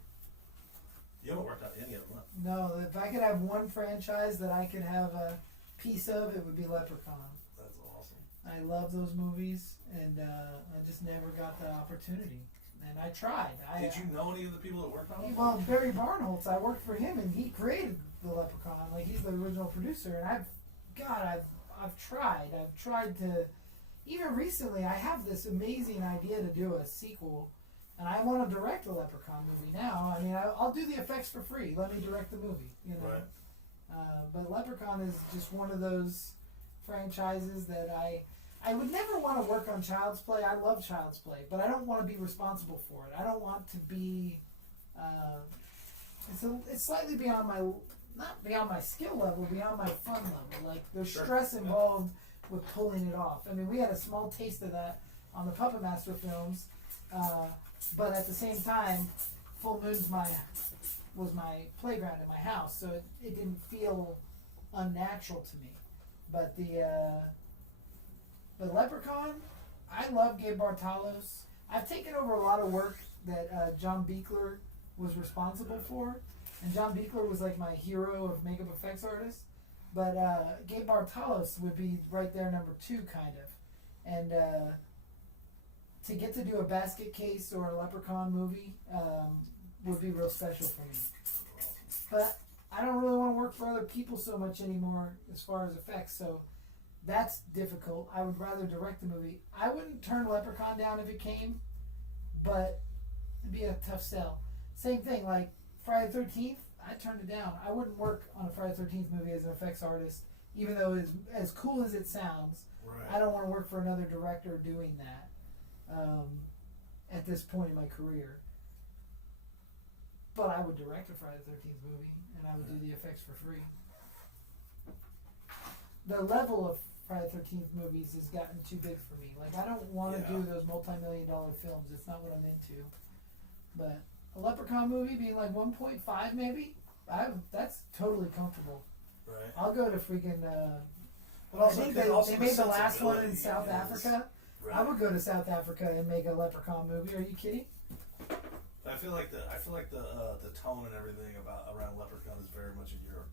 You haven't worked on any of them, huh? No, if I could have one franchise that I could have a piece of, it would be Leprechaun. That's awesome. I love those movies, and I just never got the opportunity. And I tried. Did you know any of the people that worked on it? Well, Barry Barnholtz, I worked for him, and he created the Leprechaun. Like, he's the original producer, and I've tried to. Even recently, I have this amazing idea to do a sequel. And I want to direct a Leprechaun movie now. I mean, I'll do the effects for free. Let me direct the movie, Right. But Leprechaun is just one of those franchises that I would never want to work on Child's Play. I love Child's Play, but I don't want to be responsible for it. I don't want to be. It's slightly beyond not beyond my skill level, beyond my fun level. Like there's Sure. stress involved with pulling it off. I mean, we had a small taste of that on the Puppet Master films. But at the same time, Full Moon's was my playground at my house, so it didn't feel unnatural to me. But but Leprechaun, I love Gabe Bartalos. I've taken over a lot of work that John Beekler was responsible for, and John Buechler was like my hero of makeup effects artists. But Gabe Bartalos would be right there, number 2, kind of. And to get to do a basket case or a Leprechaun movie would be real special for me. But I don't really want to work for other people so much anymore as far as effects, so that's difficult. I would rather direct the movie. I wouldn't turn Leprechaun down if it came, but it'd be a tough sell. Same thing, like Friday the 13th, I turned it down. I wouldn't work on a Friday the 13th movie as an effects artist, even though it's as cool as it sounds. Right. I don't want to work for another director doing that at this point in my career. But I would direct a Friday the 13th movie, and I would do the effects for free. The level of Friday the 13th movies has gotten too big for me. Like, I don't want to do those multi-million-dollar films. It's not what I'm into. But a Leprechaun movie being like 1.5 maybe, that's totally comfortable. Right. I'll go to freaking... But also, I think also they the made the last one in sensibility South is- Africa. Right. I would go to South Africa and make a Leprechaun movie. Are you kidding? I feel like the tone and everything around Leprechaun is very much in your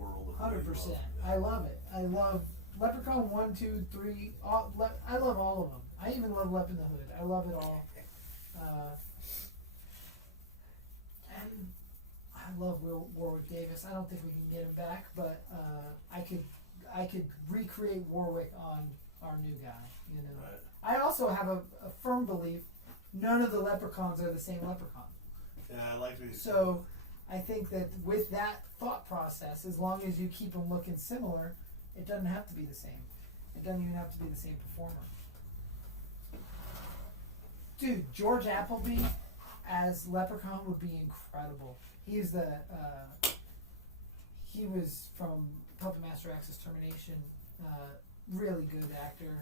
world. Of 100%. Yeah. I love it. I love Leprechaun 1, 2, 3. I love all of them. I even love Lep in the Hood. I love it all. And I love Warwick Davis. I don't think we can get him back, but I could recreate Warwick on our new guy. You know. Right. I also have a firm belief none of the leprechauns are the same leprechaun. Yeah, I like these. So I think that with that thought process, as long as you keep them looking similar, it doesn't have to be the same. It doesn't even have to be the same performer. Dude, George Appleby as Leprechaun would be incredible. He's he was from Puppet Master X's Termination. Really good actor.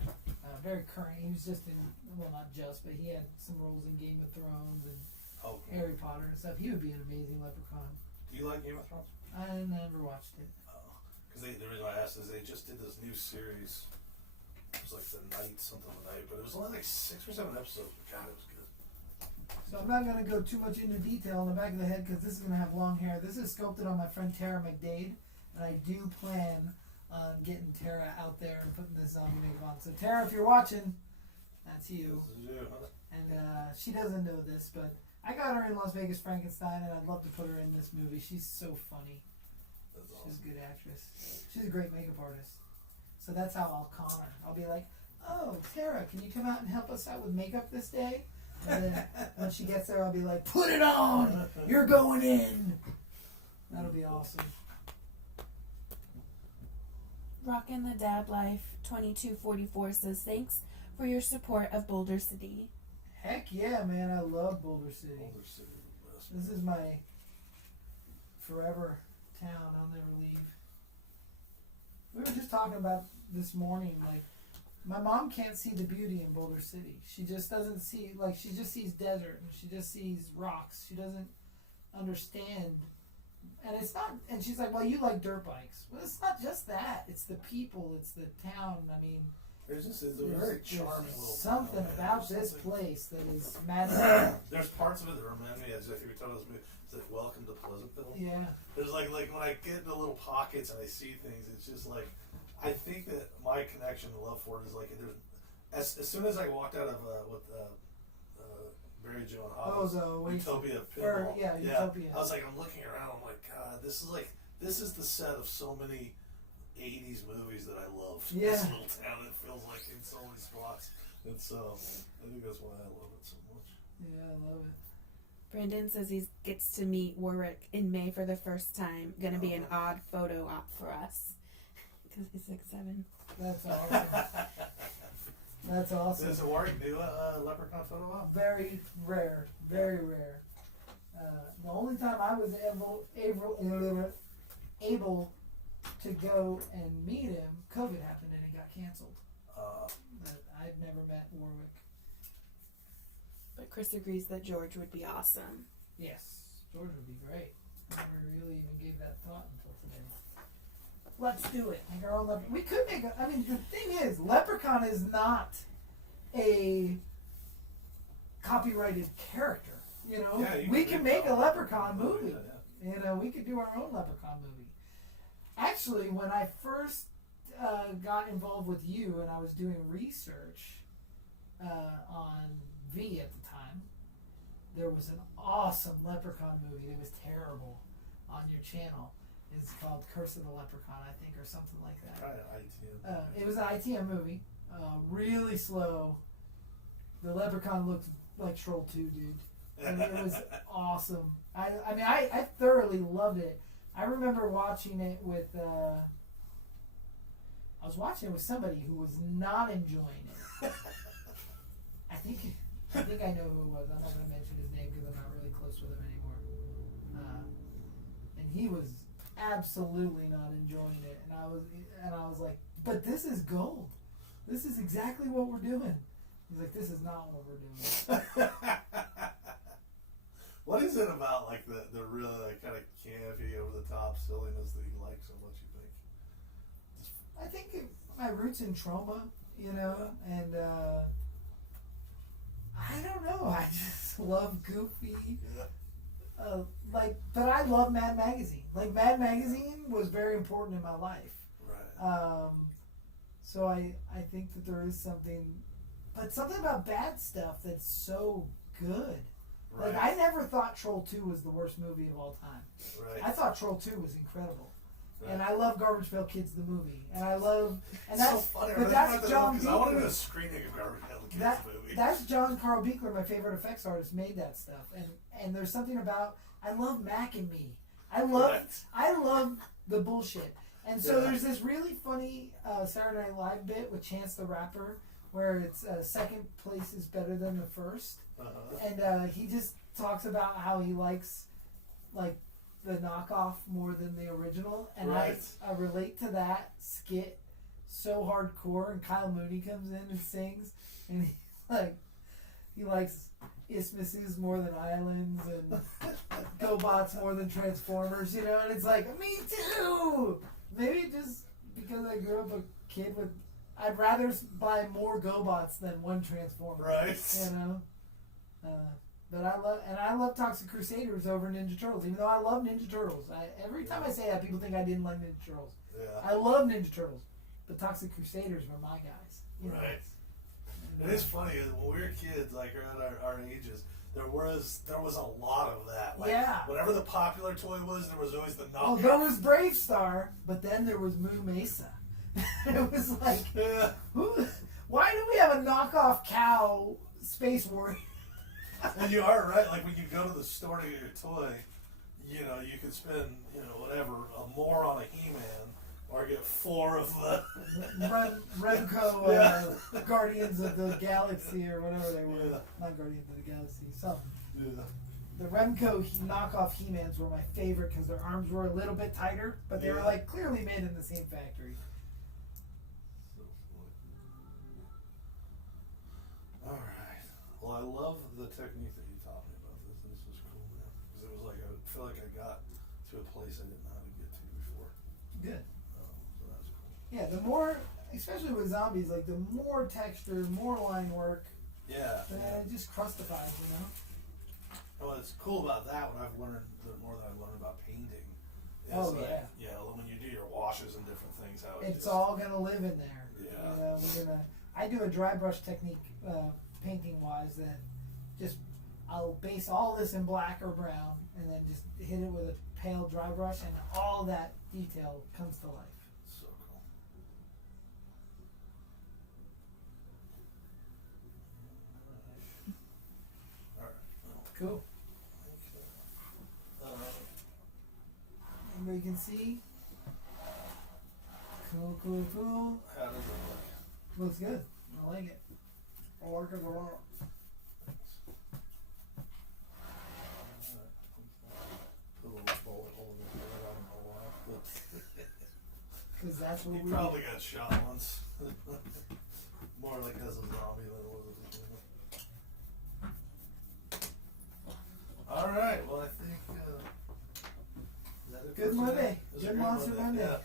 Very current. He was just in, well, not just, but he had some roles in Game of Thrones and Harry Potter and stuff. He would be an amazing Leprechaun. Do you like Game of Thrones? I never watched it. Because the reason I asked is they just did this new series. It was like the night, but it was only like 6 or 7 episodes. But God, it was good. So I'm not going to go too much into detail in the back of the head because this is going to have long hair. This is sculpted on my friend Tara McDade, and I do plan on getting Tara out there and putting this zombie makeup on. So Tara, if you're watching, that's you. This is you, huh? And she doesn't know this, but I got her in Las Vegas Frankenstein, and I'd love to put her in this movie. She's so funny. That's awesome. She's a good actress. She's a great makeup artist. So that's how I'll con her. I'll be like, "Oh, Tara, can you come out and help us out with makeup this day?" And then when she gets there, I'll be like, "Put it on! You're going in!" That'll be awesome. Rockin' the Dad Life 2244 says, thanks for your support of Boulder City. Heck yeah, man. I love Boulder City. Boulder City is the best. This is my forever town. I'll never leave. We were just talking about this morning, like, my mom can't see the beauty in Boulder City. She just doesn't see, like, she just sees desert and she just sees rocks. She doesn't understand. And it's not, and she's like, well, you like dirt bikes. Well, it's not just that. It's the people, it's the town. I mean, It's a very charming little something town, about There's this something- place that is magical. There's parts of it that remind me, as if you were talking about this movie, it's like Welcome to Pleasantville. Yeah. There's like when I get into little pockets and I see things, it's just like, I think that my connection and love for it is like, there's, as soon as I walked out of with Barry Joe and Hobbs, Utopia Pinball, Utopia. I was like, I'm looking around, I'm like, God, this is the set of so many 80s movies that I love. Yeah. This little town, it feels like in so many spots, and so I think that's why I love it so much. Yeah, I love it. Brandon says he gets to meet Warwick in May for the first time. Gonna be an odd photo op for us. Because he's 6'7". That's awesome. That's awesome. Does Warwick do a Leprechaun photo op? Very rare. Very rare. The only time I was able to go and meet him, COVID happened and it got canceled. But I've never met Warwick. But Chris agrees that George would be awesome. Yes, George would be great. I never really even gave that thought until today. Let's do it. Make our own leprechaun. We could make I mean, the thing is, Leprechaun is not a copyrighted character. You know, Yeah, we can make a Leprechaun movie. You know, we could do our own Leprechaun movie. Actually, when I first got involved with you and I was doing research on V at the time, there was an awesome Leprechaun movie. It was terrible on your channel. It's called Curse of the Leprechaun, I think, or something like that. Right, ITM. It was an ITM movie. Really slow. The Leprechaun looked like Troll 2, dude. I mean, it was awesome. I mean, I thoroughly loved it. I remember watching it with, I was watching it with somebody who was not enjoying it. I think I know who it was. I'm not going to mention his name because I'm not really close with him anymore. And he was absolutely not enjoying it. And I was like, but this is gold. This is exactly what we're doing. He's like, this is not what we're doing. What is it about like the really like kind of campy, over the top silliness that you like so much? You think? I think my roots in trauma, you know, and I don't know. I just love goofy. Yeah. But I love Mad Magazine. Like Mad Magazine was very important in my life. Right. So I think that there is something about bad stuff that's so good. Right. Like I never thought Troll 2 was the worst movie of all time. Right. I thought Troll 2 was incredible. Right. And I love Garbage Pail Kids the movie. And I love and It's that's so funny. but that's John I want to go to Buechler. a screening of Garbage Pail Kids movie. That's John Carl Buechler, my favorite effects artist, made that stuff. And there's something about I love Mac and Me. I love the bullshit. And so there's this really funny Saturday Night Live bit with Chance the Rapper where it's second place is better than the first. Uh-huh. And he just talks about how he likes like the knockoff more than the original. And Right. I relate to that skit so hardcore. And Kyle Mooney comes in and sings. And he likes isthmuses more than islands and GoBots more than Transformers, you know? And it's like, me too! Maybe just because I grew up a kid with... I'd rather buy more GoBots than one Transformer. Right. You know? But I love Toxic Crusaders over Ninja Turtles, even though I love Ninja Turtles. Every time I say that, people think I didn't like Ninja Turtles. Yeah. I love Ninja Turtles, but Toxic Crusaders were my guys. You know? Right. It is funny when we were kids, like around our ages, there was a lot of that. Like, Yeah. whatever the popular toy was, there was always the knockoff. Oh, there was Brave Star, but then there was Moo Mesa. It was like, Yeah. why do we have a knockoff cow Space Warrior? And you are right. Like when you go to the store to get your toy, you know, you could spend, you know, whatever, more on a He-Man, or get 4 of the Remco Guardians of the Galaxy or whatever they were. Yeah. Not Guardians of the Galaxy. Something. Yeah. The Remco knockoff He-Mans were my favorite because their arms were a little bit tighter, but they were like clearly made in the same factory. So funny. All right. Well, I love the technique that you taught me about this. This was cool, man. Because it was like I feel like I got to a place I didn't know how to get to before. Good. So that's cool. Yeah, the more, especially with zombies, like the more texture, more line work, Yeah. it just crustifies, you know? Well, it's cool about that. What I've learned, the more that I've learned about painting, is when you do your washes and different things, how It's all gonna live in there. Yeah. I do a dry brush technique, painting wise, that just I'll base all this in black or brown, and then just hit it with a pale dry brush, and all that detail comes to life. So cool. All right. Cool. Everybody can see. Cool. How does it look? Looks good. I like it. I like it a lot. Put a little bullet hole in it. I don't know why. Because that's what He we probably got shot once. More like as a zombie than it was as a human. All right. Well, I think is that it for Good today? Monday. It was a Good great Monster Monday. Yeah.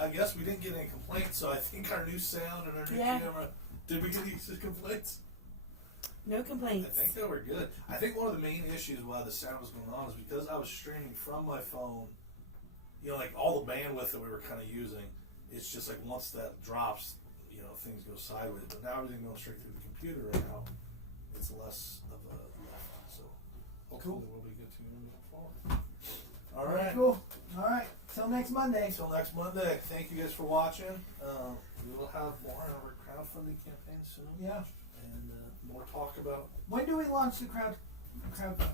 I guess we didn't get any complaints, so I think our new sound and our new camera. Did we get any complaints? No I complaints. think they were good. I think one of the main issues why the sound was going on is because I was streaming from my phone. You know, like all the bandwidth that we were kind of using, it's just like once that drops, you know, things go sideways. But now everything goes straight through the computer, and now it's less of a lift. So hopefully we'll be good to moving forward. All right. Cool. All right. Till next Monday. Until next Monday. Thank you guys for watching. We will have more of our crowdfunding campaign soon. Yeah. And more talk about. When do we launch the crowdfunding?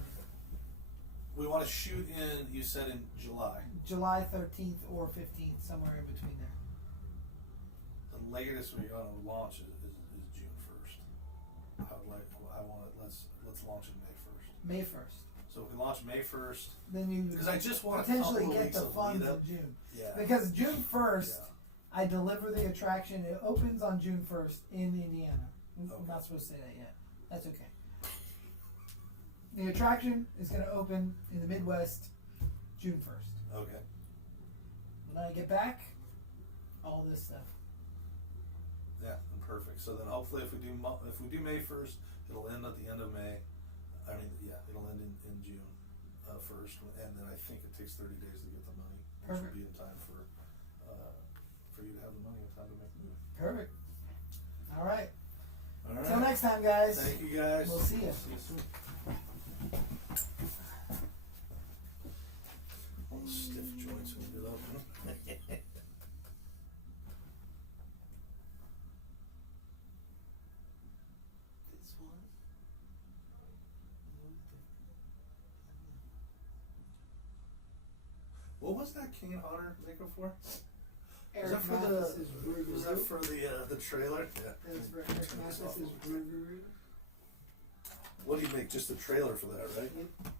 We want to shoot in. You said in July. July 13th or 15th, somewhere in between there. The latest we're gonna launch is June 1st. I want it. Let's launch it May 1st. May 1st. So if we launch May 1st, Then you because I just want a potentially couple of get weeks the of funds lead up. in June. Yeah. Because June 1st, Yeah. I deliver the attraction. It opens on June 1st in Indiana. I'm Okay. not supposed to say that yet. That's okay. The attraction is going to open in the Midwest June 1st. Okay. When I get back, all this stuff. Yeah, and perfect. So then hopefully if we do May 1st, it'll end at the end of May. I mean, yeah, it'll end in June 1st, and then I think it takes 30 days to get the money, which Perfect. will be in time for you to have the money in time to make the movie. Perfect. All right. All right. Till next time, guys. Thank you guys. We'll see ya. See you soon. All the stiff joints when we do that one. This one. What was that King Hunter makeup for? Eric that for Mathis's Was that for the trailer? Yeah. That's for Eric Mathis's Rougarou. What do you make? Just a trailer for that, right? Yep.